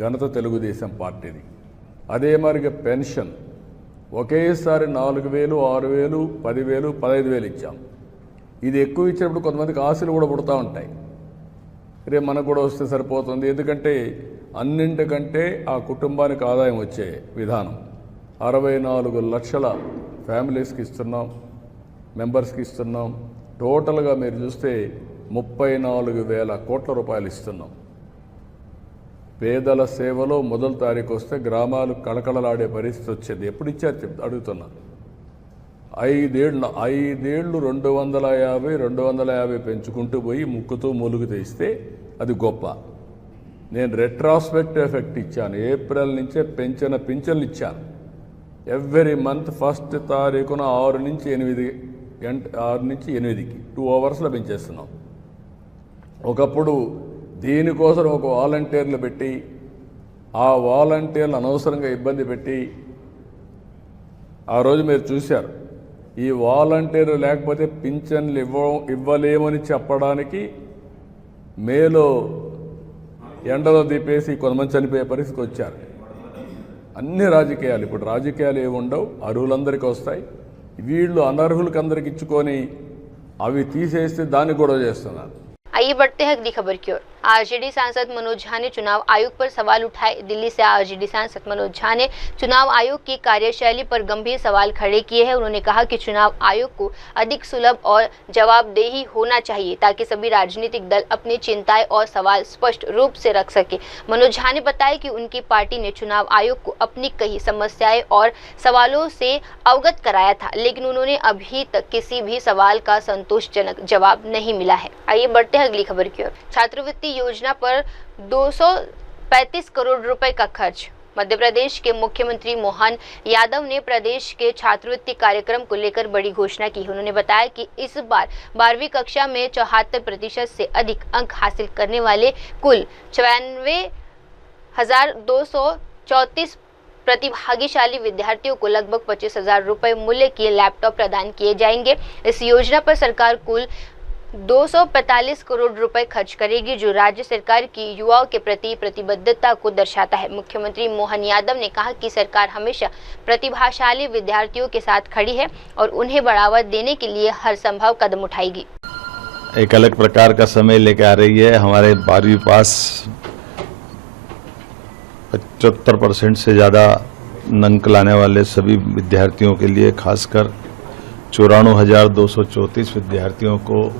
ఘనత తెలుగుదేశం పార్టీది. అదే మరిగా పెన్షన్ ఒకేసారి 4,000, 6,000, 10,000, 15,000 ఇచ్చాం. ఇది ఎక్కువ ఇచ్చినప్పుడు కొంతమందికి ఆశలు కూడా పుడతా ఉంటాయి, రేపు మనకు కూడా వస్తే సరిపోతుంది. ఎందుకంటే అన్నింటికంటే ఆ కుటుంబానికి ఆదాయం వచ్చే విధానం 64 లక్షల ఫ్యామిలీస్కి ఇస్తున్నాం, మెంబర్స్కి ఇస్తున్నాం. టోటల్గా మీరు చూస్తే 34,000 కోట్ల రూపాయలు ఇస్తున్నాం. పేదల సేవలో మొదటి తారీఖు వస్తే గ్రామాలు కళకళలాడే పరిస్థితి వచ్చేది. ఎప్పుడు ఇచ్చారు అడుగుతున్నా. 5 ఏళ్ళు 250, 250 పెంచుకుంటూ పోయి ముక్కుతూ మూలుగుతూ ఇస్తే అది గొప్ప. నేను రెట్రాస్పెక్ట్ ఎఫెక్ట్ ఇచ్చాను. ఏప్రిల్ నుంచే పింఛన్లు ఇచ్చాను. ఎవ్రీ మంత్ 1 తారీఖున 6 నుంచి 8కి 2 అవర్స్లో పెంచేస్తున్నాం. ఒకప్పుడు దీనికోసం ఒక వాలంటీర్లు పెట్టి, ఆ వాలంటీర్లు అనవసరంగా ఇబ్బంది పెట్టి, ఆ రోజు మీరు చూశారు. ఈ వాలంటీర్లు లేకపోతే పింఛన్లు ఇవ్వలేమని చెప్పడానికి మేలో ఎండలో దిపేసి కొంతమంది చనిపోయే పరిస్థితికి వచ్చారు. అన్ని రాజకీయాలు, ఇప్పుడు రాజకీయాలు ఏమి ఉండవు, అర్హులందరికీ వస్తాయి. వీళ్ళు అనర్హులకి అందరికి ఇచ్చుకొని అవి తీసేస్తే దాన్ని గొడవ చేస్తున్నారు. आइए बढ़ते हैं अगली खबर की ओर। आरजेडी सांसद मनोज झा ने चुनाव आयोग पर सवाल उठाए। दिल्ली से आरजेडी सांसद मनोज झा ने चुनाव आयोग की कार्यशैली पर गंभीर सवाल खड़े किए हैं। उन्होंने कहा कि चुनाव आयोग को अधिक सुलभ और जवाबदेही होना चाहिए ताकि सभी राजनीतिक दल अपनी चिंताएं और सवाल स्पष्ट रूप से रख सके। मनोज झा ने बताया कि उनकी पार्टी ने चुनाव आयोग को अपनी कई समस्याएं और सवालों से अवगत कराया था, लेकिन उन्होंने अभी तक किसी भी सवाल का संतोषजनक जवाब नहीं मिला है। आइए बढ़ते हैं अगली खबर की ओर। छात्रवृत्ति योजना पर 235 करोड़ रुपए का खर्च। मध्य प्रदेश के मुख्यमंत्री मोहन यादव ने प्रदेश के छात्रवृत्ति कार्यक्रम को लेकर बड़ी घोषणा की। उन्होंने बताया कि इस बार 12वीं कक्षा में 74% से अधिक अंक हासिल करने वाले कुल 92,234 प्रतिभागिशाली विद्यार्थियों को लगभग 25,000 रुपए मूल्य के लैपटॉप प्रदान किए जाएंगे। इस योजना पर सरकार कुल 245 करोड़ रुपए खर्च करेगी, जो राज्य सरकार की युवाओं के प्रति प्रतिबद्धता को दर्शाता है। मुख्यमंत्री मोहन यादव ने कहा कि सरकार हमेशा प्रतिभाशाली विद्यार्थियों के साथ खड़ी है और उन्हें बढ़ावा देने के लिए हर संभव कदम उठाएगी। एक अलग प्रकार का समय लेकर आ रही है। हमारे 12वीं पास 75% से ज़्यादा अंक लाने वाले सभी विद्यार्थियों के लिए खासकर 94,234 विद्यार्थियों को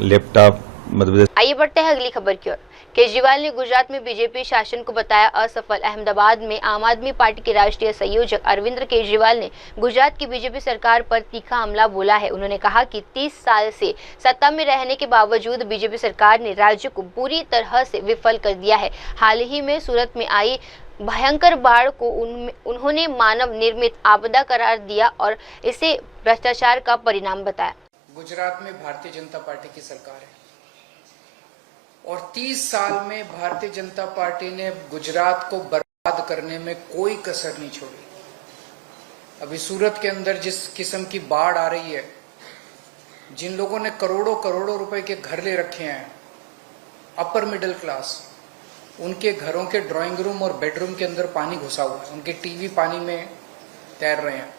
लैपटॉप मध्य प्रदेश। आइए बढ़ते हैं अगली खबर की ओर। केजरीवाल ने गुजरात में बीजेपी शासन को बताया असफल। अहमदाबाद में आम आदमी पार्टी के राष्ट्रीय संयोजक अरविंद केजरीवाल ने गुजरात की बीजेपी सरकार पर तीखा हमला बोला है। उन्होंने कहा कि 30 साल से सत्ता में रहने के बावजूद बीजेपी सरकार ने राज्य को बुरी तरह से विफल कर दिया है। हाल ही में सूरत में आई भयंकर बाढ़ को उन्होंने मानव निर्मित आपदा करार दिया और इसे भ्रष्टाचार का परिणाम बताया। गुजरात में भारतीय जनता पार्टी की सरकार है और 30 साल में भारतीय जनता पार्टी ने गुजरात को बर्बाद करने में कोई कसर नहीं छोड़ी। अभी सूरत के अंदर जिस किस्म की बाढ़ आ रही है, जिन लोगों ने करोड़ों करोड़ों रुपए के घर ले रखे हैं, अपर मिडिल क्लास, उनके घरों के ड्राइंग रूम और बेडरूम के अंदर पानी घुसा हुआ है, उनके टीवी पानी में तैर रहे हैं।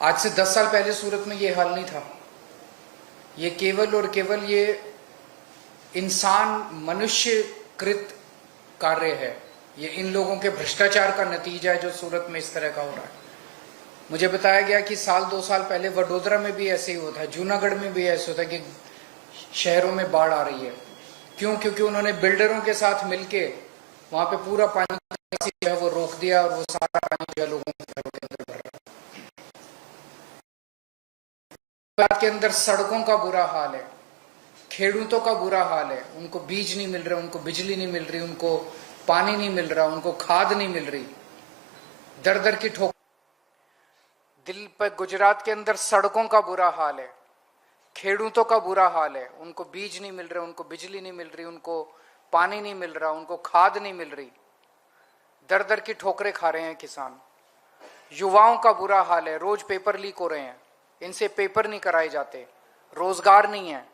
आज से 10 साल पहले सूरत में ये हाल नहीं था। ये केवल और केवल ये इंसान मनुष्यकृत कार्य है। ये इन लोगों के भ्रष्टाचार का नतीजा है जो सूरत में इस तरह का हो रहा है। मुझे बताया गया कि साल 2 साल पहले वडोदरा में भी ऐसे ही होता है, जूनागढ़ में भी ऐसे होता है कि शहरों में बाढ़ आ रही है। क्यों? क्योंकि उन्होंने बिल्डरों के साथ मिलके वहां पे पूरा पानी जो है वो रोक दिया और वो सारा पानी जो है लोगों के घरों के अंदर भर रहा है। के अंदर सड़कों का बुरा हाल है, खेडूतों का बुरा हाल है। उनको बीज नहीं मिल रहे, उनको बिजली नहीं मिल रही, उनको पानी नहीं मिल रहा, उनको खाद नहीं मिल रही। दर दर की ठोकर। दिल पर गुजरात के अंदर सड़कों का बुरा हाल है, खेडूतों का बुरा हाल है। उनको बीज नहीं मिल रहे, उनको बिजली नहीं मिल रही, उनको पानी नहीं मिल रहा, उनको खाद नहीं मिल रही। दर दर की ठोकरें खा रहे हैं किसान। युवाओं का बुरा हाल है, रोज पेपर लीक हो रहे हैं, इनसे पेपर नहीं कराए जाते। रोजगार नहीं है।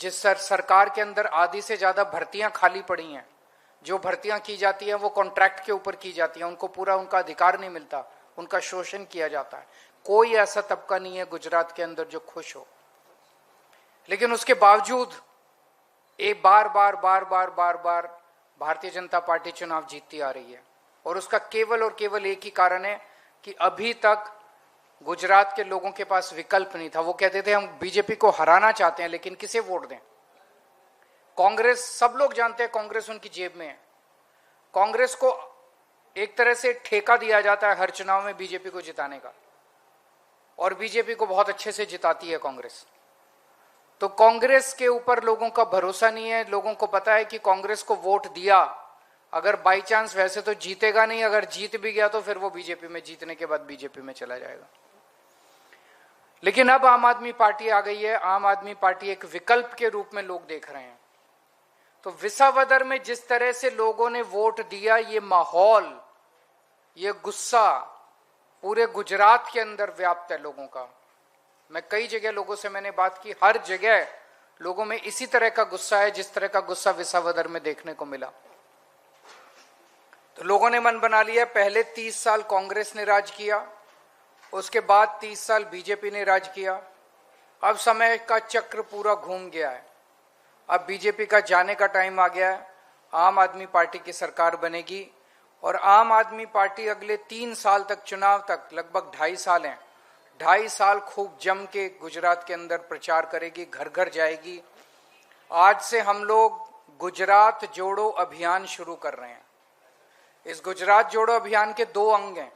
जिस सरकार के अंदर आधी से ज्यादा भर्तियां खाली पड़ी हैं, जो भर्तियां की जाती हैं वो कॉन्ट्रैक्ट के ऊपर की जाती हैं, उनको पूरा उनका अधिकार नहीं मिलता, उनका शोषण किया जाता है। कोई ऐसा तबका नहीं है गुजरात के अंदर जो खुश हो। लेकिन उसके बावजूद एक बार बार भारतीय जनता पार्टी चुनाव जीतती आ रही है और उसका केवल और केवल एक ही कारण है कि अभी तक गुजरात के लोगों के पास विकल्प नहीं था। वो कहते थे हम बीजेपी को हराना चाहते हैं, लेकिन किसे वोट दें? कांग्रेस, सब लोग जानते हैं कांग्रेस उनकी जेब में है। कांग्रेस को एक तरह से ठेका दिया जाता है हर चुनाव में बीजेपी को जिताने का, और बीजेपी को बहुत अच्छे से जिताती है कांग्रेस। तो कांग्रेस के ऊपर लोगों का भरोसा नहीं है। लोगों को पता है कि कांग्रेस को वोट दिया, अगर बाई चांस वैसे तो जीतेगा नहीं, अगर जीत भी गया तो फिर वो बीजेपी में, जीतने के बाद बीजेपी में चला जाएगा। लेकिन अब आम आदमी पार्टी आ गई है। आम आदमी पार्टी एक विकल्प के रूप में लोग देख रहे हैं। तो विसावदर में जिस तरह से लोगों ने वोट दिया, ये माहौल, ये गुस्सा पूरे गुजरात के अंदर व्याप्त है लोगों का। मैं कई जगह लोगों से मैंने बात की, हर जगह लोगों में इसी तरह का गुस्सा है जिस तरह का गुस्सा विसावदर में देखने को मिला। तो लोगों ने मन बना लिया, पहले 30 साल कांग्रेस ने राज किया, उसके बाद 30 साल बीजेपी ने राज किया। अब समय का चक्र पूरा घूम गया है। अब बीजेपी का जाने का टाइम आ गया है। आम आदमी पार्टी की सरकार बनेगी और आम आदमी पार्टी अगले 3 साल तक, चुनाव तक लगभग 2.5 साल हैं, 2.5 साल खूब जम के गुजरात के अंदर प्रचार करेगी, घर घर जाएगी। आज से हम लोग गुजरात जोड़ो अभियान शुरू कर रहे हैं। इस गुजरात जोड़ो अभियान के 2 अंग हैं।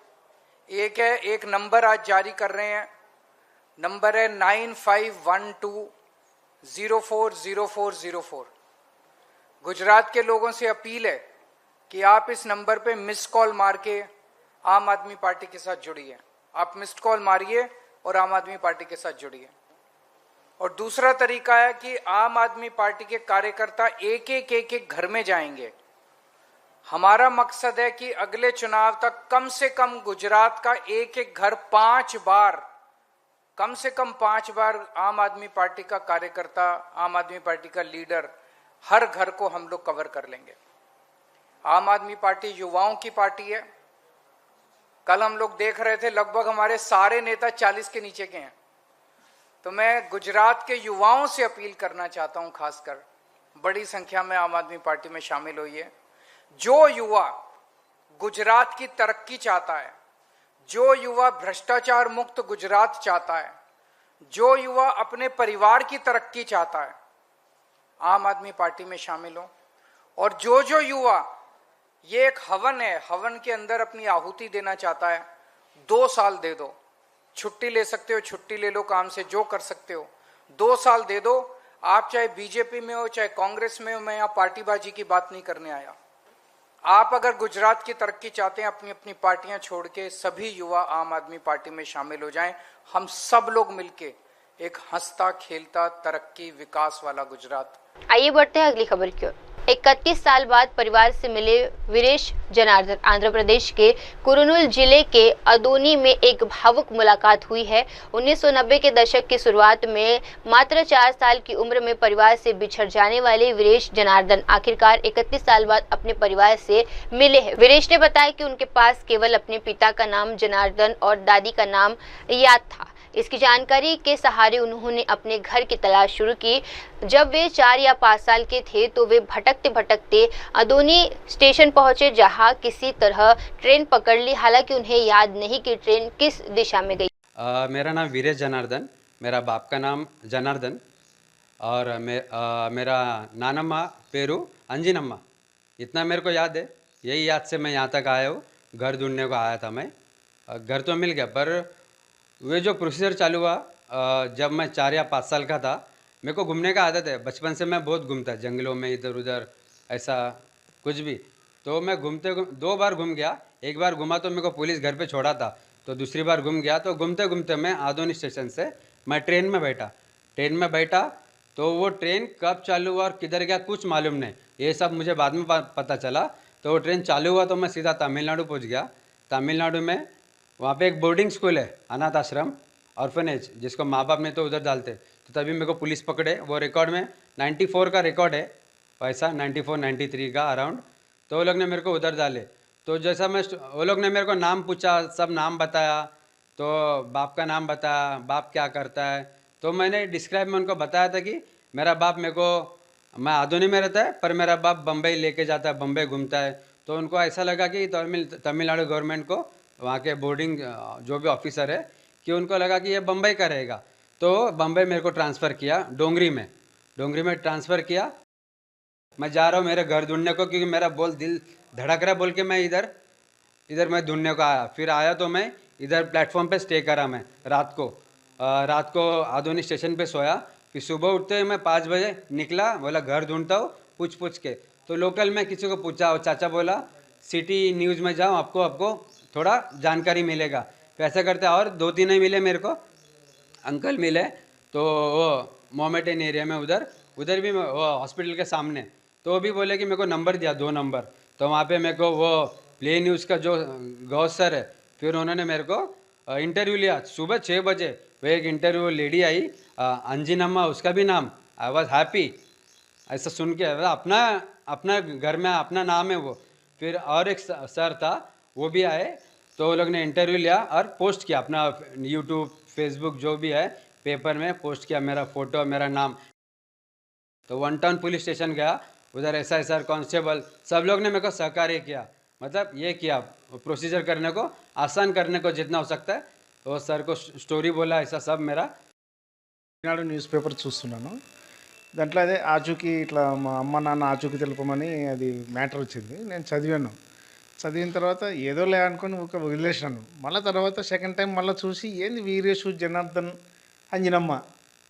एक नंबर आज जारी कर रहे हैं, नंबर है 9512040404। गुजरात के लोगों से अपील है कि आप इस नंबर पे मिस कॉल मार के आम आदमी पार्टी के साथ जुड़िए। आप मिस्ड कॉल मारिए और आम आदमी पार्टी के साथ जुड़िए। और दूसरा तरीका है कि आम आदमी पार्टी के कार्यकर्ता एक एक घर में जाएंगे। हमारा मकसद है कि अगले चुनाव तक कम से कम गुजरात का एक घर 5 बार, कम से कम 5 बार आम आदमी पार्टी का कार्यकर्ता, आम आदमी पार्टी का लीडर, हर घर को हम लोग कवर कर लेंगे। आम आदमी पार्टी युवाओं की पार्टी है। कल हम लोग देख रहे थे लगभग हमारे सारे नेता 40 के नीचे के हैं। तो मैं गुजरात के युवाओं से अपील करना चाहता हूं, खासकर बड़ी संख्या में आम आदमी पार्टी में शामिल होइए। जो युवा गुजरात की तरक्की चाहता है, जो युवा भ्रष्टाचार मुक्त गुजरात चाहता है, जो युवा अपने परिवार की तरक्की चाहता है, आम आदमी पार्टी में शामिल हो। और जो युवा, ये एक हवन है, हवन के अंदर अपनी आहुति देना चाहता है, 2 साल दे दो, छुट्टी ले सकते हो, छुट्टी ले लो, काम से जो कर सकते हो, 2 साल दे दो। आप चाहे बीजेपी में हो चाहे कांग्रेस में हो, मैं यहाँ पार्टीबाजी की बात नहीं करने आया। आप अगर गुजरात की तरक्की चाहते हैं, अपनी अपनी पार्टियां छोड़ के सभी युवा आम आदमी पार्टी में शामिल हो जाएं। हम सब लोग मिलके एक हंसता खेलता तरक्की विकास वाला गुजरात। आइए बढ़ते हैं अगली खबर की ओर। 31 साल बाद परिवार से मिले वीरेश जनार्दन। आंध्र प्रदेश के कुरुनूल जिले के अदोनी में एक भावुक मुलाकात हुई है। 1990 के दशक की शुरुआत में मात्र 4 साल की उम्र में परिवार से बिछड़ जाने वाले वीरेश जनार्दन आखिरकार 31 साल बाद अपने परिवार से मिले हैं। वीरेश ने बताया कि उनके पास केवल अपने पिता का नाम जनार्दन और दादी का नाम याद था। इसकी जानकारी के सहारे उन्होंने अपने घर की तलाश शुरू की। जब वे 4 या 5 साल के थे तो वे भटकते भटकते अदोनी स्टेशन पहुंचे, जहां किसी तरह ट्रेन पकड़ ली। हालांकि उन्हें याद नहीं कि ट्रेन किस दिशा में गई। मेरा नाम वीरेश जनार्दन, मेरा बाप का नाम जनार्दन और मेरा नानम्मा पेरू अंजिनम्मा, इतना मेरे को याद है। यही याद से मैं यहाँ तक आया हूँ। घर ढूंढने को आया था मैं। घर तो मिल गया, पर वे जो प्रोसीजर चालू हुआ, जब मैं 4 या 5 साल का था, मेरे को घूमने का आदत है। बचपन से मैं बहुत घूमता, जंगलों में इधर उधर, ऐसा कुछ भी। तो मैं 2 बार घूम गया। एक बार घूमा तो मेरे को पुलिस घर पे छोड़ा था, तो दूसरी बार घूम गया। तो घूमते घूमते मैं आदोनी स्टेशन से मैं ट्रेन में बैठा। तो वो ट्रेन कब चालू हुआ और किधर गया कुछ मालूम नहीं, ये सब मुझे बाद में पता चला। तो वो ट्रेन चालू हुआ तो मैं सीधा तमिलनाडु पहुँच गया। तमिलनाडु में वहाँ पे एक बोर्डिंग स्कूल है, अनाथ आश्रम, ऑर्फनेज, जिसको माँ बाप ने तो उधर डालते। तो तभी मेरे को पुलिस पकड़े। वो रिकॉर्ड में 94 का रिकॉर्ड है, वैसा 94-93 का अराउंड। तो वो लोग ने मेरे को उधर डाले। तो जैसा वो लोग ने मेरे को नाम पूछा, सब नाम बताया, तो बाप का नाम बताया, बाप क्या करता है। तो मैंने डिस्क्राइब में उनको बताया था कि मेरा बाप मैं आदोनी में रहता है, पर मेरा बाप बम्बई लेके जाता है, बम्बई घूमता है। तो उनको ऐसा लगा कि तमिलनाडु गवर्नमेंट को, वहाँ के बोर्डिंग जो भी ऑफिसर है, कि उनको लगा कि ये बम्बई का रहेगा। तो बम्बई मेरे को ट्रांसफ़र किया, डोंगरी में ट्रांसफ़र किया। मैं जा रहा हूँ मेरे घर ढूंढने को, क्योंकि मेरा दिल धड़क रहा बोल के मैं इधर मैं ढूंढने को आया। फिर आया तो मैं इधर प्लेटफॉर्म पे स्टे करा। मैं रात को आदोनी स्टेशन पे सोया। फिर सुबह उठते हुए मैं 5 बजे निकला, बोला घर ढूंढता हूँ पूछ के। तो लोकल में किसी को पूछा, और चाचा बोला सिटी न्यूज़ में जाओ, आपको थोड़ा जानकारी मिलेगा। तो ऐसा करते और 2-3 नहीं मिले मेरे को, अंकल मिले। तो वो मोमेटन एरिया में उधर भी वो हॉस्पिटल के सामने, तो वो भी बोले कि मेरे को नंबर दिया, 2 नंबर। तो वहाँ पे मेरे को वो प्ले न्यूज़ का जो गौस सर है, फिर उन्होंने मेरे को इंटरव्यू लिया सुबह 6 बजे। वो एक इंटरव्यू लेडी आई, अंजिनम्मा उसका भी नाम। आई वॉज हैप्पी ऐसा सुन के, अपना घर में अपना नाम है वो। फिर और एक सर था, वो भी आए। तो वो लोग ने इंटरव्यू लिया और पोस्ट किया, अपना यूट्यूब फेसबुक जो भी है पेपर में पोस्ट किया, मेरा फ़ोटो मेरा नाम। तो 1 टाउन पुलिस स्टेशन गया, उधर SI सर, कांस्टेबल सब लोग ने मेरे को सहकार्य किया, मतलब ये किया प्रोसीजर करने को आसान करने को जितना हो सकता है, वो सर को स्टोरी बोला, ऐसा सब मेरा ఈనాడు న్యూస్ పేపర్ చూస్తున్నాను. దాంట్లో అదే ఆచూకీ ఇట్లా మా అమ్మ నాన్న ఆచూకీ తెలుపమని అది మ్యాటర్ వచ్చింది. నేను చదివాను. చదివిన తర్వాత ఏదోలే అనుకొని ఒక వదిలేసాను. మళ్ళీ తర్వాత సెకండ్ టైం మళ్ళీ చూసి ఏంది వీరేషు, జనార్దన్, అంజనమ్మ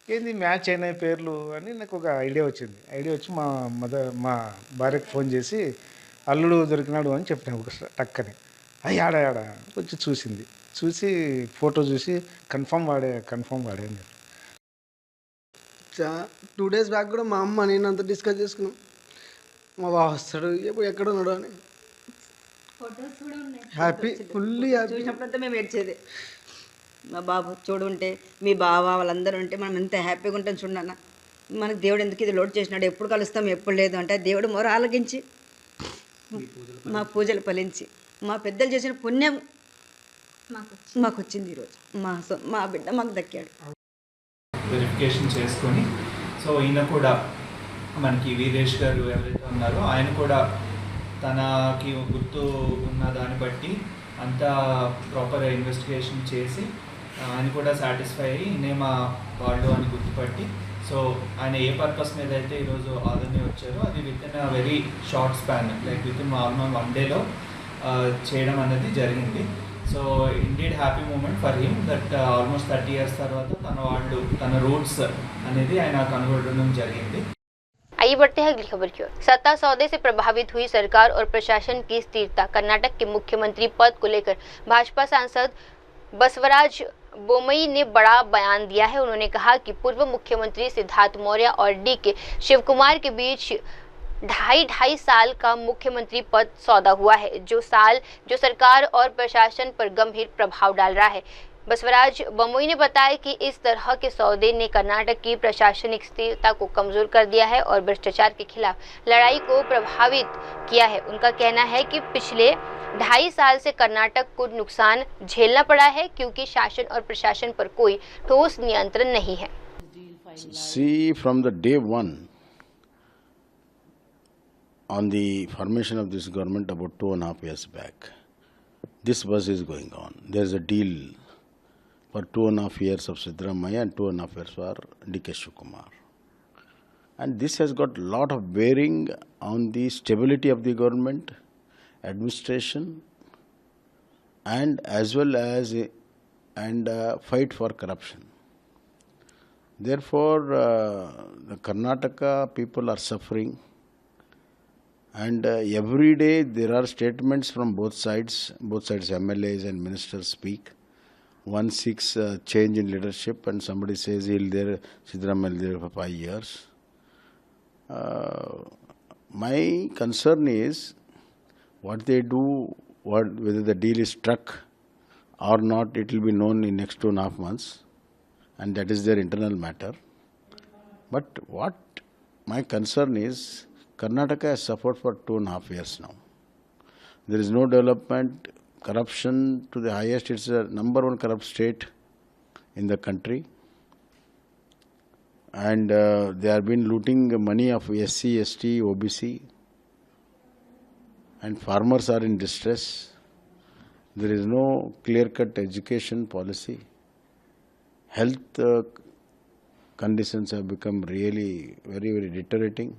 ఏంది మ్యాచ్ అయినాయి పేర్లు అని నాకు ఒక ఐడియా వచ్చింది. ఐడియా వచ్చి మా భార్యకు ఫోన్ చేసి అల్లుడు దొరికినాడు అని చెప్పిన ఒక టక్కని. ఆడ వచ్చి చూసింది. చూసి ఫోటో చూసి కన్ఫర్మ్ వాడే అని. 2 days బ్యాక్ కూడా మా అమ్మ నేను అంతా డిస్కస్ చేసుకున్నాం. మా బావ వస్తాడు, ఎక్కడ ఉన్నాడు అని. Happy, fully happy. చూసినప్పుడంతా మేము ఏడ్చేది. మా బాబు చూడుంటే, మీ బావ వాళ్ళందరూ ఉంటే మనం ఎంత హ్యాపీగా ఉంటాం చూడన్న. మనకు దేవుడు ఎందుకు ఇది లోడ్ చేసినాడు, ఎప్పుడు కలుస్తాం ఎప్పుడు లేదు అంటే దేవుడు మొర ఆలకించి మా పూజలు ఫలించి మా పెద్దలు చేసిన పుణ్యం మాకు వచ్చింది ఈరోజు. మా బిడ్డ మాకు దక్కాడు. వెరిఫికేషన్ చేసుకొని, సో ఈయన కూడా మనకి వీరేష్ గారు ఎవరైతే ఉన్నారో ఆయన కూడా తనకి గుర్తు ఉన్న దాన్ని బట్టి అంతా ప్రాపర్ ఇన్వెస్టిగేషన్ చేసి ఆయన కూడా సాటిస్ఫై అయ్యి ఈయనే మా వాళ్ళు అని గుర్తుపట్టి, సో ఆయన ఏ పర్పస్ మీద అయితే ఈరోజు ఆదరణ వచ్చారో అది within a very short span, like within almost 1 day చేయడం అనేది జరిగింది. So indeed happy moment for him that almost 30 years తర్వాత తన రూట్స్ అనేది ఆయన కనుగొనడం జరిగింది. आइए बढ़ते हैं अगली खबर की ओर। सत्ता सौदे से प्रभावित हुई सरकार और प्रशासन की स्थिरता। कर्नाटक के मुख्यमंत्री पद को लेकर भाजपा सांसद बसवराज बोमई ने बड़ा बयान दिया है। उन्होंने कहा कि पूर्व मुख्यमंत्री सिद्धार्थ मौर्य और DK शिवकुमार के बीच 2.5 साल का मुख्यमंत्री पद सौदा हुआ है, जो सरकार और प्रशासन पर गंभीर प्रभाव डाल रहा है। बसवराज बोमई ने बताया कि इस तरह के सौदे ने कर्नाटक की प्रशासनिक स्थिरता को कमजोर कर दिया है और भ्रष्टाचार के खिलाफ लड़ाई को प्रभावित किया है। उनका कहना है कि पिछले 2.5 साल से कर्नाटक को नुकसान झेलना पड़ा है क्योंकि शासन और प्रशासन पर कोई ठोस नियंत्रण नहीं है। See, from the day one on the formation of this government about 2.5 years back, this buzz is going on. There is a deal for 2.5 years of Siddaramaiah and 2.5 years for DK Shivakumar. And this has got a lot of bearing on the stability of the government, administration, and as well as fight for corruption. Therefore, the Karnataka people are suffering, and every day there are statements from both sides MLAs and ministers speak. One seeks change in leadership, and somebody says Siddaramaiah will there for 5 years. My concern is what they do, whether the deal is struck or not, it will be known in next 2.5 months, and that is their internal matter. But what my concern is, Karnataka has suffered for 2.5 years now. There is no development. Corruption to the highest, it's the #1 corrupt state in the country. And they have been looting money of SC, ST, OBC. And farmers are in distress. There is no clear-cut education policy. Health conditions have become really very, very deteriorating.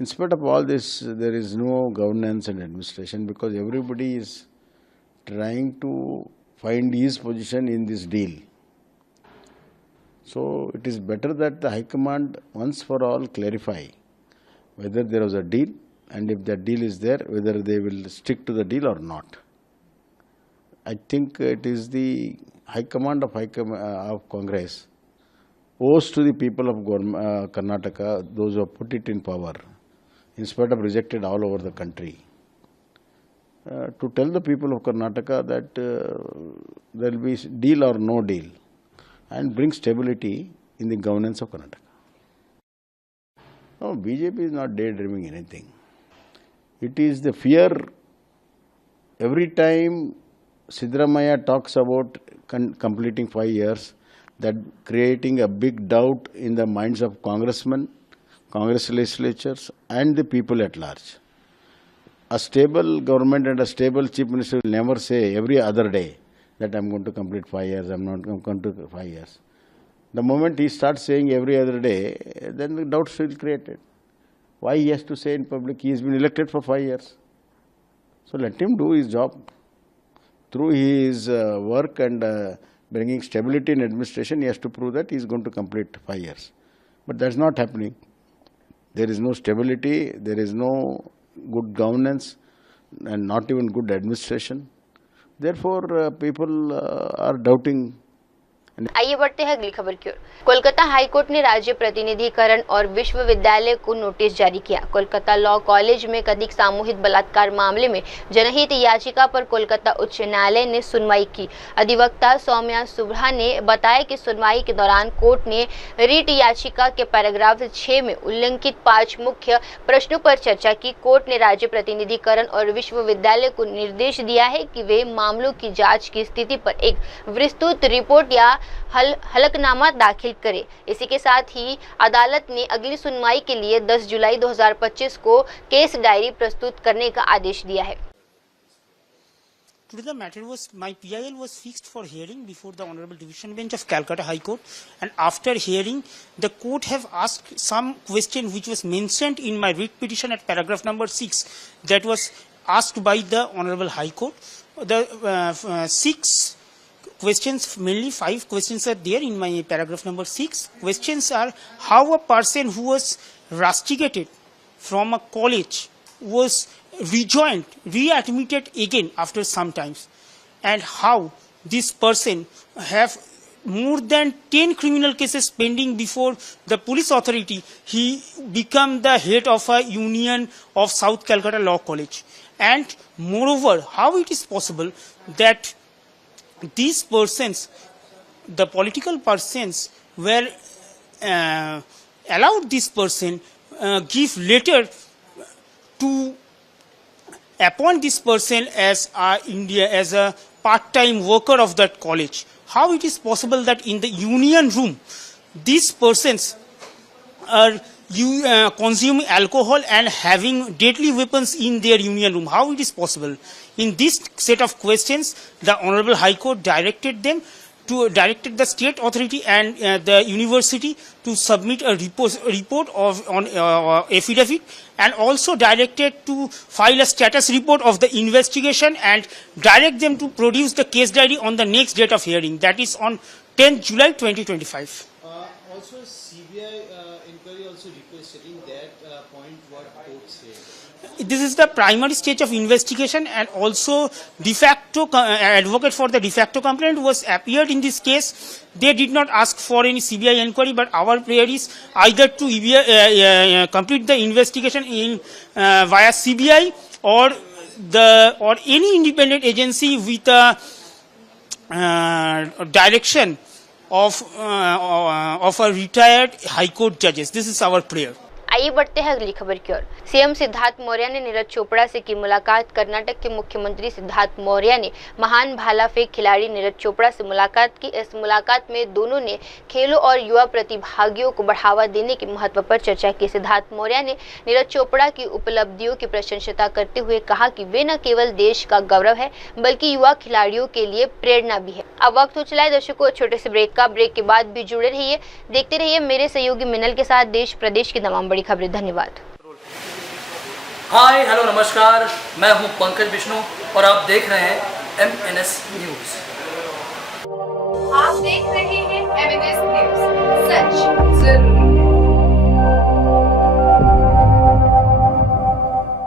In spite of all this, there is no governance and administration because everybody is trying to find his position in this deal. So it is better that the High Command once for all clarify whether there was a deal, and if that deal is there, whether they will stick to the deal or not. I think it is the High Command of Congress owes to the people of Karnataka, those who have put it in power, in spite of rejected all over the country, to tell the people of Karnataka that there will be deal or no deal and bring stability in the governance of Karnataka. No, BJP is not daydreaming anything. It is the fear. Every time Siddaramaiah talks about completing 5 years, that creating a big doubt in the minds of congressmen, Congress legislatures and the people at large. A stable government and a stable chief minister will never say every other day that I'm going to complete 5 years, I'm not going to 5 years. The moment he starts saying every other day, then the doubts will be created. Why he has to say in public he has been elected for 5 years? So let him do his job. Through his work and bringing stability in administration, he has to prove that he is going to complete 5 years. But that's not happening. There is no stability, there is no good governance, and not even good administration. Therefore, people are doubting. आइए बढ़ते हैं अगली खबर की ओर। Kolkata high court ने राज्य प्रतिनिधिकरण और विश्वविद्यालय को नोटिस जारी किया। कोलकाता लॉ कॉलेज में कथित सामूहिक बलात्कार मामले में जनहित याचिका पर कोलकाता उच्च न्यायालय ने सुनवाई की। अधिवक्ता सौम्या सुब्रा ने बताया कि सुनवाई के दौरान कोर्ट ने रिट याचिका के पैराग्राफ 6 में उल्लिखित 5 मुख्य प्रश्नों पर चर्चा की। कोर्ट ने राज्य प्रतिनिधिकरण और विश्वविद्यालय को निर्देश दिया है कि वे मामलों की जांच की स्थिति पर एक विस्तृत रिपोर्ट या हलफनामा दाखिल करे। इसी के साथ ही अदालत ने अगली सुनवाई के लिए 10 जुलाई 2025 को केस डायरी प्रस्तुत करने का आदेश दिया है। Today the matter was, my PIL was fixed for hearing before the Honorable Division Bench of Calcutta High Court, and after hearing, the court have asked some question which was mentioned in my writ petition at paragraph number 6 that was asked by the Honorable High Court. The 6 questions, mainly 5 questions are there in my paragraph number 6. Questions are how a person who was rusticated from a college was rejoined, readmitted again after some times, and how this person have more than 10 criminal cases pending before the police authority. He become the head of a union of South Calcutta Law College, and moreover, how it is possible that these persons, the political persons, were allowed this person give letter to appoint this person as a part-time worker of that college. How it is possible that in the union room, these persons are consuming alcohol and having deadly weapons in their union room? How it is possible? In this set of questions, the Honorable High Court directed the state authority and the university to submit a report on affidavit, and also directed to file a status report of the investigation and direct them to produce the case diary on the next date of hearing, that is on 10th July 2025. Also, CBI inquiry also requested. In that point, what court said? This is the primary stage of investigation, and also de facto advocate for the de facto complaint was appeared in this case. They did not ask for any CBI inquiry, but our prayer is either to complete the investigation via CBI or any independent agency with a direction of a retired High Court judges. This is our prayer. आइए बढ़ते हैं अगली खबर की ओर। CM Siddharth Maurya ने नीरज चोपड़ा से की मुलाकात। कर्नाटक के मुख्यमंत्री सिद्धार्थ मौर्य ने महान भाला फेंक खिलाड़ी नीरज चोपड़ा से मुलाकात की। इस मुलाकात में दोनों ने खेलों और युवा प्रतिभागियों को बढ़ावा देने के महत्व पर चर्चा की। सिद्धार्थ मौर्य ने नीरज चोपड़ा की उपलब्धियों की प्रशंसा करते हुए कहा कि वे न केवल देश का गौरव है बल्कि युवा खिलाड़ियों के लिए प्रेरणा भी है। अब वक्त हो चला है दर्शकों छोटे से ब्रेक का। ब्रेक के बाद भी जुड़े रहिए, देखते रहिए मेरे सहयोगी मिनल के साथ देश प्रदेश की तमाम बड़ी खबरें। धन्यवाद। हाय हेलो नमस्कार, मैं हूं पंकज विष्णु और आप देख रहे हैं MNS न्यूज। आप देख रहे हैं MNS न्यूज, सच जरूरी।